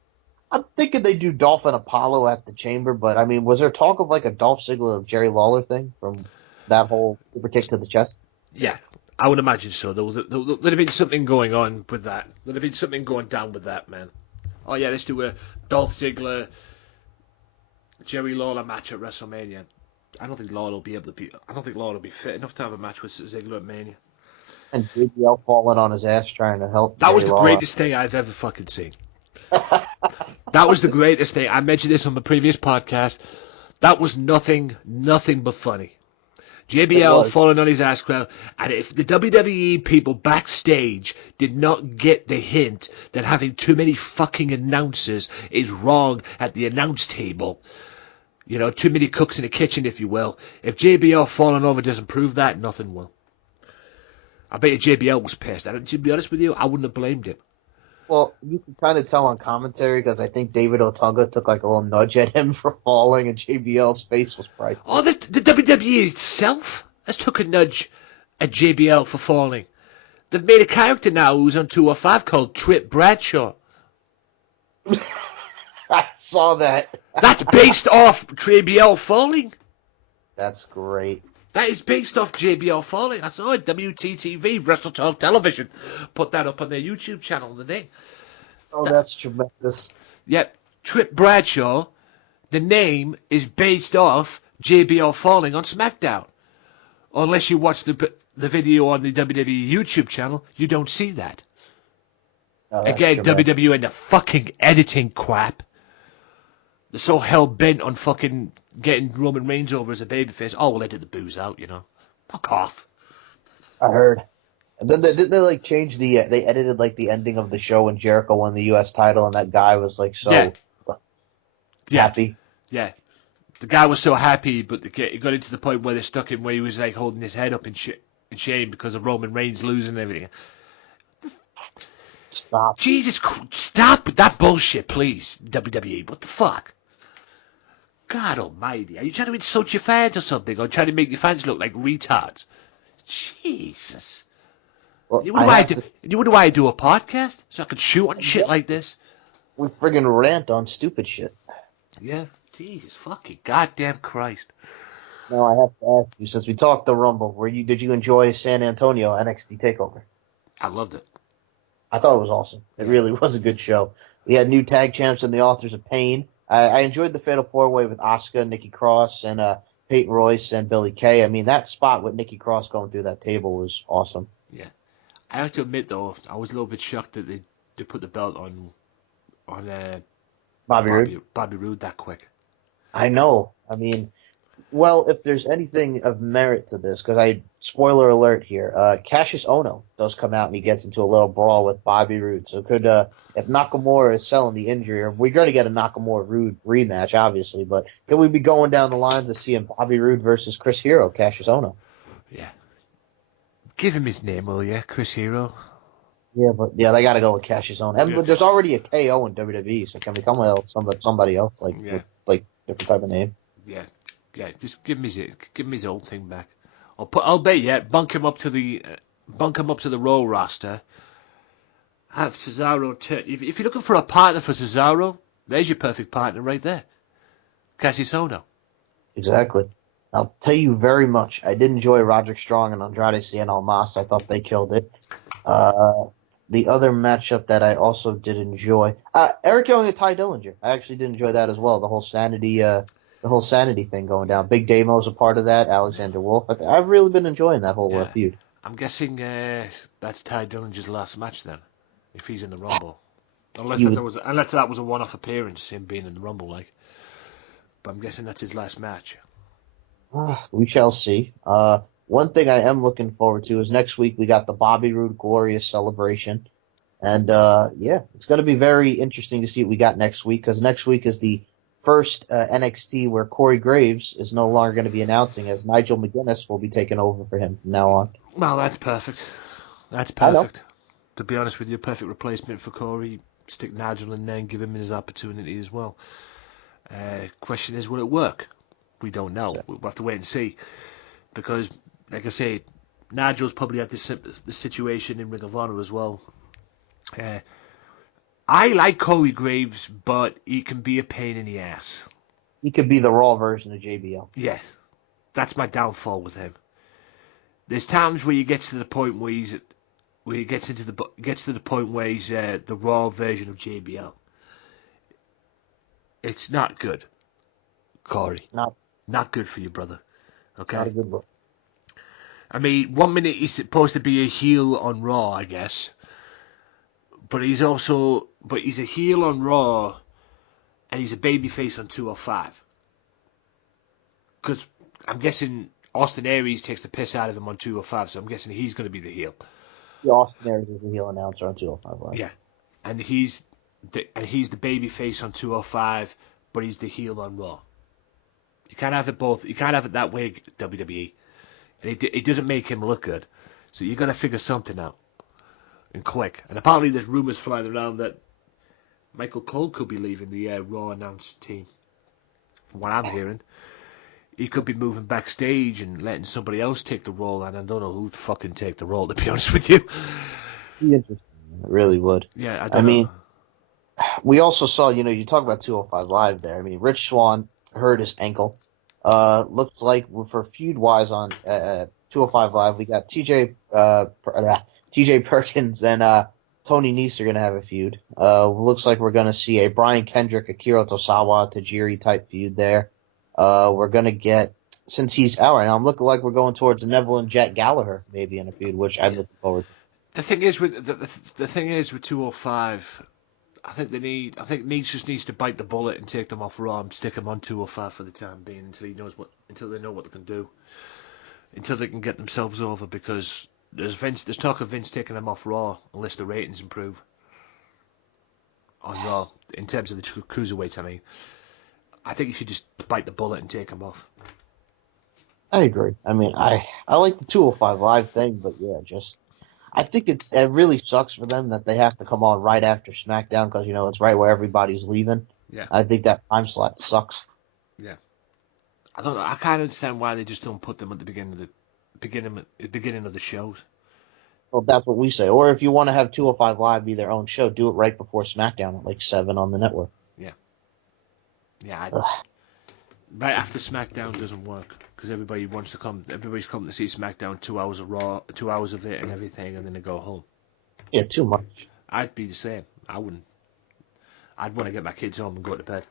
I'm thinking they do Dolph and Apollo at the Chamber, but I mean, was there talk of like a Dolph Ziggler Jerry Lawler thing from that whole super kick to the chest? Yeah, I would imagine so. There'd have been something going on with that. There'd have been something going down with that, man. Oh yeah, let's do a Dolph Ziggler Jerry Lawler match at WrestleMania. I don't think Lawler will be fit enough to have a match with Ziggler at Mania. And JBL falling on his ass trying to help. That was the Lawler. greatest thing I've ever fucking seen. That was the greatest thing. I mentioned this on the previous podcast. That was nothing but funny. JBL falling on his ass crowd, and if the WWE people backstage did not get the hint that having too many fucking announcers is wrong at the announce table, you know, too many cooks in the kitchen, if you will. If JBL falling over doesn't prove that, nothing will. I bet you JBL was pissed. And to be honest with you, I wouldn't have blamed him. Well, you can kind of tell on commentary because I think David Otunga took like a little nudge at him for falling, and JBL's face was priceless. Oh, the WWE itself has took a nudge at JBL for falling. They've made a character now who's on 205 called Trip Bradshaw. I saw that. That's based off JBL falling. That's great. That is based off JBL falling. I saw it. WTTV, Wrestle Talk Television, put that up on their YouTube channel today. Oh, that's tremendous. Yep. Trip Bradshaw, the name is based off JBL falling on Smackdown. Unless you watch the video on the WWE YouTube channel, you don't see that. Oh, Again, tremendous. WWE and the fucking editing crap. They're so hell-bent on fucking getting Roman Reigns over as a babyface. Oh, we'll edit the booze out, you know. Fuck off. I heard. And then didn't they like change the? They edited like the ending of the show when Jericho won the U.S. title, and that guy was like so happy. Yeah. The guy was so happy, but it got into the point where they stuck him where he was like holding his head up in shame because of Roman Reigns losing and everything. Stop. Jesus Christ. Stop with that bullshit, please, WWE. What the fuck? God almighty. Are you trying to insult your fans or something? Or trying to make your fans look like retards? Jesus. Well, You wonder why I do a podcast? So I can shoot on shit like this? We friggin' rant on stupid shit. Yeah. Jesus fucking goddamn Christ. Now I have to ask you, since we talked the Rumble, did you enjoy San Antonio NXT TakeOver? I loved it. I thought it was awesome. It really was a good show. We had new tag champs and the Authors of Pain. I enjoyed the Fatal 4-Way with Asuka, Nikki Cross, and Peyton Royce and Billie Kay. I mean, that spot with Nikki Cross going through that table was awesome. Yeah. I have to admit, though, I was a little bit shocked that they put the belt on Bobby Roode that quick. I know. I mean, well, if there's anything of merit to this, because spoiler alert here, Cassius Ohno does come out and he gets into a little brawl with Bobby Roode. So if Nakamura is selling the injury, we're going to get a Nakamura Roode rematch, obviously, but could we be going down the lines of seeing Bobby Roode versus Chris Hero, Cassius Ohno? Yeah. Give him his name, will you? Chris Hero. Yeah, but they got to go with Cassius Ohno. But there's already a KO in WWE, so can we come with somebody else, with different type of name? Yeah. Just give him his old thing back. I'll bet you, bunk him up to the Raw roster. Have Cesaro turn. If you're looking for a partner for Cesaro, there's your perfect partner right there. Cassius Ohno. Exactly. I'll tell you very much. I did enjoy Roderick Strong and Andrade Cien Almas. I thought they killed it. The other matchup that I also did enjoy, Eric Young and Ty Dillinger. I actually did enjoy that as well. The whole sanity thing going down. Big Damo was a part of that. Alexander Wolf. I've really been enjoying that whole feud. I'm guessing that's Ty Dillinger's last match then, if he's in the Rumble. Unless that was a one-off appearance, him being in the Rumble, like. But I'm guessing that's his last match. We shall see. One thing I am looking forward to is next week we got the Bobby Roode Glorious Celebration. And, it's going to be very interesting to see what we got next week, because next week is the first NXT where Corey Graves is no longer going to be announcing, as Nigel McGuinness will be taking over for him from now on. Well, that's perfect. That's perfect. To be honest with you, perfect replacement for Corey. Stick Nigel in there and give him his opportunity as well. Question is, will it work? We don't know. We'll have to wait and see. Because, like I say, Nigel's probably had this situation in Ring of Honor as well. I like Corey Graves, but he can be a pain in the ass. He could be the Raw version of JBL. Yeah, that's my downfall with him. There's times where he gets to the point where he gets to the point where he's the Raw version of JBL. It's not good, Corey. Not good for you, brother. Okay. Not a good look. I mean, 1 minute he's supposed to be a heel on Raw, I guess. But he's a heel on Raw, and he's a babyface on 205. Because I'm guessing Austin Aries takes the piss out of him on 205, so I'm guessing he's going to be the heel. Yeah, Austin Aries is the heel announcer on 205 Live. Yeah, and he's the babyface on 205, but he's the heel on Raw. You can't have it both. You can't have it that way, WWE. And it doesn't make him look good. So you got to figure something out. And quick. And apparently there's rumours flying around that Michael Cole could be leaving the Raw announced team. From what I'm hearing. He could be moving backstage and letting somebody else take the role. And I don't know who'd fucking take the role, to be honest with you. Be interesting. It really would. Yeah, I mean, we also saw, you talk about 205 Live there. I mean, Rich Swann hurt his ankle. Looks like for feud-wise on 205 Live, we got TJ Perkins and Tony Nese are going to have a feud. Looks like we're going to see a Brian Kendrick, Akira Tozawa, Tajiri type feud there. We're going to get, since he's out right now, I'm looking like we're going towards Neville and Jack Gallagher maybe in a feud, which I'm looking forward to. The thing is with 205, I think Nese just needs to bite the bullet and take them off Raw and stick them on 205 for the time being until they know what they can do, until they can get themselves over, because there's talk of Vince taking them off Raw unless the ratings improve on Raw in terms of the cruiserweights. I mean, I think you should just bite the bullet and take them off. I agree. I mean, I like the 205 Live thing, but yeah, I think it really sucks for them that they have to come on right after SmackDown because, it's right where everybody's leaving. Yeah. I think that time slot sucks. Yeah. I don't know. I can't understand why they just don't put them at the beginning of the shows. Well, that's what we say. Or if you want to have 205 Live be their own show, do it right before SmackDown at like 7 on the network. Yeah. Yeah. Right after SmackDown doesn't work. Because everybody's coming to see SmackDown, 2 hours of Raw, 2 hours of it and everything, and then they go home. Yeah, too much. I'd be the same. I wouldn't. I'd want to get my kids home and go to bed.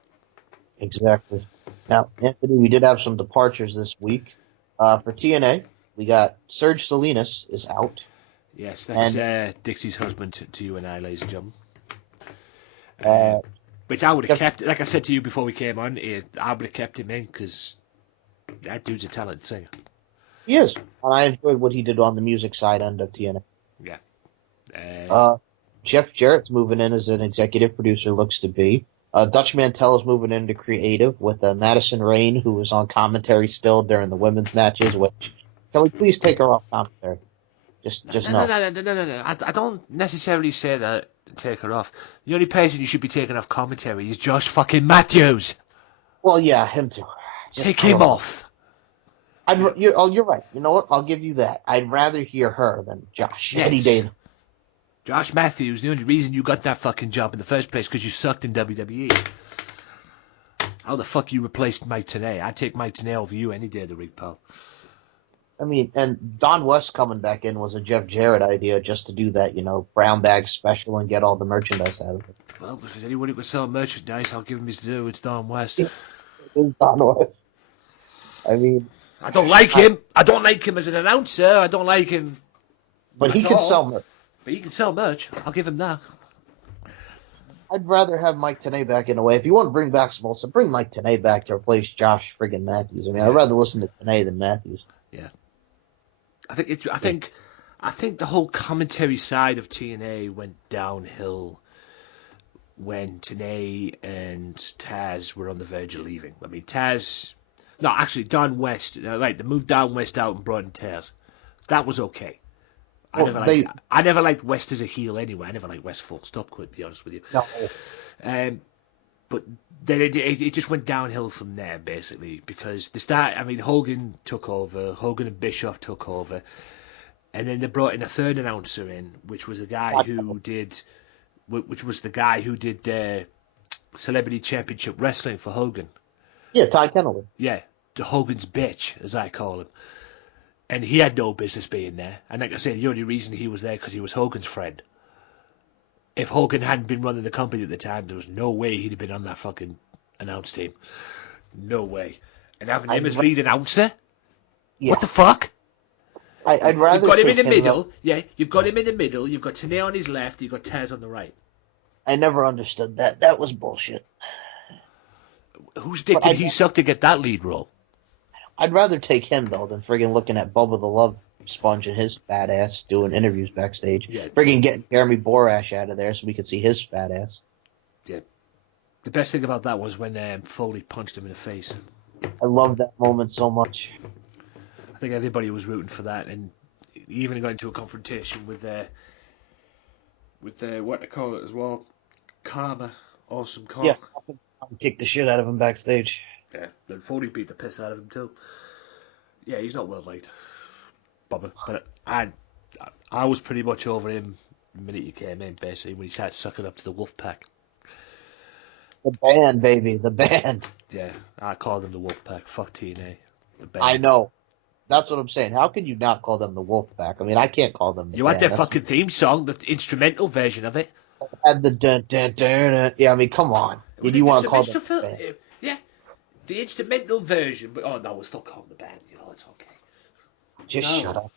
Exactly. Now, Anthony, we did have some departures this week. For TNA, we got Serge Salinas is out. Yes, that's Dixie's husband to you and I, ladies and gentlemen. Which I would have kept, like I said to you before we came on, I would have kept him in because that dude's a talented singer. He is. And I enjoyed what he did on the music side end of TNA. Yeah. Jeff Jarrett's moving in as an executive producer, looks to be. Dutch Mantell is moving into creative with Madison Rayne, who was on commentary still during the women's matches. Which, can we please take her off commentary? No. I don't necessarily say that. Take her off. The only person you should be taking off commentary is Josh fucking Matthews. Well, yeah, him too. Take him off. You're right. You know what? I'll give you that. I'd rather hear her than Josh. Yes. Any day. Josh Matthews, the only reason you got that fucking job in the first place because you sucked in WWE. How the fuck you replaced Mike Tenay? I'd take Mike Tenay over you any day of the week, pal. I mean, and Don West coming back in was a Jeff Jarrett idea just to do that, brown bag special and get all the merchandise out of it. Well, if there's anyone who can sell merchandise, I'll give him his due. It's Don West. It's Don West. I mean, I don't like him. I don't like him as an announcer. I don't like him. But he can sell merch. But he can sell merch. I'll give him that. I'd rather have Mike Tenay back in a way. If you want to bring back Smoltz, bring Mike Tenay back to replace Josh friggin' Matthews. I mean, I'd rather listen to Tenay than Matthews. Yeah. I think the whole commentary side of TNA went downhill when Tenay and Taz were on the verge of leaving. I mean, Don West, right, they moved Don West out and brought in Taz. That was okay. I never liked West as a heel anyway. I never liked West full stop, quite to be honest with you. No. But then it just went downhill from there, basically, because Hogan took over, Hogan and Bischoff took over, and then they brought in a third announcer in, which was the guy who did Celebrity Championship Wrestling for Hogan. Yeah, Ty Kennelly. Yeah, Hogan's bitch, as I call him. And he had no business being there. And like I said, the only reason he was there because he was Hogan's friend. If Hogan hadn't been running the company at the time, there was no way he'd have been on that fucking announce team. No way. And having him as lead announcer? Yeah. What the fuck? I'd rather You've got him in the middle. Yeah, you've got him in the middle. You've got Tenay on his left. You've got Taz on the right. I never understood that. That was bullshit. Whose dick did he suck to get that lead role? I'd rather take him, though, than friggin' looking at Bubba the Love Sponge and his fat ass doing interviews backstage. Yeah. Friggin' getting Jeremy Borash out of there so we could see his fat ass. Yeah. The best thing about that was when Foley punched him in the face. I love that moment so much. I think everybody was rooting for that, and he even got into a confrontation with what they call it as well, Karma. Awesome Karma. Yeah, Awesome Karma kicked the shit out of him backstage. Yeah, and Foley beat the piss out of him too. Yeah, he's not well liked, Bubba. But I was pretty much over him the minute he came in, basically, when he started sucking up to the Wolfpack. The band, baby, the band. Yeah, I call them the Wolfpack. Fuck TNA. The band. I know. That's what I'm saying. How can you not call them the Wolfpack? I mean, I can't call them the You band. want their fucking theme song, the instrumental version of it? Had the dun dun dun dun. Yeah, I mean, come on. Did you want to call them the band? Yeah, the instrumental version. But we'll still call them the band. It's okay. Just shut up.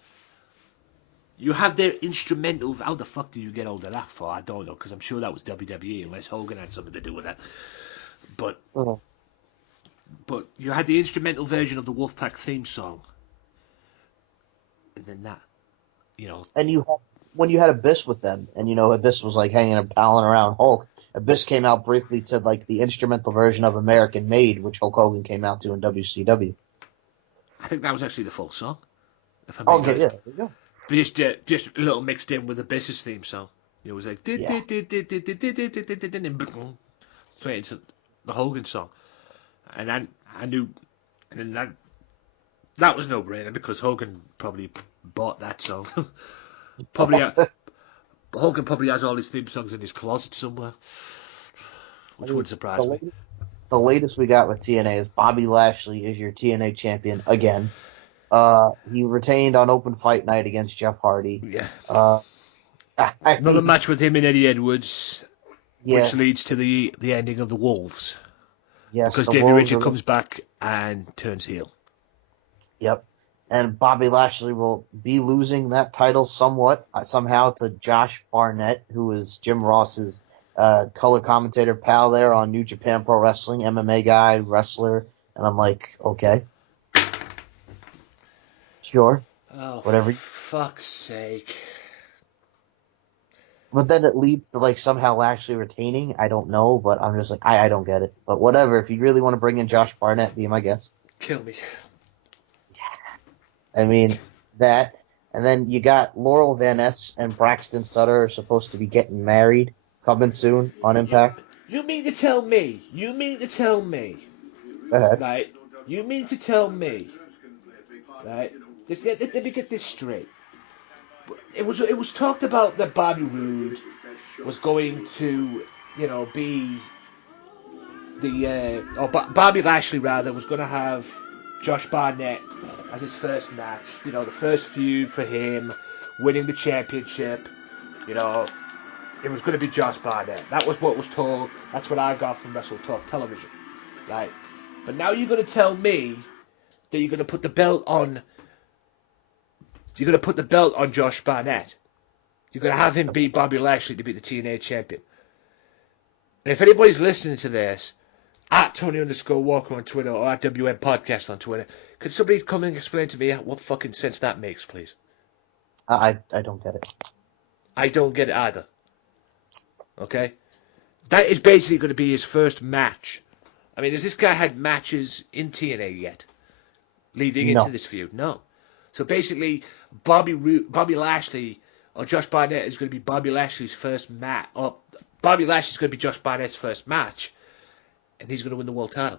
You have their instrumental. How the fuck did you get hold of that for? I don't know, because I'm sure that was WWE, unless Hogan had something to do with that. But you had the instrumental version of the Wolfpack theme song, and then that, And when you had Abyss with them, and Abyss was like hanging and palling around Hulk, Abyss came out briefly to like the instrumental version of American Made, which Hulk Hogan came out to in WCW. I think that was actually the full song. Okay, yeah, there you go. But just a little mixed in with Abyss's theme song. It was like straight into the Hogan song, and I knew, and then that was no brainer because Hogan probably bought that song. Hogan probably has all his theme songs in his closet somewhere, which would surprise me. The latest we got with TNA is Bobby Lashley is your TNA champion again. He retained on open fight night against Jeff Hardy. Yeah. Another match with him and Eddie Edwards, which leads to the ending of the Wolves. Yes, because Davey Richard comes back and turns heel. Yep. And Bobby Lashley will be losing that title somehow to Josh Barnett, who is Jim Ross's color commentator pal there on New Japan Pro Wrestling, MMA guy, wrestler. And I'm like, okay. Sure. Oh, whatever. For fuck's sake. But then it leads to like somehow Lashley retaining. I don't know, but I'm just like, I don't get it. But whatever. If you really want to bring in Josh Barnett, be my guest. Kill me. I mean, that. And then you got Laurel Van Ness and Braxton Sutter are supposed to be getting married coming soon on Impact. You mean to tell me? Right? You mean to tell me? Right? Let me get this straight. It was talked about that Bobby Roode was going to, be Bobby Lashley rather was going to have Josh Barnett as his first match. You know, the first feud for him, winning the championship. You know, it was going to be Josh Barnett. That was what was told. That's what I got from Wrestle Talk Television. Right? But now you're going to tell me that you're going to put the belt on. You're going to put the belt on Josh Barnett. You're going to have him beat Bobby Lashley to be the TNA champion. And if anybody's listening to this, at Tony_Walker on Twitter or at WM Podcast on Twitter, could somebody come and explain to me what fucking sense that makes, please? I don't get it. I don't get it either. Okay? That is basically going to be his first match. I mean, has this guy had matches in TNA yet? Leading into this feud? No. So basically, Bobby Lashley or Josh Barnett is going to be Bobby Lashley's first match. Or Bobby Lashley's going to be Josh Barnett's first match. And he's going to win the world title.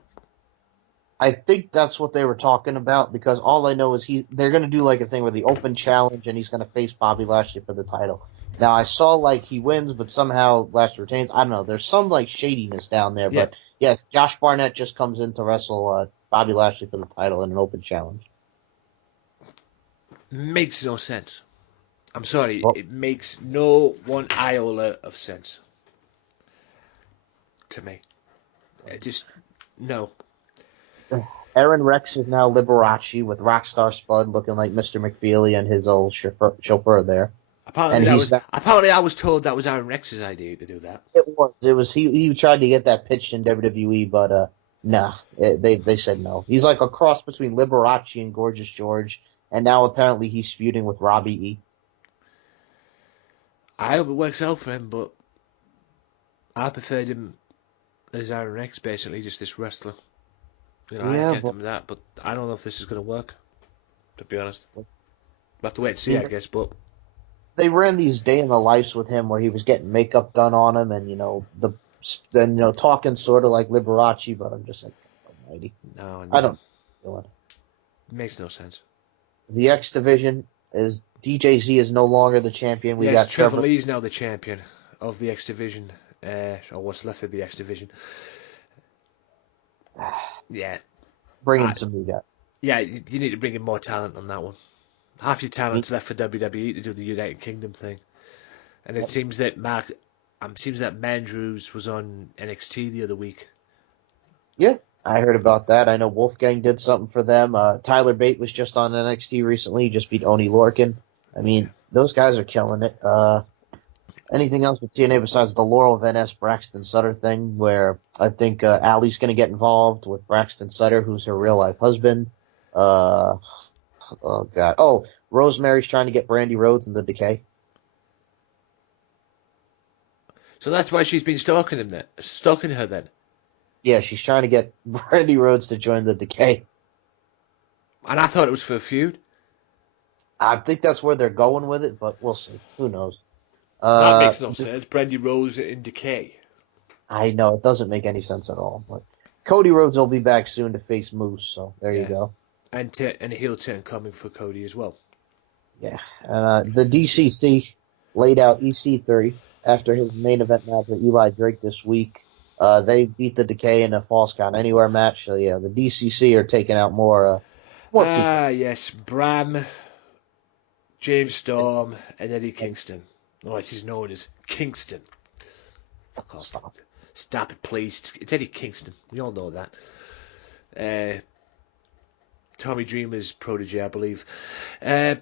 I think that's what they were talking about, because all I know is they're going to do like a thing where the open challenge and he's going to face Bobby Lashley for the title. Now, I saw like he wins, but somehow Lashley retains. I don't know. There's some like shadiness down there. Yeah. But yeah, Josh Barnett just comes in to wrestle Bobby Lashley for the title in an open challenge. Makes no sense. I'm sorry. Well, it makes no one iota of sense to me. No. Aaron Rex is now Liberace with Rockstar Spud looking like Mr. McFeely and his old chauffeur there. Apparently, I was told that was Aaron Rex's idea to do that. It was. He tried to get that pitched in WWE, but they said no. He's like a cross between Liberace and Gorgeous George, and now apparently he's feuding with Robbie E. I hope it works out for him, but I preferred him as Aaron Rex, basically, just this wrestler. You know, I get him that, but I don't know if this is going to work, to be honest. We'll have to wait and see, I guess, but... They ran these day in the lives with him where he was getting makeup done on him and, talking sort of like Liberace, but I'm just like, almighty. No. I don't know. It makes no sense. The X Division is... DJZ is no longer the champion. We got Trevor Lee's now the champion of the X Division, or what's left of the X Division. Yeah. Bring in some new guys. Yeah, you need to bring in more talent on that one. Half your talent's left for WWE to do the United Kingdom thing. And it seems that Mandrews was on NXT the other week. Yeah, I heard about that. I know Wolfgang did something for them. Tyler Bate was just on NXT recently. He just beat Oni Larkin. I mean, those guys are killing it. Anything else with TNA besides the Laurel Van Ness Braxton Sutter thing, where I think Allie's going to get involved with Braxton Sutter, who's her real life husband. Oh God. Oh, Rosemary's trying to get Brandy Rhodes in the Decay. So that's why she's been stalking her then. Yeah, she's trying to get Brandy Rhodes to join the Decay. And I thought it was for a feud. I think that's where they're going with it, but we'll see. Who knows? That makes no sense. Brandy Rose in Decay. I know, it doesn't make any sense at all. But Cody Rhodes will be back soon to face Moose, so there you go. And a heel turn coming for Cody as well. Yeah. The DCC laid out EC3 after his main event match with Eli Drake this week. They beat the Decay in a Falls Count Anywhere match. So, yeah, the DCC are taking out more people. Yes. Bram, James Storm, and Eddie Kingston. Oh, it is known as Kingston. Fuck off. Stop it, please. It's Eddie Kingston. We all know that. Tommy Dreamer's protege, I believe. Yeah,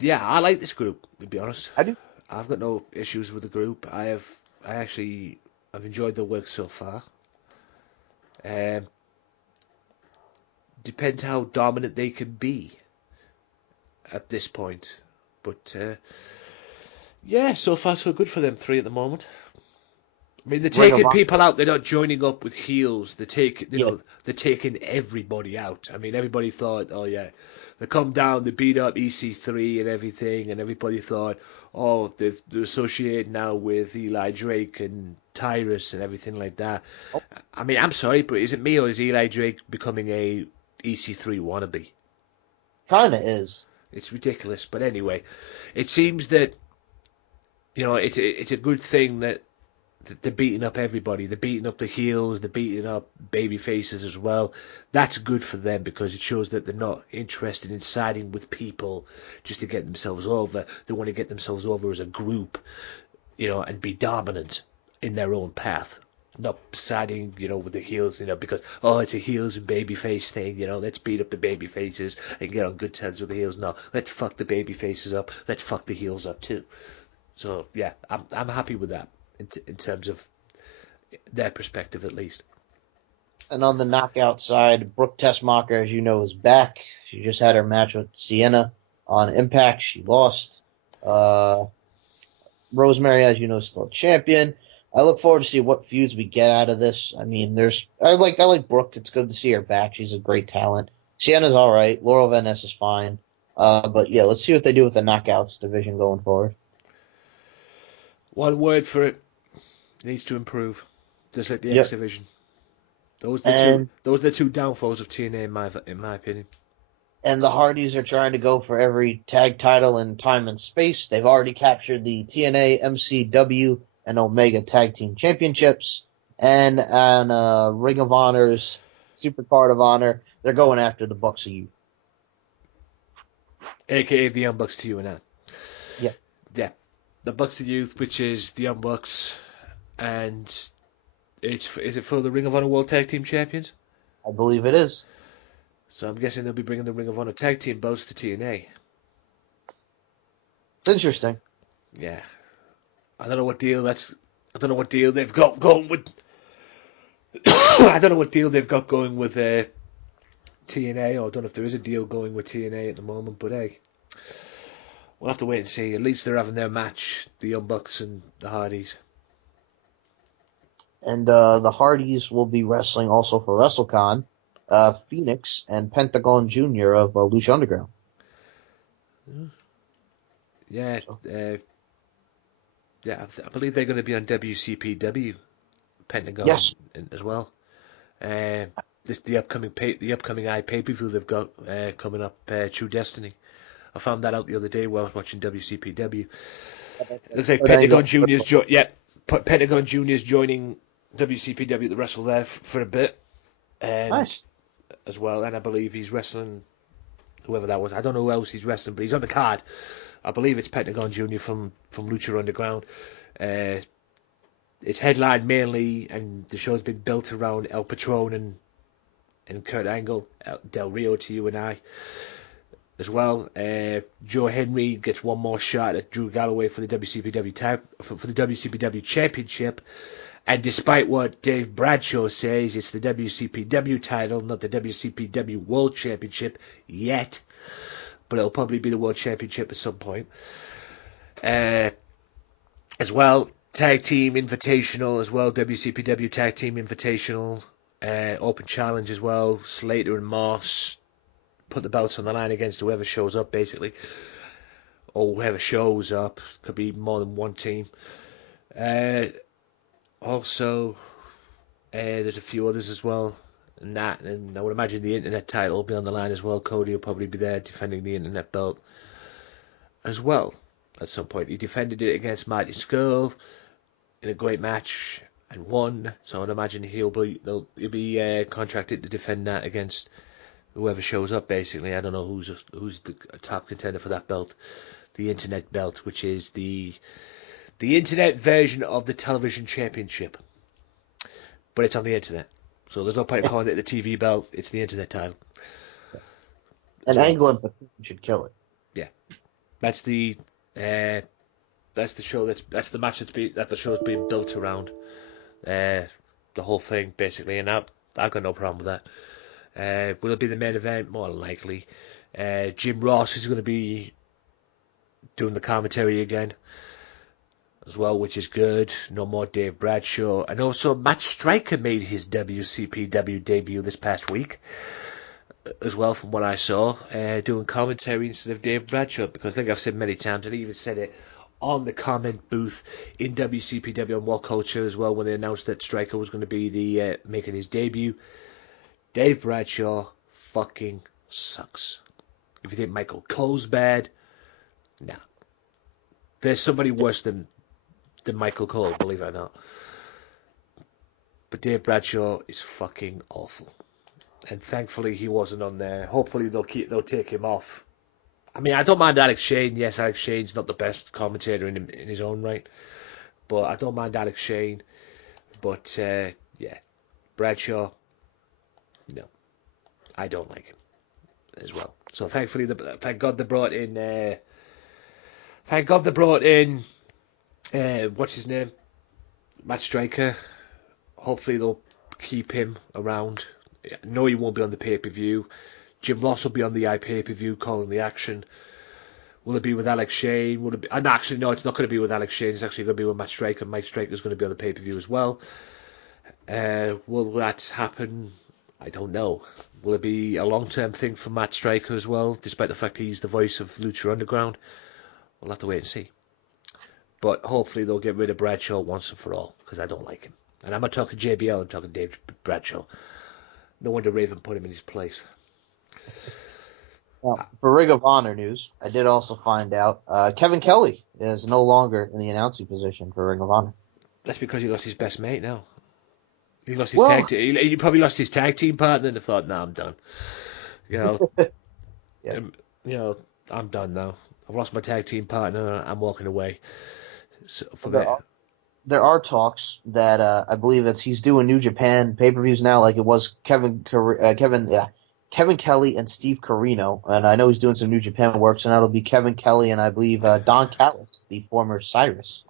I like this group, to be honest. I do. I've got no issues with the group. I've enjoyed their work so far. Depends how dominant they can be at this point. But, yeah, so far so good for them three at the moment. I mean, they're taking people out. They're not joining up with heels. They're taking everybody out. I mean, everybody thought, oh yeah, they come down, they beat up EC3 and everything, and everybody thought, oh, they're associated now with Eli Drake and Tyrus and everything like that. Oh. I mean, I'm sorry, but is it me or is Eli Drake becoming a EC3 wannabe? Kinda is. It's ridiculous, but anyway, it seems that it's a good thing that they're beating up everybody. They're beating up the heels. They're beating up baby faces as well. That's good for them because it shows that they're not interested in siding with people just to get themselves over. They want to get themselves over as a group, and be dominant in their own path. Not siding, with the heels, because, it's a heels and baby face thing, let's beat up the baby faces and get on good terms with the heels. No, let's fuck the baby faces up. Let's fuck the heels up too. So, yeah, I'm happy with that in terms of their perspective, at least. And on the knockout side, Brooke Tessmacher, as you know, is back. She just had her match with Sienna on Impact. She lost. Rosemary, as you know, is still champion. I look forward to see what feuds we get out of this. I mean, I like Brooke. It's good to see her back. She's a great talent. Sienna's all right. Laurel Van Ness is fine. But yeah, let's see what they do with the knockouts division going forward. One word for it: needs to improve. Just like the X division. Those are the two downfalls of TNA, in my opinion. And the Hardys are trying to go for every tag title in time and space. They've already captured the TNA, MCW, and Omega Tag Team Championships. And on Ring of Honor's Supercard of Honor, they're going after the Bucks of Youth. A.K.A. the Young Bucks to you and I. Yeah. Yeah. The Bucks of Youth, which is the Young Bucks, and is it for the Ring of Honor World Tag Team Champions? I believe it is. So I'm guessing they'll be bringing the Ring of Honor Tag Team belts to TNA. It's interesting. Yeah. I don't know what deal they've got going with. I don't know what deal they've got going with TNA, or I don't know if there is a deal going with TNA at the moment. But hey, we'll have to wait and see. At least they're having their match, the Young Bucks and the Hardys. And the Hardys will be wrestling also for WrestleCon. Phoenix and Pentagon Jr. of Lucha Underground. Yeah, I believe they're going to be on WCPW, Pentagon, as well. The upcoming pay-per-view they've got coming up, True Destiny. I found that out the other day while I was watching WCPW. Looks like Pentagon Jr. Pentagon Jr. is joining WCPW to wrestle there for a bit. Nice. As well, and I believe he's wrestling whoever that was. I don't know who else he's wrestling, but he's on the card. I believe it's Pentagon Jr. from Lucha Underground. It's headlined mainly, and the show's been built around El Patron and Kurt Angle, Del Rio to you and I, as well. Joe Henry gets one more shot at Drew Galloway for the WCPW Championship. And despite what Dave Bradshaw says, it's the WCPW title, not the WCPW World Championship yet. But it'll probably be the World Championship at some point. As well, Tag Team Invitational as well, WCPW Tag Team Invitational, Open Challenge as well, Slater and Moss put the belts on the line against whoever shows up, basically. Or whoever shows up, could be more than one team. Also, there's a few others as well, and I would imagine the Internet title will be on the line as well. Cody will probably be there defending the Internet belt as well at some point. He defended it against Marty Scurll in a great match and won, so I'd imagine he'll be contracted to defend that against whoever shows up, basically. I don't know who's the top contender for that belt, the Internet belt, which is the Internet version of the television championship. But it's on the Internet. So there's no point in calling it the TV belt. It's the Internet title. And Angle and Patron should kill it. Yeah. That's the show that's the match that the show's being built around. The whole thing, basically. And I've got no problem with that. Will it be the main event? More than likely. Jim Ross is going to be doing the commentary again as well, which is good. No more Dave Bradshaw. And also Matt Striker made his WCPW debut this past week as well, from what I saw, doing commentary instead of Dave Bradshaw, because like I've said many times, and I even said it on the comment booth in WCPW on What Culture as well, when they announced that Striker was going to be the making his debut. Dave Bradshaw fucking sucks. If you think Michael Cole's bad, nah. There's somebody worse than Michael Cole, believe it or not. But Dave Bradshaw is fucking awful. And thankfully he wasn't on there. Hopefully they'll take him off. I mean, I don't mind Alex Shane. Yes, Alex Shane's not the best commentator in his own right. But I don't mind Alex Shane. But, yeah, Bradshaw, no. I don't like him as well. So thankfully, thank God they brought in, what's his name? Matt Striker. Hopefully they'll keep him around. No, he won't be on the pay-per-view. Jim Ross will be on the pay-per-view calling the action. Will it be with Alex Shane? Will it be... And actually, no, it's not going to be with Alex Shane. It's actually going to be with Matt Striker. Mike Striker's going to be on the pay-per-view as well. Will that happen? I don't know. Will it be a long-term thing for Matt Striker as well, despite the fact he's the voice of Lucha Underground? We'll have to wait and see. But hopefully they'll get rid of Bradshaw once and for all, because I don't like him. And I'm not talking JBL, I'm talking Dave Bradshaw. No wonder Raven put him in his place. Now, for Ring of Honor news, I did also find out Kevin Kelly is no longer in the announcing position for Ring of Honor. That's because he lost his best mate now. He lost his he probably lost his tag team partner and thought, "Nah, I'm done." You know, yes. You know, I'm done now. I've lost my tag team partner. I'm walking away. So there are talks that I believe he's doing New Japan pay-per-views now, like it was Kevin Kelly and Steve Corino, and I know he's doing some New Japan work, so now it'll be Kevin Kelly and I believe Don Callis, the former Cyrus,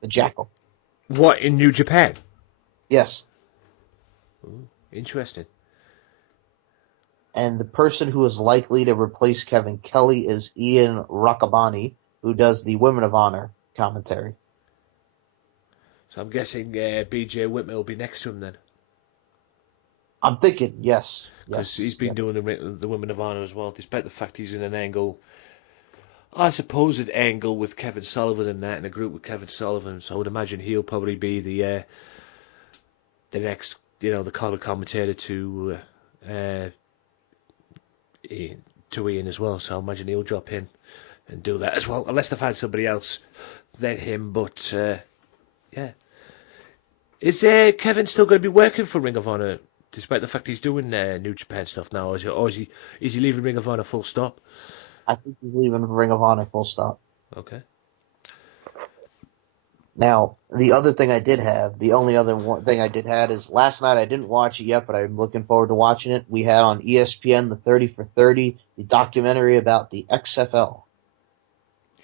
the Jackal. What, in New Japan? Yes. Ooh, interesting. And the person who is likely to replace Kevin Kelly is Ian Rakabani, who does the Women of Honor commentary. So I'm guessing BJ Whitmer will be next to him then. I'm thinking, yes. Because he's been doing the Women of Honor as well, despite the fact he's in an angle, I suppose an angle with Kevin Sullivan in that, in a group with Kevin Sullivan. So I would imagine he'll probably be the next, the color commentator to Ian as well. So I imagine he'll drop in and do that as well, unless they find somebody else than him. But yeah, is Kevin still going to be working for Ring of Honor, despite the fact he's doing New Japan stuff now, or is he leaving Ring of Honor full stop? I think he's leaving Ring of Honor full stop. Okay. Now, the other thing I did have, the only other thing I did have is last night I didn't watch it yet, but I'm looking forward to watching it. We had on ESPN the 30 for 30, the documentary about the XFL.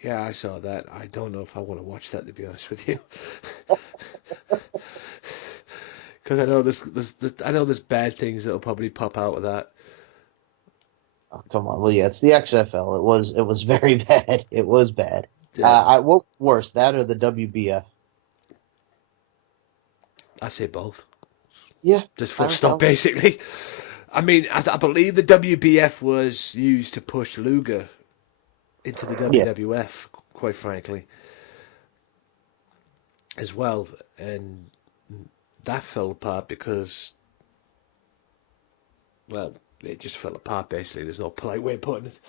Yeah, I saw that. I don't know if I want to watch that, to be honest with you. Because I know there's bad things that'll probably pop out of that. Oh, come on. Well, yeah, it's the XFL. It was very bad. It was bad. Yeah. What worse, that or the WBF? I say both. Yeah. Just full stop, basically. I mean, I believe the WBF was used to push Luger into the WWF, quite frankly, as well. And that fell apart because, well, it just fell apart, basically. There's no polite way of putting it.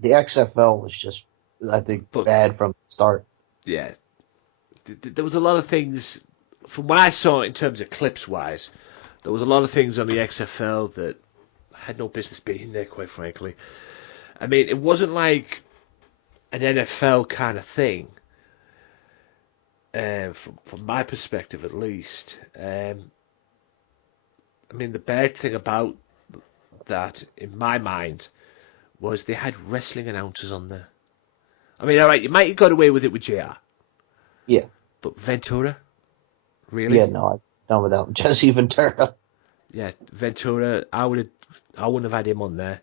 The XFL was just, I think, bad from the start. Yeah. There was a lot of things, from what I saw in terms of clips-wise, there was a lot of things on the XFL that had no business being there, quite frankly. I mean, it wasn't like an NFL kind of thing, from my perspective at least. I mean, the bad thing about that, in my mind, was they had wrestling announcers on there. I mean, all right, you might have got away with it with JR. Yeah. But Ventura? Really? Yeah, no, not without Jesse Ventura. Yeah, Ventura, I wouldn't have had him on there.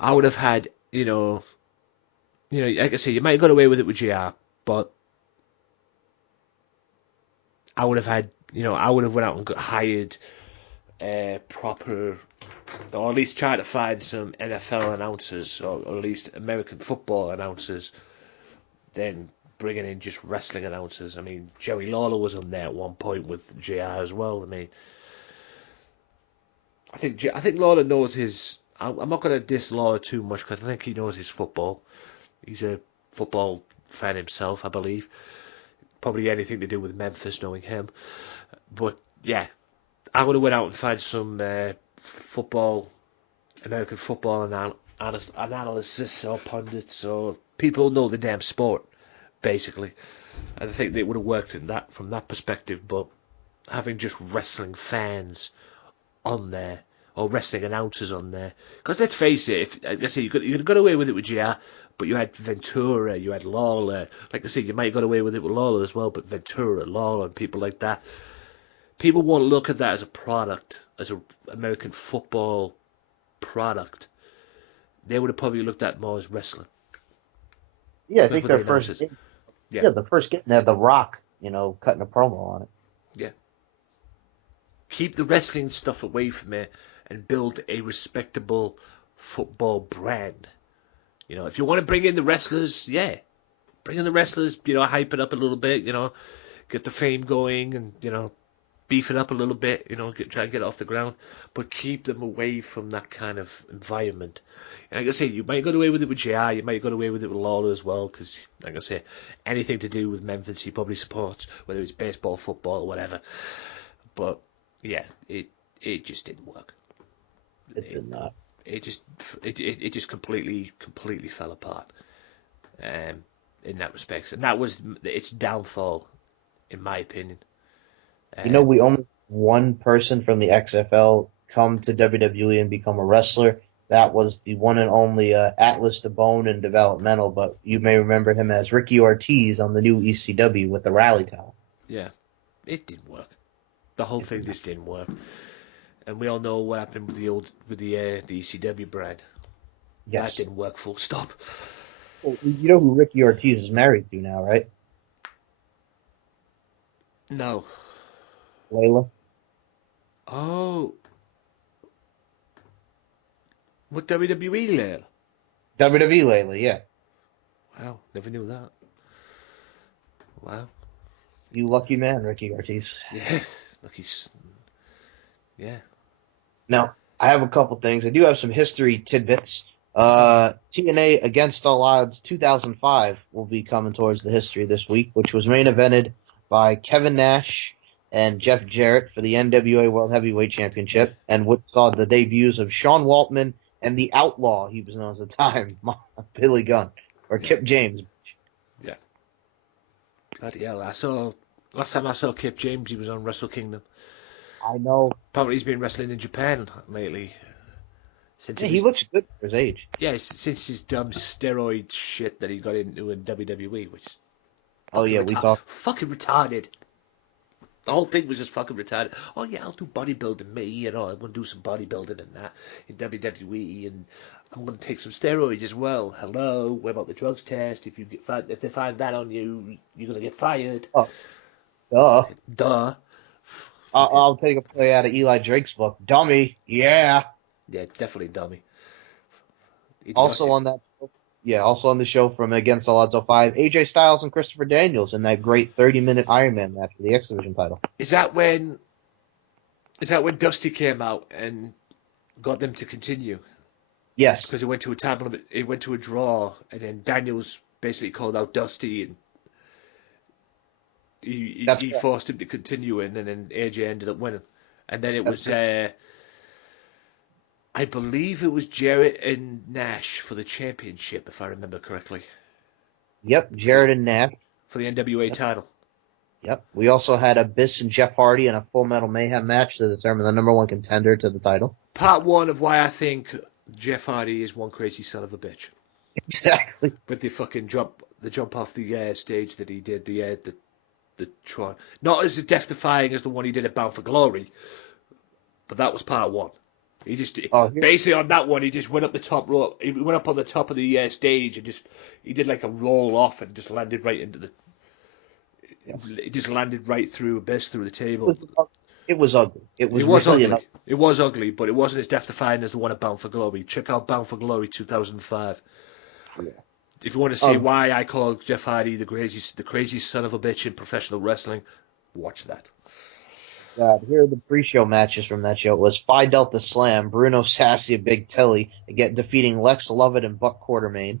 I would have had, like I say, you might have got away with it with JR, but I would have had, I would have went out and hired proper, or at least try to find some NFL announcers, or at least American football announcers, then bringing in just wrestling announcers. I mean, Jerry Lawler was on there at one point with JR as well. I mean, I think Lawler knows his. I'm not going to diss Lawler too much because I think he knows his football. He's a football fan himself, I believe. Probably anything to do with Memphis, knowing him. But yeah, I would have went out and find some football, American football analysts or pundits or people who know the damn sport, basically. And I think they would have worked in that from that perspective. But having just wrestling fans on there or wrestling announcers on there, because let's face it, if like I say, you could have got away with it with JR, but you had Ventura, you had Lawler. Like I say, you might have got away with it with Lawler as well, but Ventura, Lawler, and people like that. People won't look at that as a product, as an American football product. They would have probably looked at more as wrestling. Yeah, I think their first game, the first game, they had The Rock, cutting a promo on it. Yeah. Keep the wrestling stuff away from it and build a respectable football brand. If you want to bring in the wrestlers, bring in the wrestlers, hype it up a little bit, get the fame going and, beef it up a little bit, try and get it off the ground, but keep them away from that kind of environment. And like I say, you might got away with it with JR, you might got away with it with Lawler as well, because, like I say, anything to do with Memphis he probably supports, whether it's baseball, football, or whatever. But, yeah, it just didn't work. It did not. It just completely fell apart in that respect. And that was its downfall, in my opinion. We only had one person from the XFL come to WWE and become a wrestler. That was the one and only Atlas the Bone in developmental, but you may remember him as Ricky Ortiz on the new ECW with the rally towel. Yeah, it didn't work. The whole thing just didn't work. And we all know what happened with the ECW brand. Yes. That didn't work, full stop. Well, you know who Ricky Ortiz is married to now, right? No. Layla. Oh. What, WWE Layla? WWE Layla, yeah. Wow, never knew that. Wow. You lucky man, Ricky Ortiz. Yeah, lucky. Yeah. Now, I have a couple things. I do have some history tidbits. TNA Against All Odds 2005 will be coming towards the history this week, which was main evented by Kevin Nash and Jeff Jarrett for the NWA World Heavyweight Championship, and which saw the debuts of Sean Waltman and the Outlaw, he was known as at the time, Billy Gunn, or Kip James. Yeah. Bloody hell, last time I saw Kip James, he was on Wrestle Kingdom. I know. Apparently he's been wrestling in Japan lately. He looks good for his age. Yeah, since his dumb steroid shit that he got into in WWE, which... we talked. Fucking retarded. The whole thing was just fucking retarded. Oh yeah, I'll do bodybuilding, me, I'm going to do some bodybuilding and that in WWE, and I'm going to take some steroids as well. Hello, what about the drugs test? If they find that on you, you're going to get fired. Oh, duh. I'll take a play out of Eli Drake's book. Dummy, yeah. Yeah, definitely dummy. Also on the show from Against All Odds 05, AJ Styles and Christopher Daniels in that great 30-minute Iron Man match for the X Division title. Is that when Dusty came out and got them to continue? Yes. Because it went to a draw, and then Daniels basically called out Dusty, and he forced him to continue, and then AJ ended up winning. And then it was, I believe it was Jarrett and Nash for the championship, if I remember correctly. Yep, Jarrett and Nash. For the NWA title. Yep. We also had Abyss and Jeff Hardy in a Full Metal Mayhem match to determine the number one contender to the title. Part one of why I think Jeff Hardy is one crazy son of a bitch. Exactly. With the fucking jump off the stage that he did, the Tron. Not as death-defying as the one he did at Bound for Glory, but that was part one. He just basically on that one, he just went up the top rope. He went up on the top of the stage and he did like a roll off and just landed right into the. Yes. It just landed right through Abyss through the table. It was ugly. It was really ugly. It was ugly, but it wasn't as death-defying as the one at Bound for Glory. Check out Bound for Glory 2005. Yeah. If you want to see why I call Jeff Hardy the crazy son of a bitch in professional wrestling, watch that. Here are the pre-show matches from that show. It was Phi Delta Slam, Bruno Sassy and Big Telly defeating Lex Lovett and Buck Quartermain.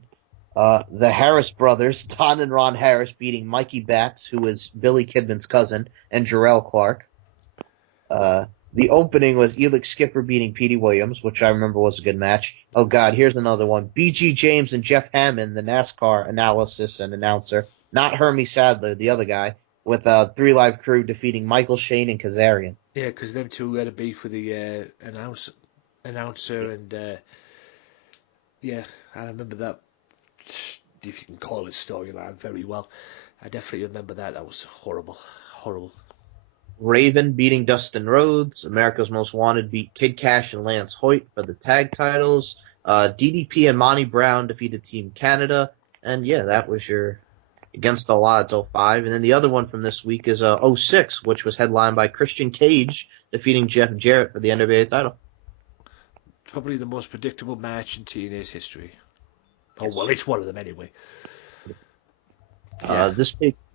The Harris brothers, Don and Ron Harris, beating Mikey Batts, who is Billy Kidman's cousin, and Jarrell Clark. The opening was Elix Skipper beating Petey Williams, which I remember was a good match. Oh, God, here's another one. B.G. James and Jeff Hammond, the NASCAR analysis and announcer. Not Hermie Sadler, the other guy, with 3 Live Crew defeating Michael Shane and Kazarian. Yeah, because them two had a beef with the announcer, and yeah, I remember that, if you can call it storyline, very well. I definitely remember that. That was horrible. Raven beating Dustin Rhodes. America's Most Wanted beat Kid Cash and Lance Hoyt for the tag titles. DDP and Monty Brown defeated Team Canada. And yeah, that was your Against All Odds 05. And then the other one from this week is 06, which was headlined by Christian Cage defeating Jeff Jarrett for the NWA title. Probably the most predictable match in TNA's history. Oh, well, it's one of them anyway.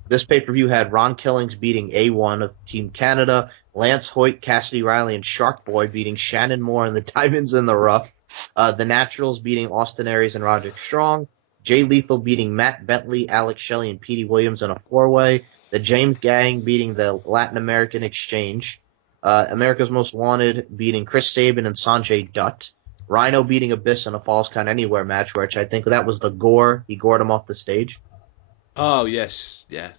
This pay-per-view had Ron Killings beating A1 of Team Canada, Lance Hoyt, Cassidy Riley, and Shark Boy beating Shannon Moore and the Diamonds in the Rough. The Naturals beating Austin Aries and Roderick Strong. Jay Lethal beating Matt Bentley, Alex Shelley, and Petey Williams in a 4-way. The James Gang beating the Latin American Exchange. America's Most Wanted beating Chris Sabin and Sanjay Dutt. Rhino beating Abyss in a Falls Count Anywhere match, which I think that was the gore. He gored him off the stage. Oh, yes, yeah.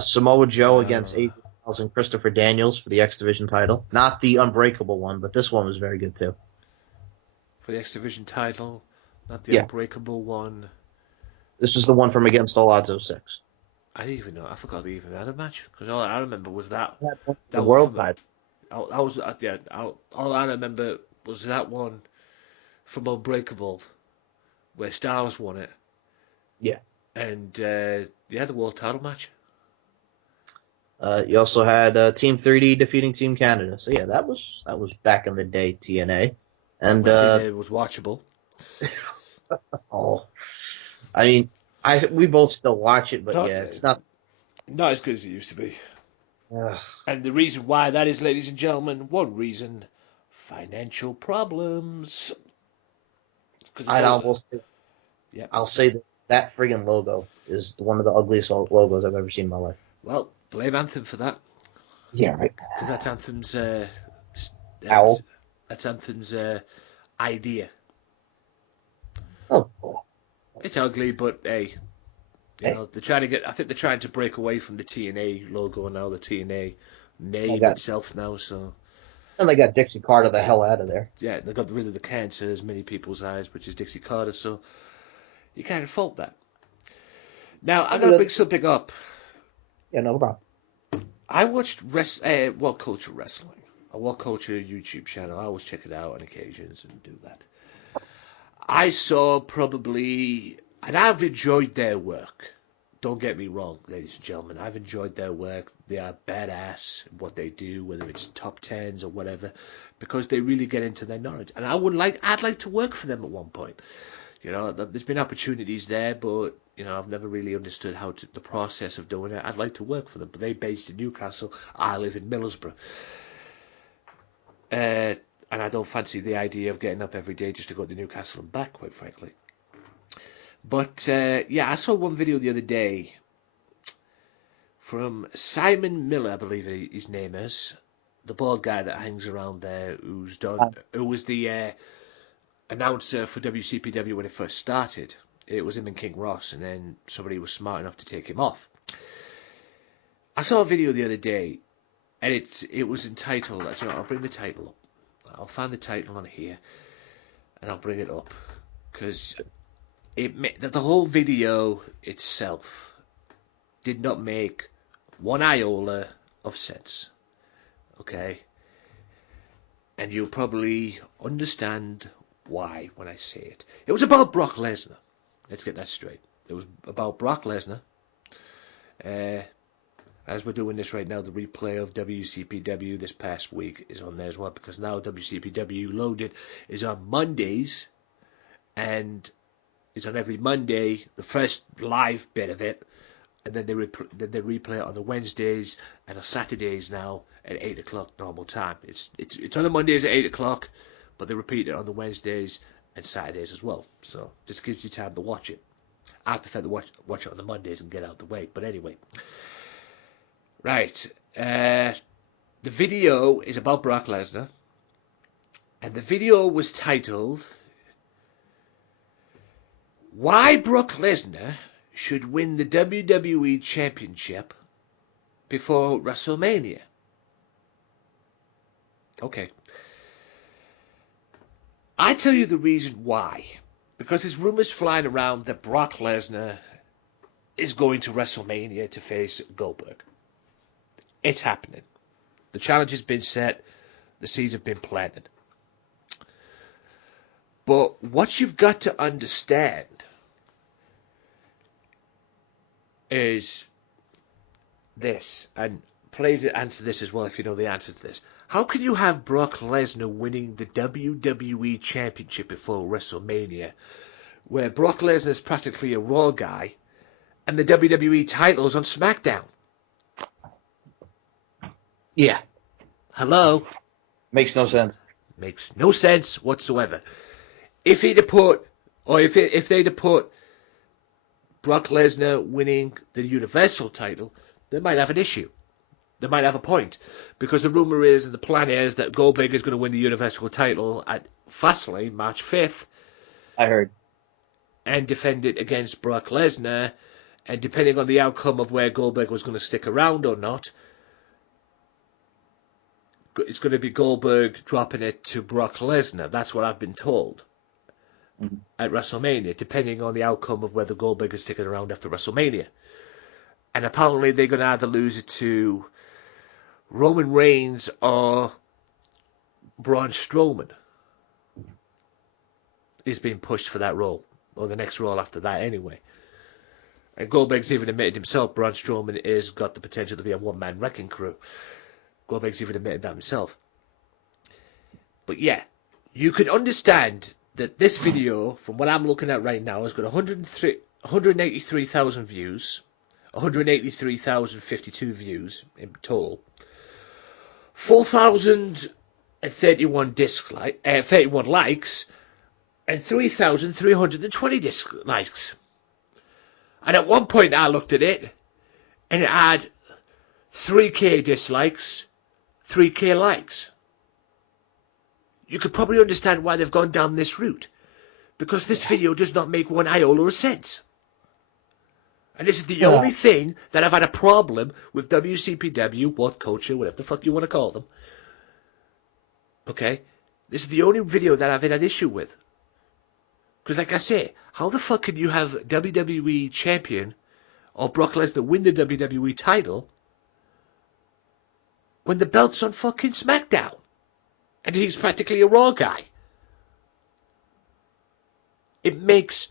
Samoa Joe against AJ Styles and Christopher Daniels for the X Division title. Not the Unbreakable one, but this one was very good too. For the X Division title, not the Unbreakable one. This was the one from Against All Odds 06. I didn't even know. I forgot they even had a match, because all I remember was that. The world match. All I remember was that one from Unbreakable, where Styles won it. Yeah. And the world title match. You also had Team 3D defeating Team Canada. So yeah, that was back in the day, TNA. And it was watchable. Oh, I mean, we both still watch it, but it's not as good as it used to be. And the reason why that is, ladies and gentlemen, one reason: financial problems. I'll say that friggin' logo is one of the ugliest logos I've ever seen in my life. Well, blame Anthem for that. Yeah, right. Because that's Anthem's owl. That's Anthem's idea. Oh. It's ugly, but hey, you know, they're trying to get. I think they're trying to break away from the TNA logo now. The TNA name itself now. So. And they got Dixie Carter the hell out of there. Yeah, they got rid of the cancer, as many people's eyes, which is Dixie Carter. So you can't fault that. Now I'm gonna bring something up. Yeah, no problem. I watched What Culture Wrestling, a What Culture YouTube channel. I always check it out on occasions and do that. I saw probably, and I've enjoyed their work. Don't get me wrong, ladies and gentlemen. I've enjoyed their work. They are badass in what they do, whether it's top tens or whatever, because they really get into their knowledge. And I'd like to work for them at one point. You know, there's been opportunities there, but you know, I've never really understood the process of doing it. I'd like to work for them, but they're based in Newcastle. I live in Middlesbrough. And I don't fancy the idea of getting up every day just to go to Newcastle and back, quite frankly. But, yeah, I saw one video the other day from Simon Miller, I believe his name is, the bald guy that hangs around there, who was the announcer for WCPW when it first started. It was him and King Ross, and then somebody was smart enough to take him off. I saw a video the other day, and it was entitled, I'll bring the title up. I'll find the title on here, and I'll bring it up, because the whole video itself did not make one iota of sense. Okay? And you'll probably understand why when I say it. It was about Brock Lesnar. Let's get that straight. It was about Brock Lesnar. As we're doing this right now, the replay of WCPW this past week is on there as well, because now WCPW Loaded is on Mondays, and it's on every Monday, the first live bit of it, and then they replay it on the Wednesdays and on Saturdays now at 8 o'clock normal time. It's on the Mondays at 8 o'clock, but they repeat it on the Wednesdays and Saturdays as well. So just gives you time to watch it. I prefer to watch it on the Mondays and get out of the way. But anyway, right. The video is about Brock Lesnar, and the video was titled "Why Brock Lesnar Should Win the WWE Championship Before WrestleMania." Okay. I tell you the reason why. Because there's rumors flying around that Brock Lesnar is going to WrestleMania to face Goldberg. It's happening. The challenge has been set. The seeds have been planted. But what you've got to understand is this, and please answer this as well if you know the answer to this. How can you have Brock Lesnar winning the WWE Championship before WrestleMania, where Brock Lesnar is practically a Raw guy, and the WWE title's on Smackdown? Yeah. Hello? Makes no sense. Makes no sense whatsoever. If they'd have put Brock Lesnar winning the Universal title, they might have an issue. They might have a point. Because the rumor is, and the plan is, that Goldberg is going to win the Universal title at Fastlane, March 5th. I heard. And defend it against Brock Lesnar. And depending on the outcome of where Goldberg was going to stick around or not, it's going to be Goldberg dropping it to Brock Lesnar. That's what I've been told. At WrestleMania, depending on the outcome of whether Goldberg is sticking around after WrestleMania. And apparently they're going to either lose it to Roman Reigns or Braun Strowman is being pushed for that role, or the next role after that anyway. And Goldberg's even admitted himself Braun Strowman has got the potential to be a one-man wrecking crew. Goldberg's even admitted that himself. But yeah, you could understand that this video, from what I'm looking at right now, has got 183,000 views, 183,052 views in total, 4,031 31 likes, and 3,320 dislikes. And at one point I looked at it, and it had 3k dislikes, 3k likes. You could probably understand why they've gone down this route. Because this video does not make one iota of sense. And this is the only thing that I've had a problem with WCPW, What Culture, whatever the fuck you want to call them. Okay? This is the only video that I've had an issue with. Because like I say, how the fuck can you have WWE Champion or Brock Lesnar win the WWE title when the belt's on fucking Smackdown? And he's practically a Raw guy. It makes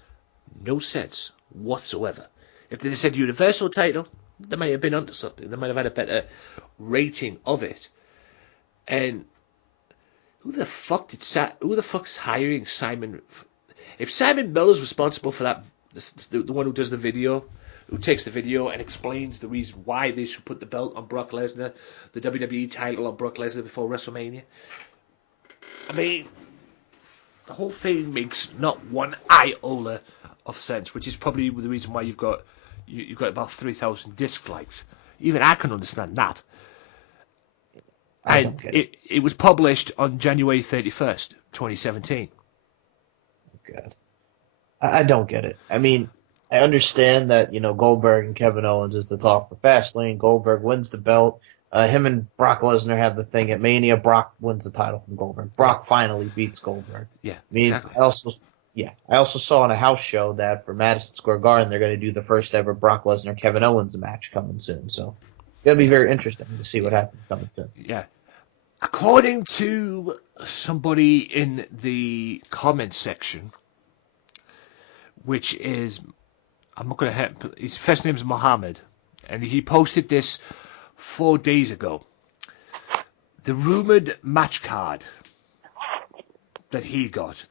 no sense whatsoever. If they said Universal title, they might have been onto something. They might have had a better rating of it. And who the fuck's hiring Simon? If Simon Miller's responsible for that, the one who does the video, who takes the video and explains the reason why they should put the belt on Brock Lesnar, the WWE title on Brock Lesnar before WrestleMania. I mean, the whole thing makes not one iota of sense, which is probably the reason why you've got about 3,000 dislikes. Even I can understand that. And it was published on January 31st, 2017. God. I don't get it. I mean, I understand that, Goldberg and Kevin Owens is the talk for Fastlane. Goldberg wins the belt. Him and Brock Lesnar have the thing at Mania. Brock wins the title from Goldberg. Brock finally beats Goldberg. Yeah, I mean, exactly. I also saw on a house show that for Madison Square Garden, they're going to do the first ever Brock Lesnar Kevin Owens match coming soon. So it'll be very interesting to see what happens coming soon. Yeah. According to somebody in the comments section, which is, I'm not going to, his first name's Mohammed, and he posted this 4 days ago. The rumored match card that he's got.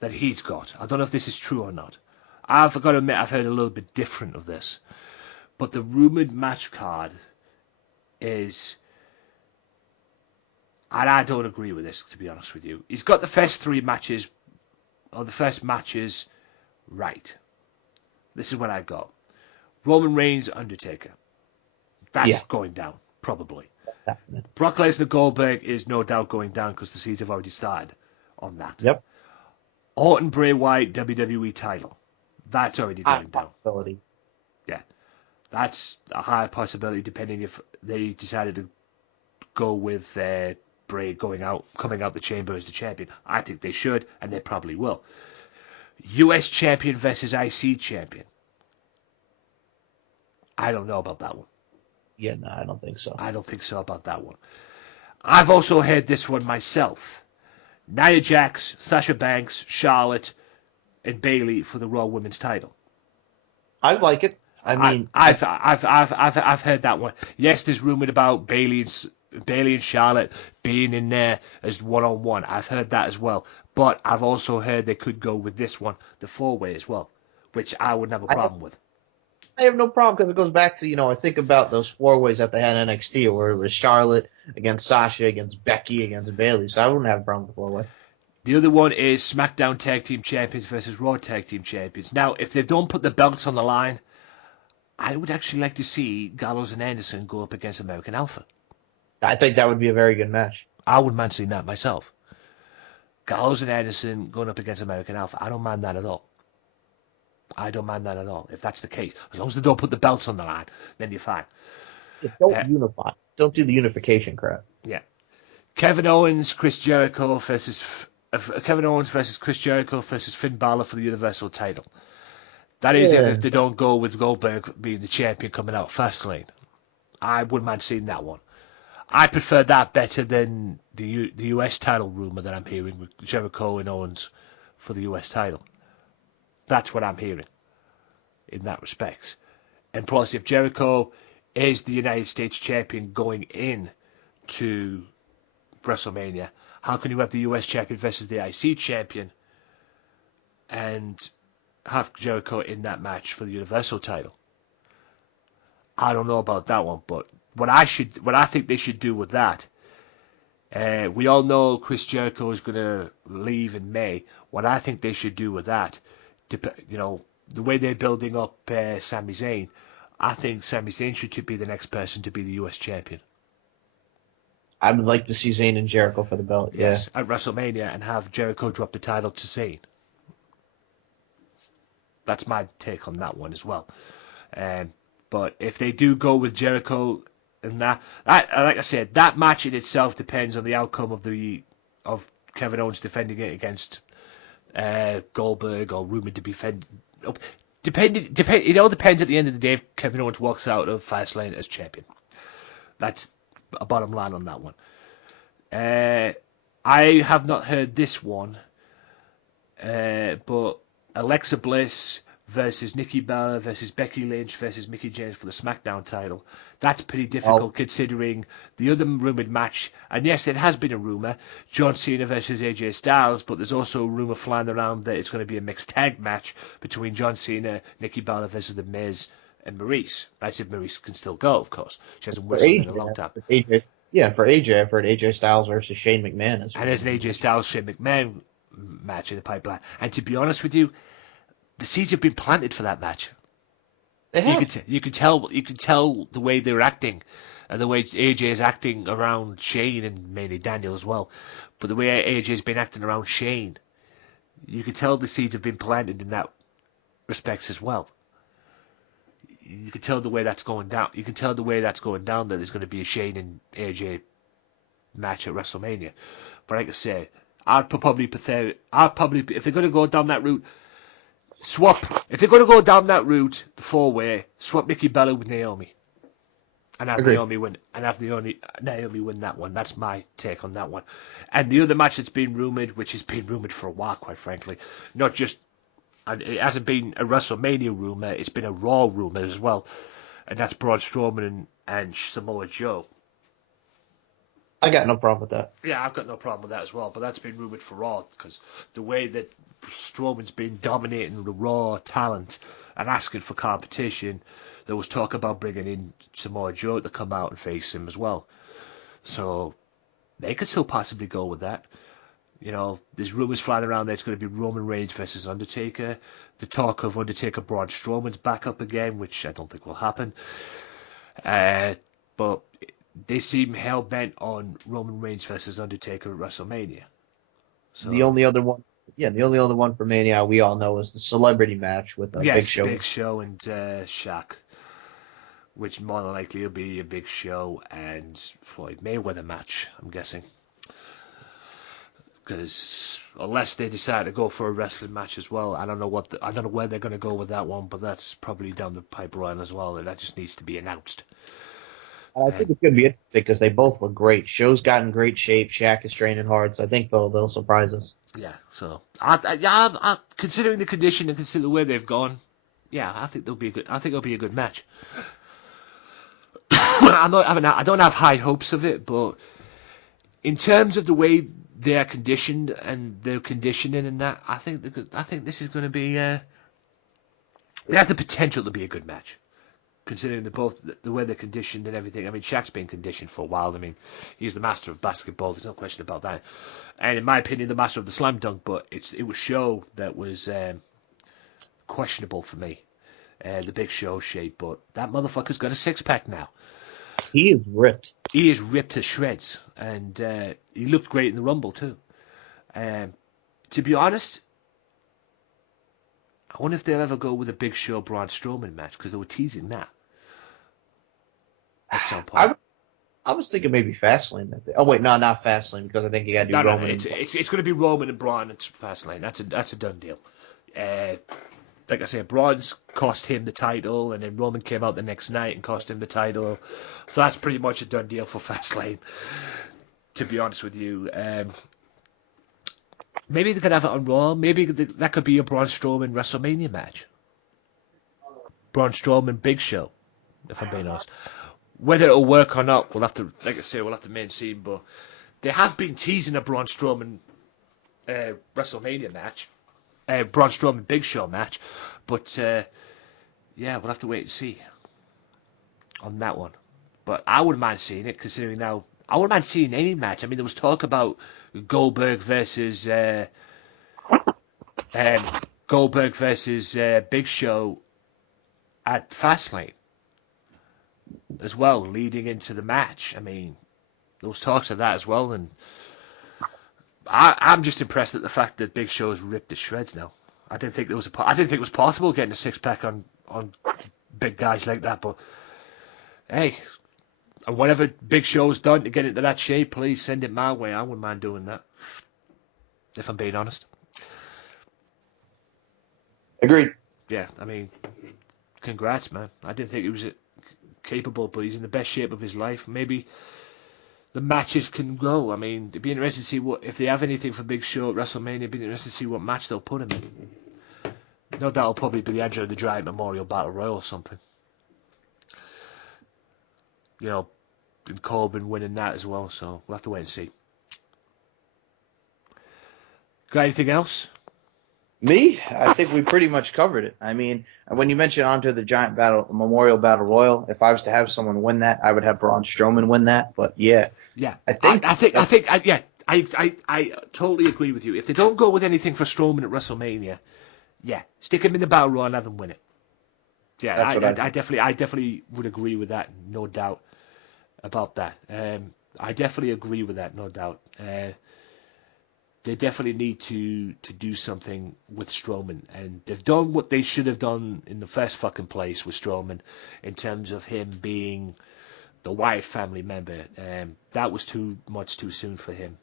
I don't know if this is true or not. I've got to admit, I've heard a little bit different of this. But the rumored match card is, and I don't agree with this, to be honest with you. He's got the first 3 matches or the first matches right, this is what I got. Roman Reigns, Undertaker. That's going down, probably. Brock Lesnar, Goldberg is no doubt going down because the seeds have already started on that. Yep. Orton, Bray Wyatt, WWE title. That's already going down. Possibility. Yeah. That's a high possibility depending if they decided to go with Bray coming out the chamber as the champion. I think they should, and they probably will. US champion versus IC champion. I don't know about that one. Yeah, no, I don't think so. I don't think so about that one. I've also heard this one myself. Nia Jax, Sasha Banks, Charlotte, and Bayley for the Raw Women's title. I like it. I mean, I've heard that one. Yes, there's rumored about Bayley and Charlotte being in there as one-on-one. I've heard that as well. But I've also heard they could go with this one, the four-way as well, which I wouldn't have a problem with. I have no problem because it goes back to, I think about those four-ways that they had in NXT where it was Charlotte against Sasha, against Becky, against Bayley. So I wouldn't have a problem with the four-way. The other one is SmackDown Tag Team Champions versus Raw Tag Team Champions. Now, if they don't put the belts on the line, I would actually like to see Gallows and Anderson go up against American Alpha. I think that would be a very good match. I wouldn't mind seeing that myself. Gallows and Anderson going up against American Alpha. I don't mind that at all. I don't mind that at all, if that's the case. As long as they don't put the belts on the line, then you're fine. Don't unify. Don't do the unification crap. Yeah. Kevin Owens versus Chris Jericho versus Finn Balor for the Universal title. That is if they don't go with Goldberg being the champion coming out Fastlane. I wouldn't mind seeing that one. I prefer that better than the US title rumor that I'm hearing with Jericho and Owens for the US title. That's what I'm hearing in that respect. And plus, if Jericho is the United States champion going in to WrestleMania, how can you have the US champion versus the IC champion and have Jericho in that match for the Universal title? I don't know about that one, but what I think they should do with that, we all know Chris Jericho is going to leave in May. What I think they should do with that, the way they're building up Sami Zayn, I think Sami Zayn should be the next person to be the US champion. I would like to see Zayn and Jericho for the belt. Yes, at WrestleMania, and have Jericho drop the title to Zayn. That's my take on that one as well. But if they do go with Jericho and that, like I said, that match in itself depends on the outcome of Kevin Owens defending it against Goldberg or rumored to be defended. It all depends at the end of the day if Kevin Owens walks out of Fastlane as champion. That's a bottom line on that one. I have not heard this one, but Alexa Bliss versus Nikki Bella versus Becky Lynch versus Mickie James for the SmackDown title. That's pretty difficult considering the other rumoured match. And yes, it has been a rumour, John Cena versus AJ Styles, but there's also a rumour flying around that it's going to be a mixed tag match between John Cena, Nikki Bella versus The Miz and Maurice. That's if Maurice can still go, of course. She hasn't wrestled in a long time. For AJ, I've heard AJ Styles versus Shane McMahon. And there's an AJ Styles-Shane McMahon match in the pipeline. And to be honest with you, the seeds have been planted for that match. They have. You could tell the way they're acting, and the way AJ is acting around Shane and mainly Daniel as well. But the way AJ's been acting around Shane, you could tell the seeds have been planted in that respects as well. You can tell the way that's going down. You can tell the way that's going down that there's going to be a Shane and AJ match at WrestleMania. But like I said, if they're going to go down that route, if they're going to go down that route, the four-way, swap Nikki Bella with Naomi. And have Naomi win. And have Naomi win that one. That's my take on that one. And the other match that's been rumoured, which has been rumoured for a while, quite frankly, not just, and it hasn't been a WrestleMania rumour, it's been a Raw rumour as well. And that's Braun Strowman and Samoa Joe. I got no problem with that. Yeah, I've got no problem with that as well. But that's been rumoured for Raw because the way that Strowman's been dominating the Raw talent and asking for competition, there was talk about bringing in Samoa Joe to come out and face him as well. So they could still possibly go with that. You know, there's rumors flying around that it's going to be Roman Reigns versus Undertaker. The talk of Undertaker Braun Strowman's back up again, which I don't think will happen. But they seem hell bent on Roman Reigns versus Undertaker at WrestleMania. So the only other one for Mania we all know is the celebrity match with Big Show. Big Show and Shaq, which more than likely will be a Big Show and Floyd Mayweather match, I'm guessing. Because unless they decide to go for a wrestling match as well, I don't know where they're going to go with that one, but that's probably down the pipeline as well, and that just needs to be announced. I think it's going to be interesting because they both look great. Show's got in great shape. Shaq is training hard, so I think they'll surprise us. Yeah, so I considering the condition and considering where they've gone, yeah, I think it'll be a good match. I don't have high hopes of it, but in terms of the way they are conditioned and their conditioning and that, I think this is going to be. It has the potential to be a good match, considering the way they're conditioned and everything. I mean, Shaq's been conditioned for a while. I mean, he's the master of basketball. There's no question about that. And in my opinion, the master of the slam dunk. But it was Show that was questionable for me. The Big Show shape, but that motherfucker's got a six-pack now. He is ripped. He is ripped to shreds, and he looked great in the Rumble too. To be honest, I wonder if they'll ever go with a Big Show Braun Strowman match, because they were teasing that at some point. I was thinking maybe Fastlane that day. Oh wait, no, not Fastlane, because I think you got to do Roman. No, it's going to be Roman and Braun at Fastlane. That's a done deal. Like I said, Braun's cost him the title, and then Roman came out the next night and cost him the title. So that's pretty much a done deal for Fastlane, to be honest with you. Maybe they could have it on Raw. Maybe that could be a Braun Strowman WrestleMania match. Braun Strowman Big Show, if I'm being honest. Whether it'll work or not, we'll have to, like I say, we'll have to main scene. But they have been teasing a Braun Strowman WrestleMania match. Braun Strowman Big Show match, but yeah, we'll have to wait and see on that one. But I wouldn't mind seeing it, considering now I wouldn't mind seeing any match. I mean, there was talk about Goldberg versus Big Show at Fastlane as well, leading into the match. I mean, there was talks of that as well, and I'm just impressed at the fact that Big Show is ripped to shreds now. I didn't think it was possible getting a six-pack on big guys like that. But hey, and whatever Big Show's done to get into that shape, please send it my way. I wouldn't mind doing that, if I'm being honest. Agreed. Yeah, I mean, congrats, man. I didn't think he was capable, but he's in the best shape of his life. Maybe the matches can go. I mean, it'd be interesting to see if they have anything for Big Show at WrestleMania. It'd be interesting to see what match they'll put him in. No doubt it'll probably be the Andre the Giant Memorial Battle Royal or something. You know, and Corbin winning that as well, so we'll have to wait and see. Got anything else? Me? I think we pretty much covered it. I mean, when you mentioned Andre the Giant Memorial Battle Royal, if I was to have someone win that, I would have Braun Strowman win that. But yeah, I totally agree with you. If they don't go with anything for Strowman at WrestleMania, yeah, stick him in the Battle Royal and have him win it. Yeah, I definitely would agree with that. No doubt about that. I definitely agree with that. No doubt. They definitely need to do something with Strowman, and they've done what they should have done in the first fucking place with Strowman, in terms of him being the Wyatt family member. That was too much too soon for him.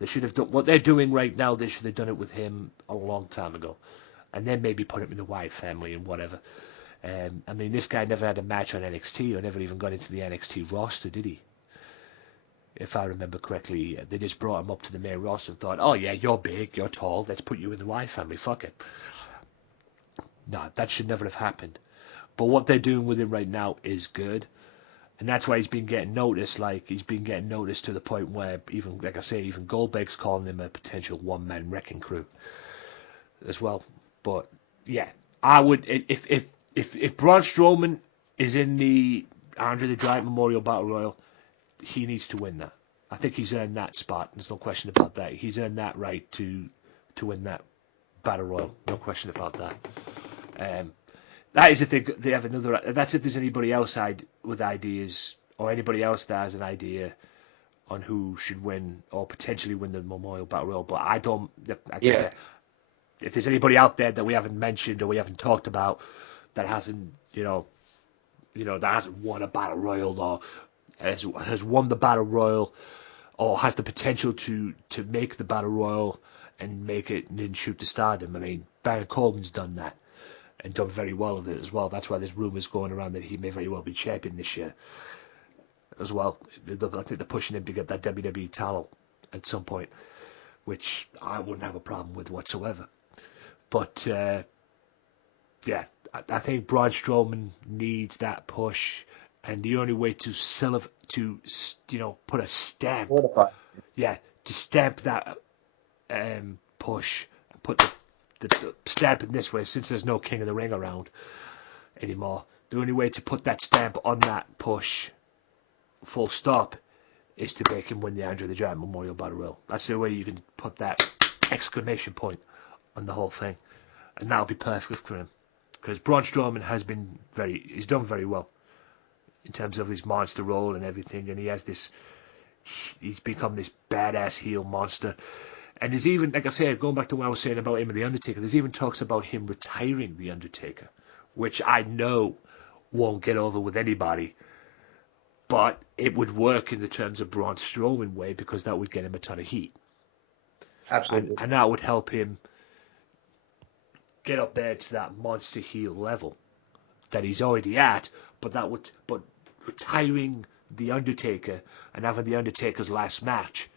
They should have done what they're doing right now. They should have done it with him a long time ago, and then maybe put him in the Wyatt family and whatever. I mean, this guy never had a match on NXT, or never even got into the NXT roster, did he? If I remember correctly, they just brought him up to the main roster and thought, oh yeah, you're big, you're tall, let's put you in the Wyatt family, fuck it. No, that should never have happened. But what they're doing with him right now is good. And that's why he's been getting noticed. Like, he's been getting noticed to the point where, even, like I say, even Goldberg's calling him a potential one-man wrecking crew as well. But yeah, I would, if Braun Strowman is in the Andre the Giant Memorial Battle Royal, he needs to win that. I think he's earned that spot. There's no question about that. He's earned that right to win that Battle Royal. No question about that. That is if they have another. That's if there's anybody else with ideas, or anybody else that has an idea on who should win or potentially win the Memorial Battle Royal. But I don't. If there's anybody out there that we haven't mentioned or we haven't talked about that hasn't, that hasn't won a Battle Royal or has won the Battle Royal or has the potential to make the Battle Royal and make it and then shoot to stardom. I mean, Baron Corbin's done that and done very well with it as well. That's why there's rumours going around that he may very well be champion this year as well. I think they're pushing him to get that WWE title at some point, which I wouldn't have a problem with whatsoever. But I think Braun Strowman needs that push, and the only way to put a stamp, to stamp that push and put the stamp in this way, since there's no King of the Ring around anymore. The only way to put that stamp on that push, full stop, is to make him win the Andre the Giant Memorial Battle Royal. That's the way you can put that exclamation point on the whole thing, and that'll be perfect for him. Because Braun Strowman he's done very well in terms of his monster role and everything, and he's become this badass heel monster. And there's even, like I said, going back to what I was saying about him and The Undertaker, there's even talks about him retiring The Undertaker, which I know won't get over with anybody, but it would work in the terms of Braun Strowman way, because that would get him a ton of heat. Absolutely. And that would help him get up there to that monster heel level that he's already at, but retiring The Undertaker and having The Undertaker's last match,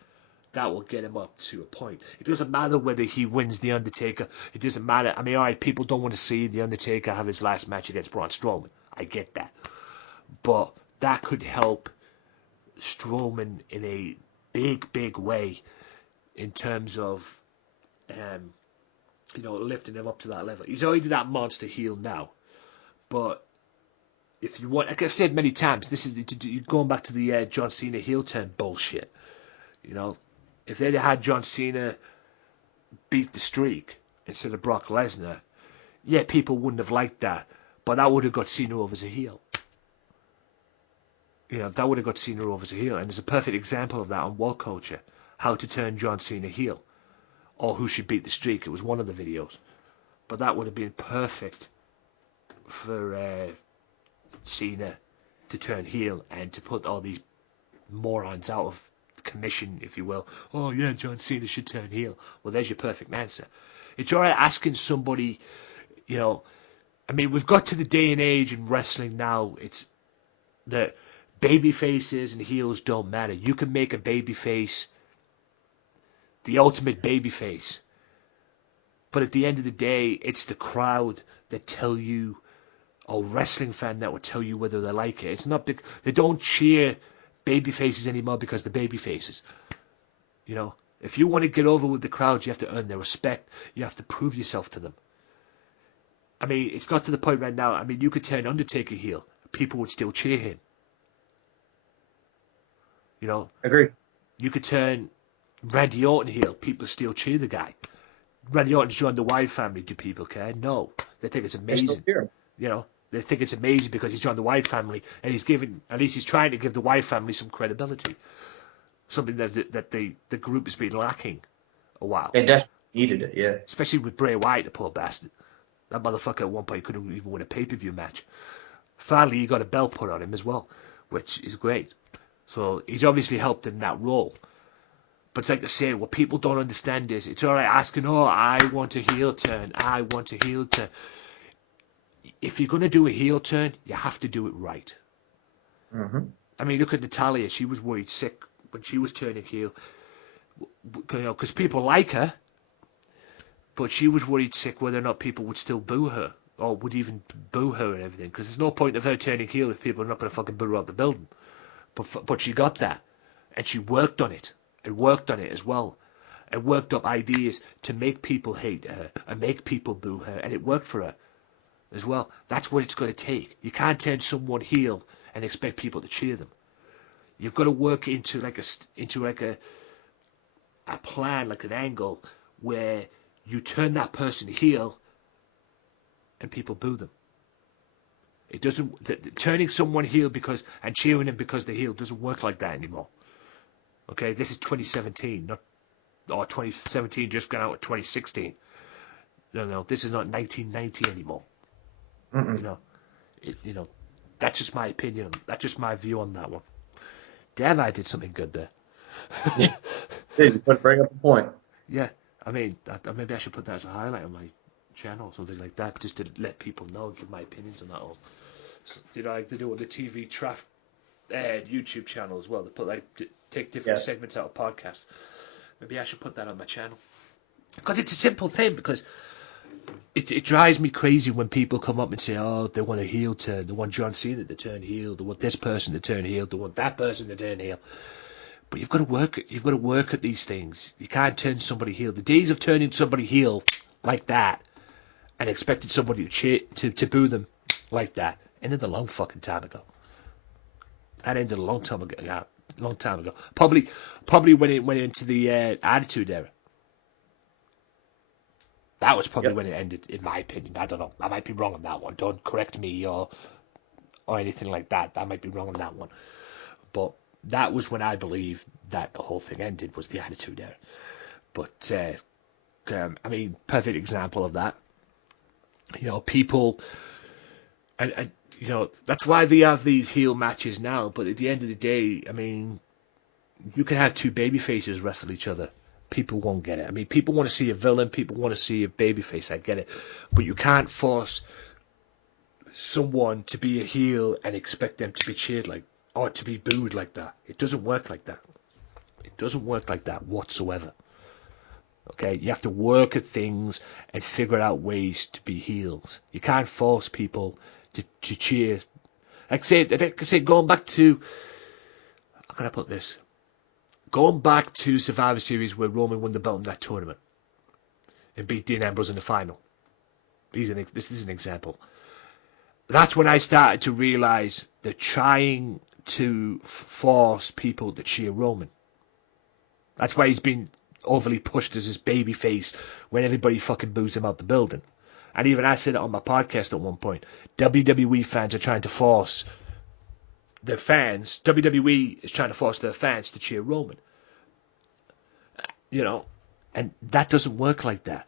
that will get him up to a point. It doesn't matter whether he wins The Undertaker. It doesn't matter. I mean, all right, people don't want to see The Undertaker have his last match against Braun Strowman. I get that. But that could help Strowman in a big, big way in terms of lifting him up to that level. He's already that monster heel now, but if you want, like I've said many times, this is going back to the John Cena heel turn bullshit. If they'd had John Cena beat the streak instead of Brock Lesnar, people wouldn't have liked that, but that would have got Cena over as a heel. That would have got Cena over as a heel, and there's a perfect example of that on World Culture, how to turn John Cena heel, or who should beat the streak. It was one of the videos, but that would have been perfect for Cena to turn heel and to put all these morons out of commission, if you will. Oh yeah, John Cena should turn heel. Well, there's your perfect answer. It's alright asking somebody, I mean, we've got to the day and age in wrestling now, it's that baby faces and heels don't matter. You can make a baby face the ultimate baby face, but at the end of the day, it's the crowd that tell you, or wrestling fan that will tell you whether they like it. It's not big. They don't cheer baby faces anymore because they're baby faces. If you want to get over with the crowd, you have to earn their respect. You have to prove yourself to them. I mean, it's got to the point right now. I mean, you could turn Undertaker heel, people would still cheer him. Agree. You could turn Randy Orton heel, people still cheer the guy. Randy Orton's joined the Wyatt family. Do people care? No. They think it's amazing. They think it's amazing because he's joined the Wyatt family, and he's trying to give the Wyatt family some credibility. Something that the group has been lacking a while. They definitely needed it, yeah. Especially with Bray Wyatt, the poor bastard. That motherfucker at one point couldn't even win a pay-per-view match. Finally, he got a belt put on him as well, which is great. So he's obviously helped in that role. But it's like I say, what people don't understand is, it's alright asking, I want a heel turn, I want a heel turn. If you're going to do a heel turn, you have to do it right. Mm-hmm. I mean, look at Natalya. She was worried sick when she was turning heel, because people like her, but she was worried sick whether or not people would still boo her, or would even boo her and everything, because there's no point of her turning heel if people are not going to fucking boo her out the building. But she got that, and she worked on it. And worked on it as well, and worked up ideas to make people hate her and make people boo her, and it worked for her as well. That's what it's going to take. You can't turn someone heel and expect people to cheer them. You've got to work into like a plan, like an angle where you turn that person heel and people boo them. It doesn't turning someone heel and cheering them because they're heel doesn't work like that anymore. Okay, this is 2017, or 2017 just got out of 2016. No, this is not 1990 anymore. Mm-mm. That's just my opinion. That's just my view on that one. Damn, I did something good there. Yeah, you bring up a point. Yeah, I mean, maybe I should put that as a highlight on my channel or something like that, just to let people know, give my opinions on that. All, so, like they do on the TV YouTube channel as well. They put take different segments out of podcasts. Maybe I should put that on my channel because it's a simple thing. Because it drives me crazy when people come up and say, "Oh, they want a heel turn. They want John Cena to turn heel. They want this person to turn heel. They want that person to turn heel." But you've got to work. You've got to work at these things. You can't turn somebody heel. The days of turning somebody heel like that and expecting somebody to boo them like that ended a long fucking time ago. That ended a long time ago. Yeah, long time ago. Probably when it went into the Attitude Era. That was probably when it ended, in my opinion. I don't know. I might be wrong on that one. Don't correct me or anything like that. I might be wrong on that one. But that was when I believe that the whole thing ended, was the Attitude Era. But, I mean, perfect example of that. People, and that's why they have these heel matches now. But at the end of the day, I mean, you can have two baby faces wrestle each other. People won't get it. I mean, people want to see a villain. People want to see a babyface. I get it. But you can't force someone to be a heel and expect them to be cheered or to be booed like that. It doesn't work like that. It doesn't work like that whatsoever. Okay? You have to work at things and figure out ways to be heels. You can't force people to cheer. Like I say, going back to... How can I put this? Going back to Survivor Series where Roman won the belt in that tournament and beat Dean Ambrose in the final. This is an example. That's when I started to realize they're trying to force people to cheer Roman. That's why he's been overly pushed as his baby face when everybody fucking boos him out the building. And even I said it on my podcast at one point. WWE fans are trying to force their fans. WWE is trying to force their fans to cheer Roman. And that doesn't work like that.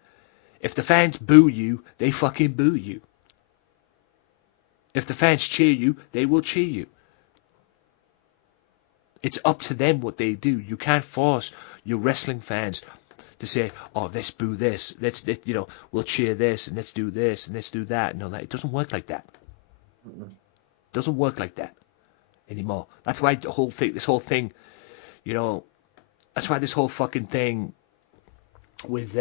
If the fans boo you, they fucking boo you. If the fans cheer you, they will cheer you. It's up to them what they do. You can't force your wrestling fans to say, "Oh, let's boo this. We'll cheer this and let's do this and let's do that." No, it doesn't work like that. It doesn't work like that anymore. That's why this whole thing, that's why this whole fucking thing with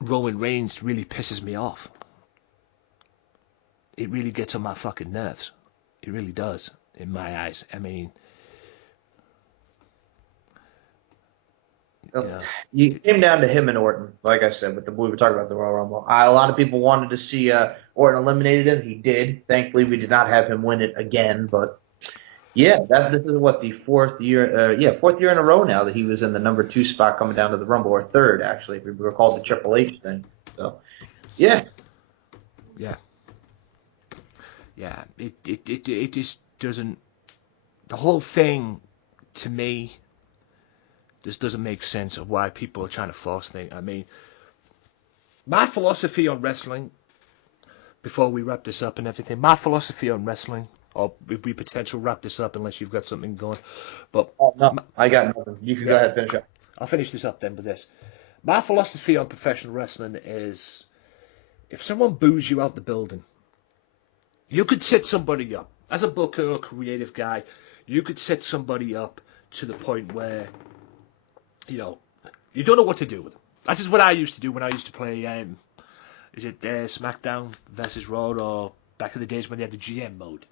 Roman Reigns really pisses me off. It really gets on my fucking nerves. It really does, in my eyes. I mean, You came down to him and Orton, like I said, we were talking about the Royal Rumble. A lot of people wanted to see Orton eliminated him. He did. Thankfully, we did not have him win it again. But yeah, this is what the fourth year in a row now that he was in the number 2 spot coming down to the Rumble, or third actually, if we recall the Triple H thing. So yeah. It just doesn't. The whole thing, to me, just doesn't make sense of why people are trying to force things. I mean, my philosophy on wrestling, before we wrap this up and everything, or we potentially wrap this up unless you've got something going. But no, I got nothing. You can go ahead and finish up. I'll finish this up then with this. My philosophy on professional wrestling is, if someone boos you out the building, you could set somebody up. As a booker or creative guy, you could set somebody up to the point where, you don't know what to do with them. That's just what I used to do when I used to play, Smackdown versus Raw, or back in the days when they had the GM mode.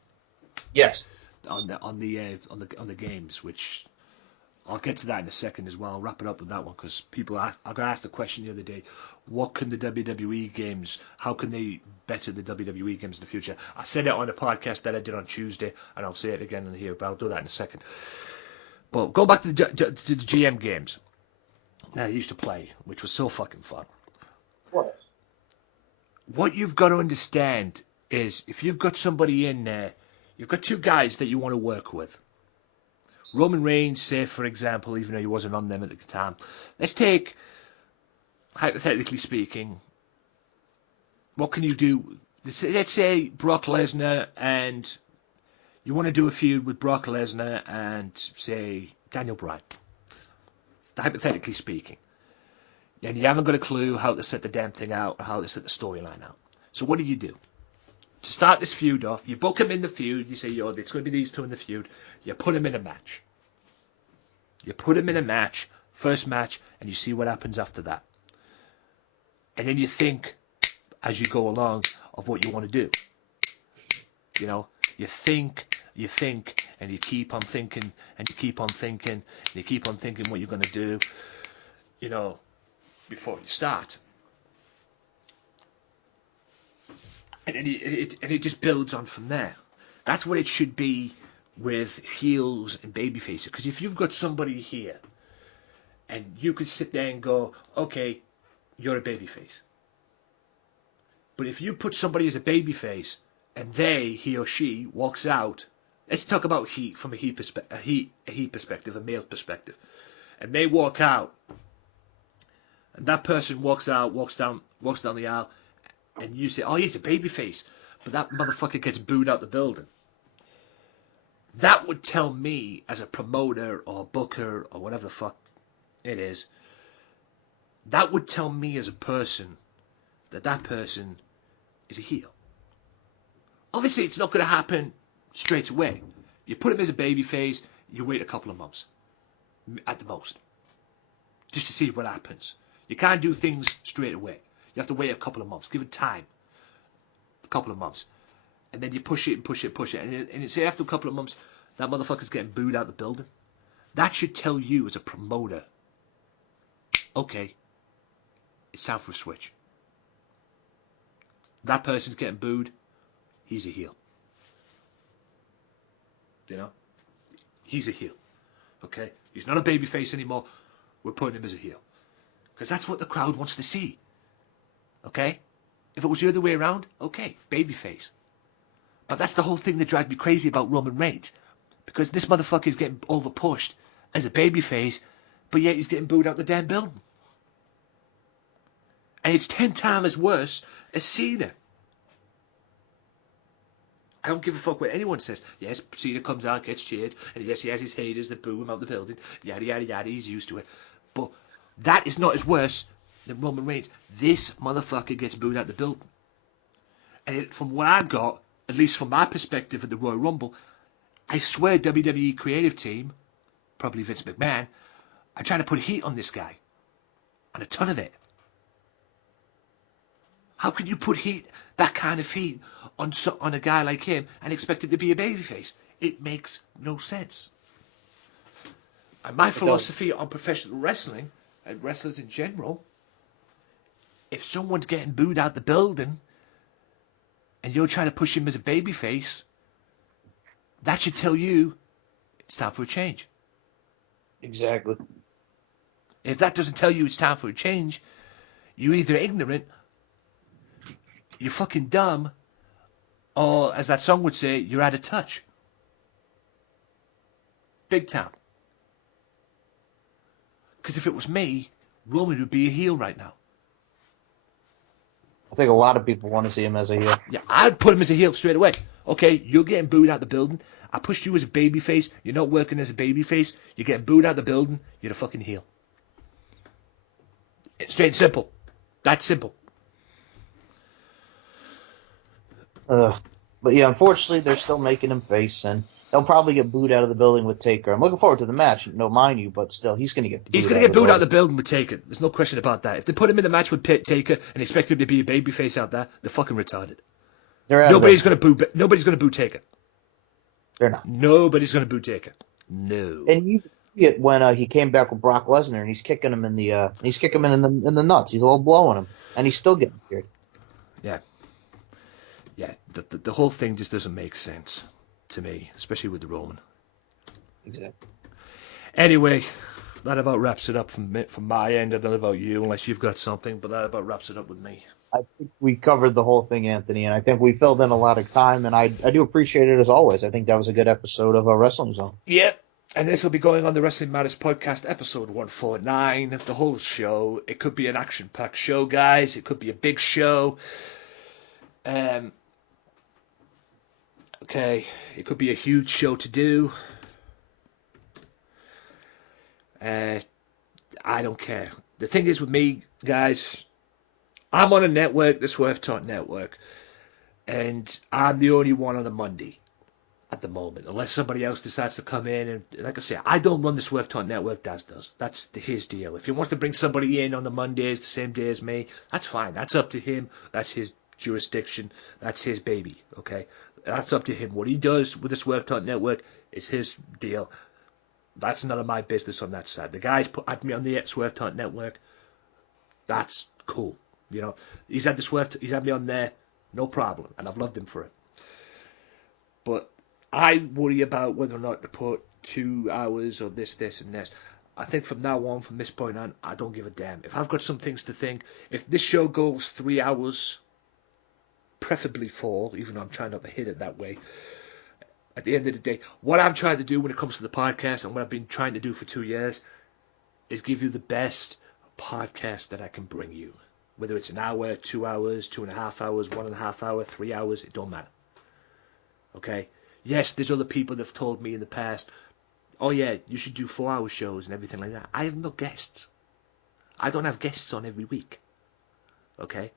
Yes. On the games, which I'll get to that in a second as well. I'll wrap it up with that one because I got asked the question the other day, what can the WWE games, how can they better the WWE games in the future? I said it on a podcast that I did on Tuesday, and I'll say it again in here, but I'll do that in a second. But going back to the GM games that I used to play, which was so fucking fun. What you've got to understand is if you've got somebody in there, you've got two guys that you want to work with. Roman Reigns, say, for example, even though he wasn't on them at the time. Let's take, hypothetically speaking, what can you do? Let's say Brock Lesnar, and you want to do a feud with Brock Lesnar and, say, Daniel Bryan. Hypothetically speaking. And you haven't got a clue how to set the damn thing out or how to set the storyline out. So what do? To start this feud off, you book him in the feud, you say, yo, it's going to be these two in the feud, you put him in a match. You put him in a match, first match, and you see what happens after that. And then you think, as you go along, of what you want to do. You know, you think, and you keep on thinking, and you keep on thinking, and you keep on thinking what you're going to do, you know, before you start. And then it just builds on from there. That's what it should be with heels and babyfaces. Because if you've got somebody here, and you could sit there and go, okay, you're a babyface. But if you put somebody as a babyface, and he or she walks out, let's talk about heat from a heat perspective, a male perspective. And they walk out, and that person walks down the aisle, and you say, oh, he's a babyface, but that motherfucker gets booed out the building. That would tell me, as a promoter or booker or whatever the fuck it is, that would tell me as a person that person is a heel. Obviously, it's not going to happen straight away. You put him as a babyface, you wait a couple of months, at the most, just to see what happens. You can't do things straight away. You have to wait a couple of months. Give it time. A couple of months. And then you push it and push it and push it. And you say after a couple of months, that motherfucker's getting booed out the building. That should tell you as a promoter, okay, it's time for a switch. That person's getting booed. He's a heel. You know? He's a heel. Okay? He's not a babyface anymore. We're putting him as a heel. Because that's what the crowd wants to see. Okay? If it was the other way around, okay, babyface. But that's the whole thing that drives me crazy about Roman Reigns. Because this motherfucker is getting overpushed as a babyface, but yet he's getting booed out the damn building. And it's 10 times worse as Cena. I don't give a fuck what anyone says. Yes, Cena comes out, gets cheered, and yes, he has his haters that boo him out the building. Yada, yada, yada, he's used to it. But that is not as worse than Roman Reigns. This motherfucker gets booed out the building. And from what I got, at least from my perspective at the Royal Rumble, I swear WWE creative team, probably Vince McMahon, are trying to put heat on this guy. And a ton of it. How could you put heat, that kind of heat, on a guy like him and expect him to be a babyface? It makes no sense. And my philosophy on professional wrestling, and wrestlers in general, if someone's getting booed out the building and you're trying to push him as a babyface, that should tell you it's time for a change. Exactly. If that doesn't tell you it's time for a change, you're either ignorant, you're fucking dumb, or, as that song would say, you're out of touch. Big time. Because if it was me, Roman would be a heel right now. I think a lot of people want to see him as a heel. Yeah, I'd put him as a heel straight away. Okay, you're getting booed out the building. I pushed you as a babyface. You're not working as a babyface. You're getting booed out the building. You're a fucking heel. It's straight and simple. That's simple. But yeah, unfortunately, they're still making him face, and he'll probably get booed out of the building with Taker. I'm looking forward to the match, no mind you, but still, he's going to get booed. He's going to get booed out of the building with Taker. There's no question about that. If they put him in the match with Taker and expect him to be a babyface out there, they're fucking retarded. Nobody's going to boo Taker. They're not. Nobody's going to boo Taker. No. And it when he came back with Brock Lesnar and he's kicking him in the nuts. He's all blowing him, and he's still getting cheered. Yeah. Yeah, the whole thing just doesn't make sense to me, especially with the Roman. Exactly. Anyway, that about wraps it up from my end. I don't know about you, unless you've got something, but that about wraps it up with me. I think we covered the whole thing, Anthony, and I think we filled in a lot of time, and I do appreciate it as always. I think that was a good episode of Wrestling Zone. Yep. And this will be going on the Wrestling Matters podcast, episode 149. The whole show. It could be an action-packed show, guys. It could be a big show. Okay, it could be a huge show to do. I don't care. The thing is with me, guys, I'm on a network, the Swerve Talk Network, and I'm the only one on a Monday at the moment, unless somebody else decides to come in. And like I say, I don't run the Swerve Talk Network, Daz does. That's his deal. If he wants to bring somebody in on the Mondays, the same day as me, that's fine. That's up to him. That's his jurisdiction. That's his baby, okay? That's up to him. What he does with the Swerve Talk Network is his deal. That's none of my business on that side. The guys put me on the Swerve Talk Network. That's cool. You know, he's had me on there, no problem, and I've loved him for it. But I worry about whether or not to put 2 hours or this, and this. I think from now on, from this point on, I don't give a damn. If I've got some things to think, if this show goes 3 hours, preferably 4, even though I'm trying not to hit it that way. At the end of the day, what I'm trying to do when it comes to the podcast, and what I've been trying to do for 2 years, is give you the best podcast that I can bring you. Whether it's an hour, 2 hours, 2.5 hours, 1.5 hours, 3 hours, it don't matter. Okay? Yes, there's other people that have told me in the past, oh yeah, you should do 4-hour shows and everything like that. I have no guests. I don't have guests on every week. Okay?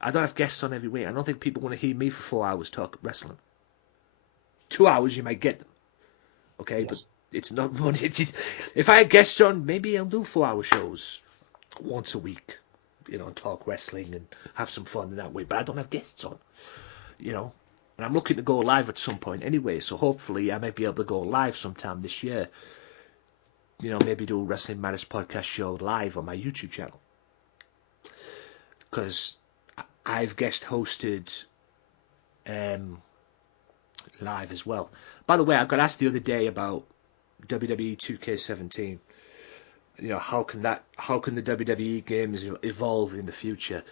I don't have guests on every week. I don't think people want to hear me for 4 hours talk wrestling. 2 hours, you might get them. Okay? Yes. But it's not money. If I had guests on, maybe I'll do 4-hour shows once a week. You know, and talk wrestling and have some fun in that way. But I don't have guests on. You know? And I'm looking to go live at some point anyway. So hopefully I might be able to go live sometime this year. You know, maybe do a Wrestling Matters podcast show live on my YouTube channel. Because I've guest hosted live as well. By the way, I got asked the other day about WWE 2K17. You know, how can the WWE games evolve in the future?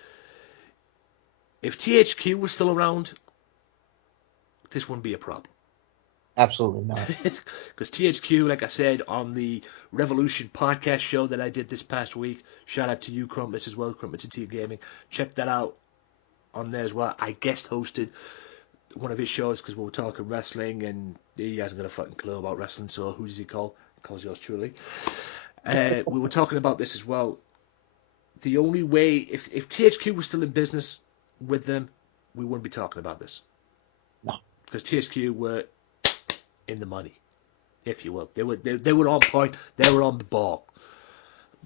If THQ was still around, this wouldn't be a problem. Absolutely not. Because THQ, like I said, on the Revolution podcast show that I did this past week, shout out to you, Crumpets, as well, Crumpets and T Gaming. Check that out on there as well. I guest hosted one of his shows because we were talking wrestling, and he hasn't got a fucking clue about wrestling, so who does he call? He calls yours truly. We were talking about this as well. The only way, if THQ was still in business with them, we wouldn't be talking about this. No. Because THQ were in the money, if you will. They were on point. They were on the ball.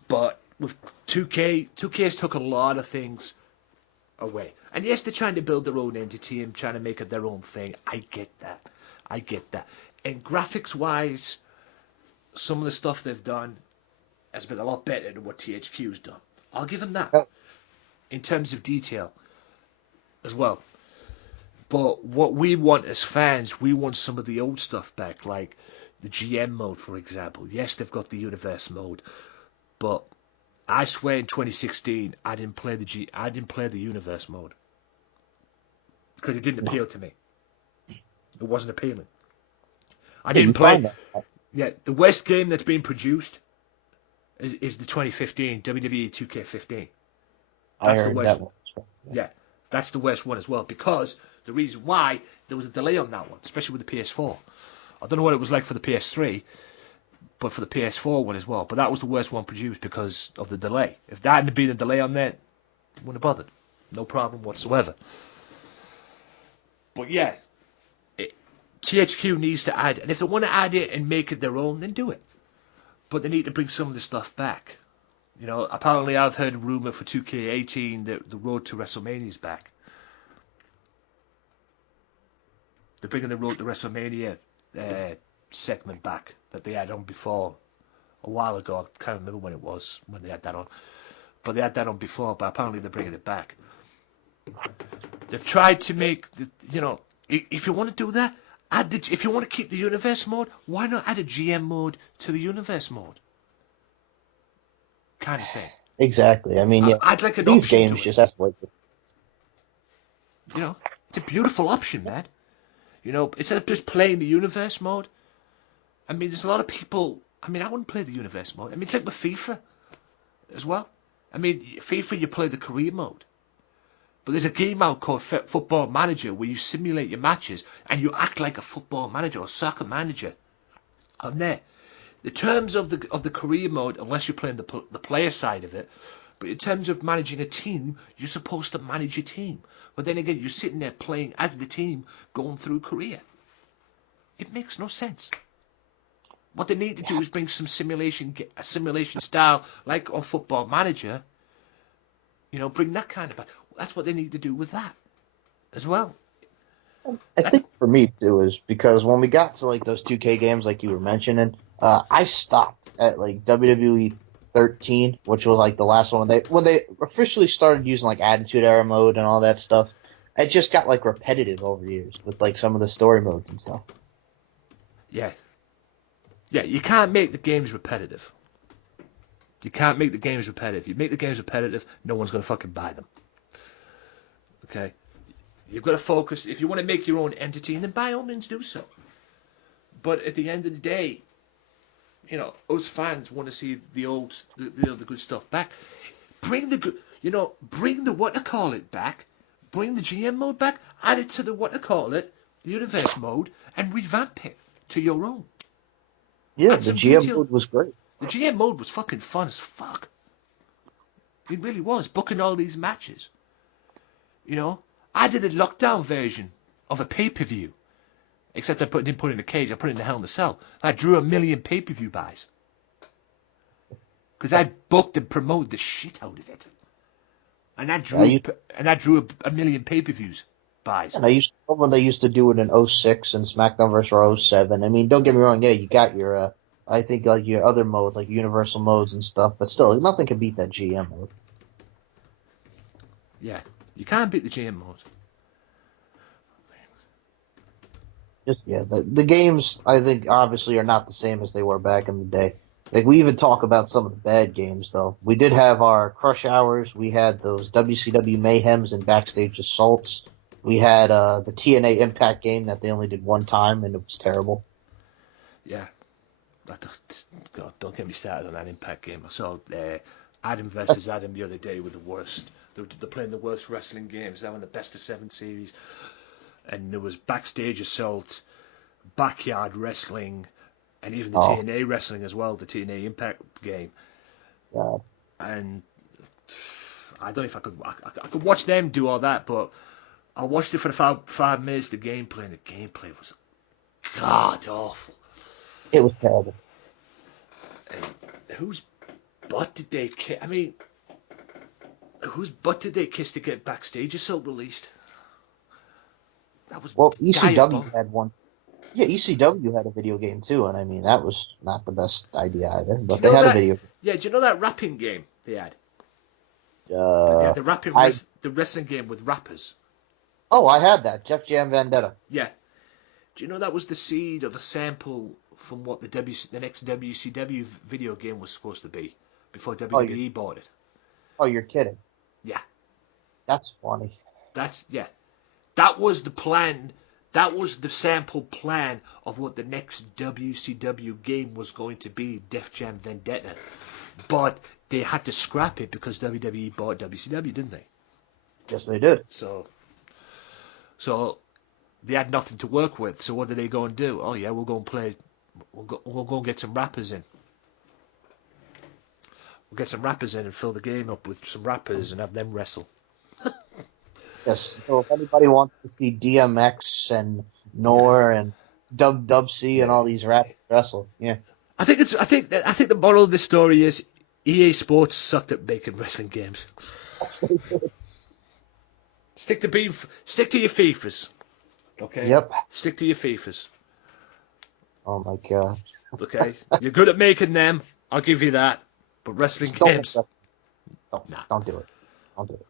But with 2K's took a lot of things away. And yes, they're trying to build their own entity and trying to make it their own thing. I get that. And graphics-wise, some of the stuff they've done has been a lot better than what THQ's done. I'll give them that. In terms of detail as well. But what we want as fans, we want some of the old stuff back, like the GM mode, for example. Yes, they've got the universe mode, but I swear in 2016 I didn't play the universe mode because it didn't appeal to me. It wasn't appealing. I didn't play. Yeah, the worst game that's been produced is the 2015 WWE 2K15. That's the worst one. Yeah, that's the worst one as well, because the reason why there was a delay on that one, especially with the PS4. I don't know what it was like for the PS3, but for the PS4 one as well. But that was the worst one produced because of the delay. If that hadn't been a delay on that, wouldn't have bothered. No problem whatsoever. But yeah, THQ needs to add, and if they want to add it and make it their own, then do it. But they need to bring some of the stuff back. You know, apparently I've heard a rumor for 2K18 that the Road to WrestleMania is back. They're bringing the Road to WrestleMania segment back that they had on before a while ago. I can't remember when it was when they had that on, but they had that on before. But apparently they're bringing it back. They've tried to make if you want to do that, if you want to keep the universe mode, why not add a GM mode to the universe mode? Kind of thing. Exactly. I mean, I'd like an these option games to it. just escalate. It's a beautiful option, man. Instead of just playing the universe mode. I mean, there's a lot of people. I mean, I wouldn't play the universe mode. I mean, it's like with FIFA as well. I mean, FIFA, you play the career mode. But there's a game out called Football Manager where you simulate your matches and you act like a football manager or soccer manager on there. The terms of the career mode, unless you're playing the player side of it, but in terms of managing a team, you're supposed to manage your team. But then again, you're sitting there playing as the team going through career. It makes no sense. What they need to do is bring some a simulation style, like on Football Manager. Bring that kind of back. That's what they need to do with that as well. I think for me too is because when we got to like those 2K games, like you were mentioning, I stopped at like WWE 13, which was like the last one when they officially started using like Attitude Era mode and all that stuff. It just got like repetitive over years with like some of the story modes and stuff. Yeah, you can't make the games repetitive. You can't make the games repetitive. You make the games repetitive, no one's going to fucking buy them. Okay? You've got to focus. If you want to make your own entity, then by all means do so. But at the end of the day, us fans want to see the good stuff back. Bring the good, bring the back. Bring the GM mode back. Add it to the universe mode, and revamp it to your own. Yeah, the GM mode was great. The GM mode was fucking fun as fuck. It really was, booking all these matches. I did a lockdown version of a pay-per-view. Except I didn't put it in a cage, I put it in the Hell in a Cell. I drew 1 million pay-per-view buys. Because I booked and promoted the shit out of it. And I drew 1 million pay-per-views buys. And when they used to do it in 06 and SmackDown vs. 07. I mean, don't get me wrong, you got your I think like your other modes, like universal modes and stuff, but still, nothing can beat that GM mode. Yeah, you can't beat the GM mode. The games, I think, obviously are not the same as they were back in the day. Like, we even talk about some of the bad games, though. We did have our Crush Hours. We had those WCW Mayhems and Backstage Assaults. We had the TNA Impact game that they only did one time, and it was terrible. Yeah. God, don't get me started on that Impact game. I saw Adam versus Adam the other day with the worst. They're playing the worst wrestling games. They were in the best of 7 series. And there was Backstage Assault, Backyard Wrestling, and even the TNA Wrestling as well, the TNA Impact game. Yeah. And I don't know if I could watch them do all that, but I watched it for the 5 minutes, the gameplay, and the gameplay was god awful. It was terrible. And whose butt did they kiss? I mean, whose butt did they kiss to get Backstage Assault released? That was ECW had one. Yeah, ECW had a video game too, and I mean that was not the best idea either. But they had a video. Yeah, do you know that rapping game they had? The wrestling game with rappers. Oh, I had that. Jeff Jam Vendetta. Yeah. Do you know that was the seed or the sample from what the next WCW video game was supposed to be before WWE bought it? Oh, you're kidding. Yeah. That's funny. That was the plan. That was the sample plan of what the next WCW game was going to be, Def Jam Vendetta. But they had to scrap it because WWE bought WCW, didn't they? Yes, they did. So they had nothing to work with. So what did they go and do? Oh yeah, we'll go and play. We'll go and get some rappers in. We'll get some rappers in and fill the game up with some rappers and have them wrestle. Yes. So if anybody wants to see DMX and Nor and Dub C and all these rappers wrestle, yeah. I think the moral of the story is EA Sports sucked at making wrestling games. Stick to your FIFAs. Okay. Yep. Stick to your FIFAs. Oh my god. Okay, you're good at making them. I'll give you that. But wrestling games, don't do it. Don't do it.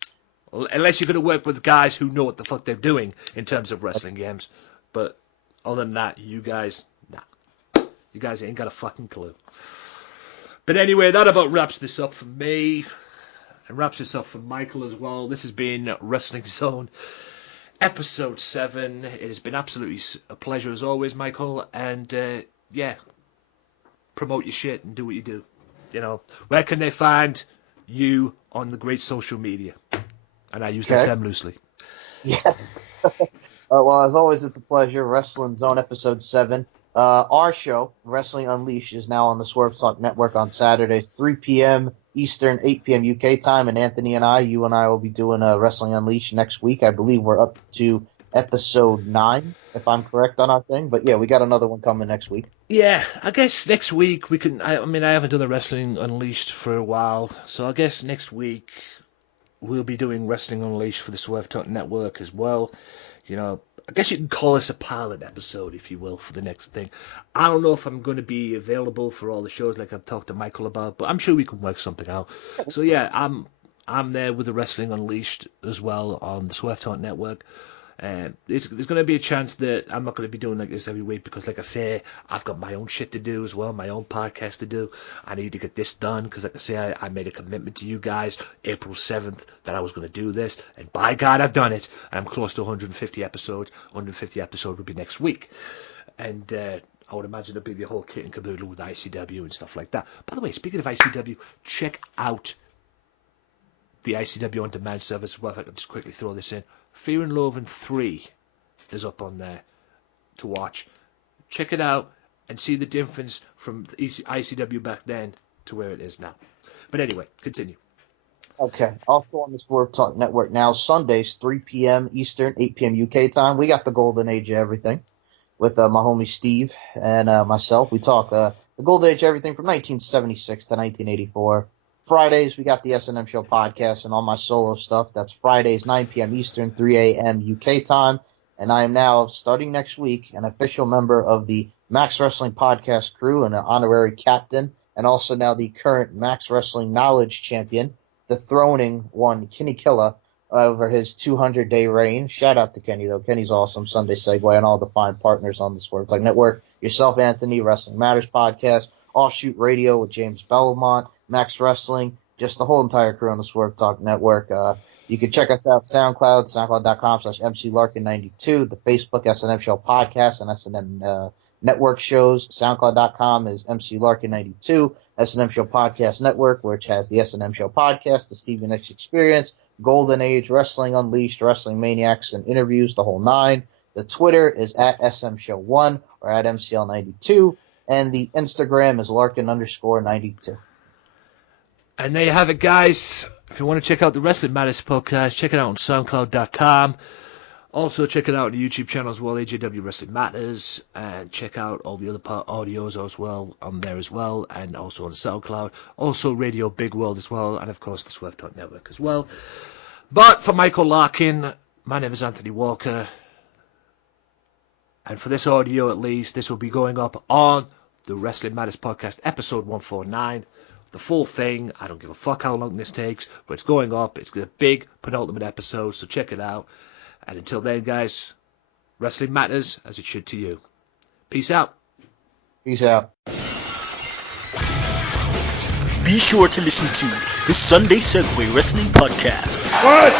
Well, unless you're going to work with guys who know what the fuck they're doing in terms of wrestling games. But other than that, you guys, nah. You guys ain't got a fucking clue. But anyway, that about wraps this up for me. And wraps this up for Michael as well. This has been Wrestling Zone, episode 7. It has been absolutely a pleasure as always, Michael. And yeah, promote your shit and do what you do. You know, where can they find you on the great social media? And I use that term loosely. Yeah. Well, as always, it's a pleasure. Wrestling Zone episode 7. Our show, Wrestling Unleashed, is now on the Swerve Talk Network on Saturdays, 3 p.m. Eastern, 8 p.m. UK time. And Anthony and you and I will be doing Wrestling Unleashed next week. I believe we're up to episode 9, if I'm correct on our thing. But yeah, we got another one coming next week. Yeah, I guess next week we can. I mean, I haven't done the Wrestling Unleashed for a while, so I guess next week we'll be doing Wrestling Unleashed for the Swerve Talk Network as well. You know, I guess you can call this a pilot episode, if you will, for the next thing. I don't know if I'm going to be available for all the shows like I've talked to Michael about, but I'm sure we can work something out. So yeah, I'm there with the Wrestling Unleashed as well on the Swerve Talk Network. There's going to be a chance that I'm not going to be doing like this every week because, like I say, I've got my own shit to do as well, my own podcast to do. I need to get this done because, like I say, I made a commitment to you guys April 7th that I was going to do this, and by God, I've done it. And I'm close to 150 episodes. 150 episode will be next week, and I would imagine it'll be the whole kit and caboodle with ICW and stuff like that. By the way, speaking of ICW, check out the ICW On Demand service. Well, if I can just quickly throw this in. Fear and Loathing 3 is up on there to watch. Check it out and see the difference from ICW back then to where it is now. But anyway, continue. Okay. Also on the Swerve Talk Network now, Sundays, 3 p.m. Eastern, 8 p.m. UK time. We got the golden age of everything with my homie Steve and myself. We talk the golden age of everything from 1976 to 1984. Fridays, we got the S&M Show podcast and all my solo stuff. That's Fridays, 9 p.m. Eastern, 3 a.m. UK time. And I am now, starting next week, an official member of the Max Wrestling podcast crew and an honorary captain, and also now the current Max Wrestling Knowledge champion, dethroning one Kinny Killa over his 200-day reign. Shout out to Kenny, though. Kenny's awesome. Sunday Segue and all the fine partners on the Swerve Talk Network. Yourself, Anthony, Wrestling Matters podcast, Offshoot Radio with James Belmont, Max Wrestling, just the whole entire crew on the Swerve Talk Network. You can check us out SoundCloud, soundcloud.com/MCLarkin92, the Facebook S&M Show podcast and S&M Network shows. SoundCloud.com is MCLarkin92, S&M Show Podcast Network, which has the S&M Show podcast, the Stephen X Experience, Golden Age, Wrestling Unleashed, Wrestling Maniacs, and interviews, the whole 9. The Twitter is at SM Show 1 or at MCL92, and the Instagram is Larkin_92. And there you have it, guys. If you want to check out the Wrestling Matters podcast, check it out on SoundCloud.com. Also, check it out on the YouTube channel as well, AJW Wrestling Matters. And check out all the other audios as well on there as well. And also on SoundCloud. Also, Radio Big World as well. And, of course, the Swerve Talk Network as well. But for Michael Larkin, my name is Anthony Walker. And for this audio, at least, this will be going up on the Wrestling Matters podcast, episode 149. The full thing. I don't give a fuck how long this takes, but it's going up. It's a big penultimate episode, so check it out. And until then, guys, wrestling matters as it should to you. Peace out. Peace out. Be sure to listen to the Sunday Segway Wrestling Podcast. What?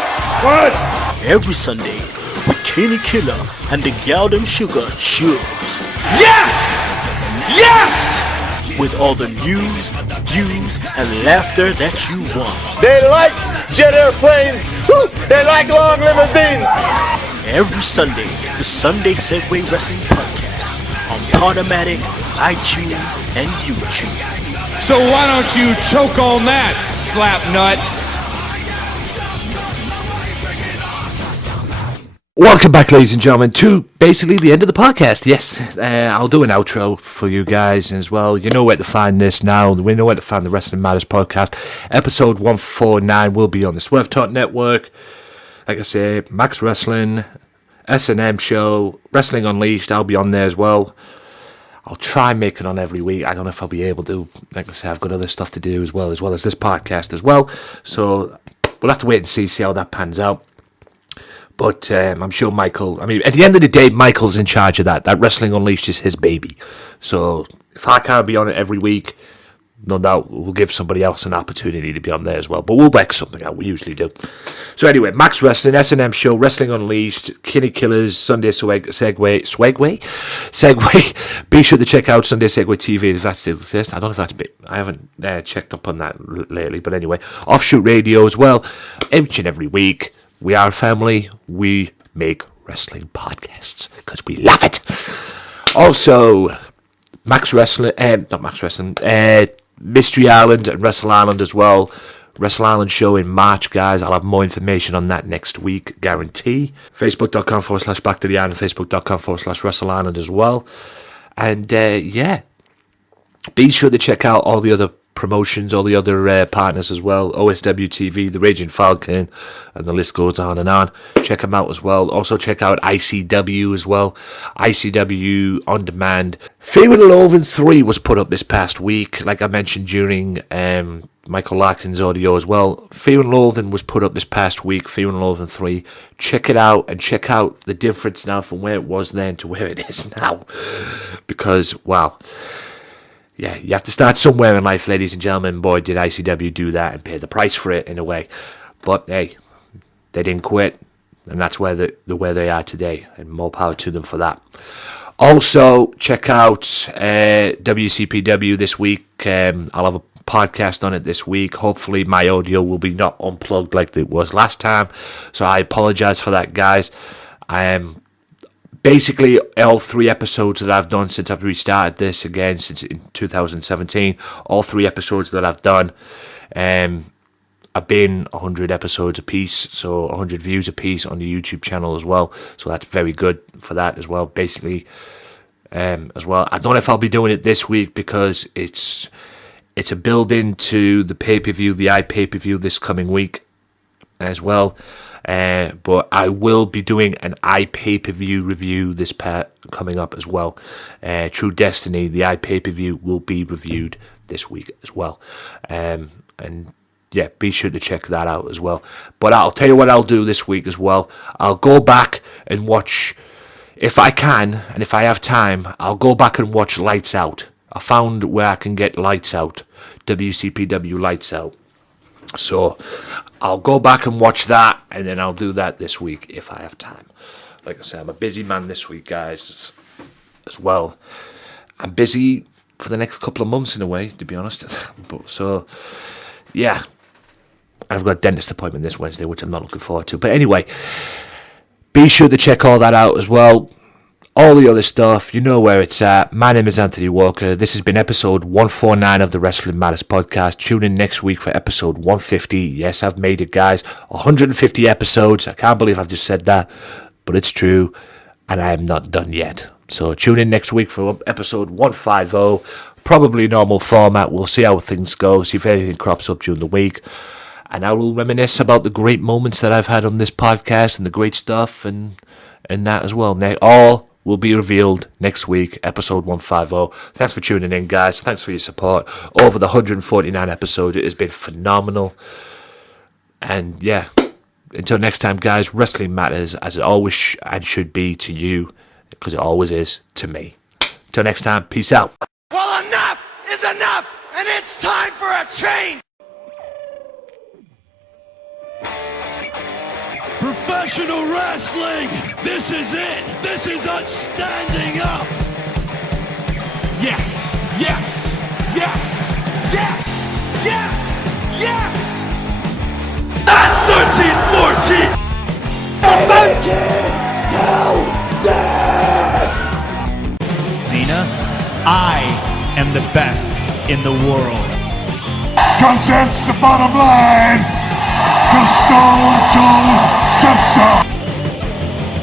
Every Sunday with Kenny Killer and the Galdem Sugar Shubs. Yes! Yes! With all the news, views, and laughter that you want. They like jet airplanes. Woo! They like long limousines. Every Sunday, the Sunday Segway Wrestling Podcast on Podomatic, iTunes, and YouTube. So why don't you choke on that, slap nut? Welcome back, ladies and gentlemen, to basically the end of the podcast. Yes, I'll do an outro for you guys as well. You know where to find this now. We know where to find the Wrestling Matters podcast. Episode 149 will be on the Swerve Talk Network. Like I say, Max Wrestling, S&M Show, Wrestling Unleashed, I'll be on there as well. I'll try and make it on every week. I don't know if I'll be able to. Like I say, I've got other stuff to do as well as this podcast as well. So we'll have to wait and see how that pans out. But I'm sure Michael, I mean, at the end of the day, Michael's in charge of that. That Wrestling Unleashed is his baby. So if I can't be on it every week, no doubt we'll give somebody else an opportunity to be on there as well. But we'll work something out. We usually do. So anyway, Max Wrestling, S&M Show, Wrestling Unleashed, Kinny Killers, Sunday Segway. Be sure to check out Sunday Segway TV if that still exists. I don't know if I haven't checked up on that lately. But anyway, Offshoot Radio as well. Each and every week, we are a family. We make wrestling podcasts because we love it. Also, Mystery Island and Wrestle Island as well. Wrestle Island show in March, guys. I'll have more information on that next week, guarantee. Facebook.com/Back to the Island, Facebook.com/Wrestle Island as well. And be sure to check out all the other promotions, all the other partners as well. OSW TV, The Raging Falcon, and the list goes on and on. Check them out as well. Also check out ICW as well. ICW On Demand. Fear and Loathing 3 was put up this past week, like I mentioned during Michael Larkin's audio as well. Fear and Loathing was put up this past week, Fear and Loathing 3. Check it out and check out the difference now from where it was then to where it is now. Because, wow. Yeah, you have to start somewhere in life, ladies and gentlemen. Boy, did ICW do that and pay the price for it in a way. But hey, they didn't quit, and that's where they are today, and more power to them for that. Also, check out WCPW this week. I'll have a podcast on it this week. Hopefully, my audio will be not unplugged like it was last time. So I apologize for that, guys. Basically, all 3 episodes that I've done since I've restarted this again, since in 2017, all 3 episodes that I've done have been 100 episodes apiece, so 100 views apiece on the YouTube channel as well. So that's very good for that as well, basically, as well. I don't know if I'll be doing it this week because it's a build-in to the pay-per-view, the iPay-per-view this coming week as well. But I will be doing an iPay-per-view review this coming up as well. True Destiny, the iPay-per-view will be reviewed this week as well. And yeah, be sure to check that out as well. But I'll tell you what I'll do this week as well. I'll go back and watch, if I can, and if I have time, I'll go back and watch Lights Out. I found where I can get Lights Out, WCPW Lights Out. So I'll go back and watch that, and then I'll do that this week if I have time. Like I said, I'm a busy man this week, guys, as well. I'm busy for the next couple of months in a way, to be honest. But so, yeah. I've got a dentist appointment this Wednesday, which I'm not looking forward to. But anyway, be sure to check all that out as well. All the other stuff, you know where it's at. My name is Anthony Walker. This has been episode 149 of the Wrestling Matters podcast. Tune in next week for episode 150. Yes, I've made it, guys. 150 episodes. I can't believe I've just said that, but it's true, and I am not done yet. So tune in next week for episode 150. Probably normal format. We'll see how things go, see if anything crops up during the week. And I will reminisce about the great moments that I've had on this podcast and the great stuff and that as well. They all will be revealed next week, episode 150. Thanks for tuning in, guys. Thanks for your support over the 149 episode. It has been phenomenal. And yeah, until next time, guys, wrestling matters as it always and should be to you, because it always is to me. Until next time, peace out. Well, enough is enough, and it's time for a change. Professional wrestling, this is it. This is us standing up. Yes, yes, yes, yes, yes, yes. That's 13-14. Make it till death. Dina, I am the best in the world. 'Cause that's the bottom line. 'Cause Stone Cold said so.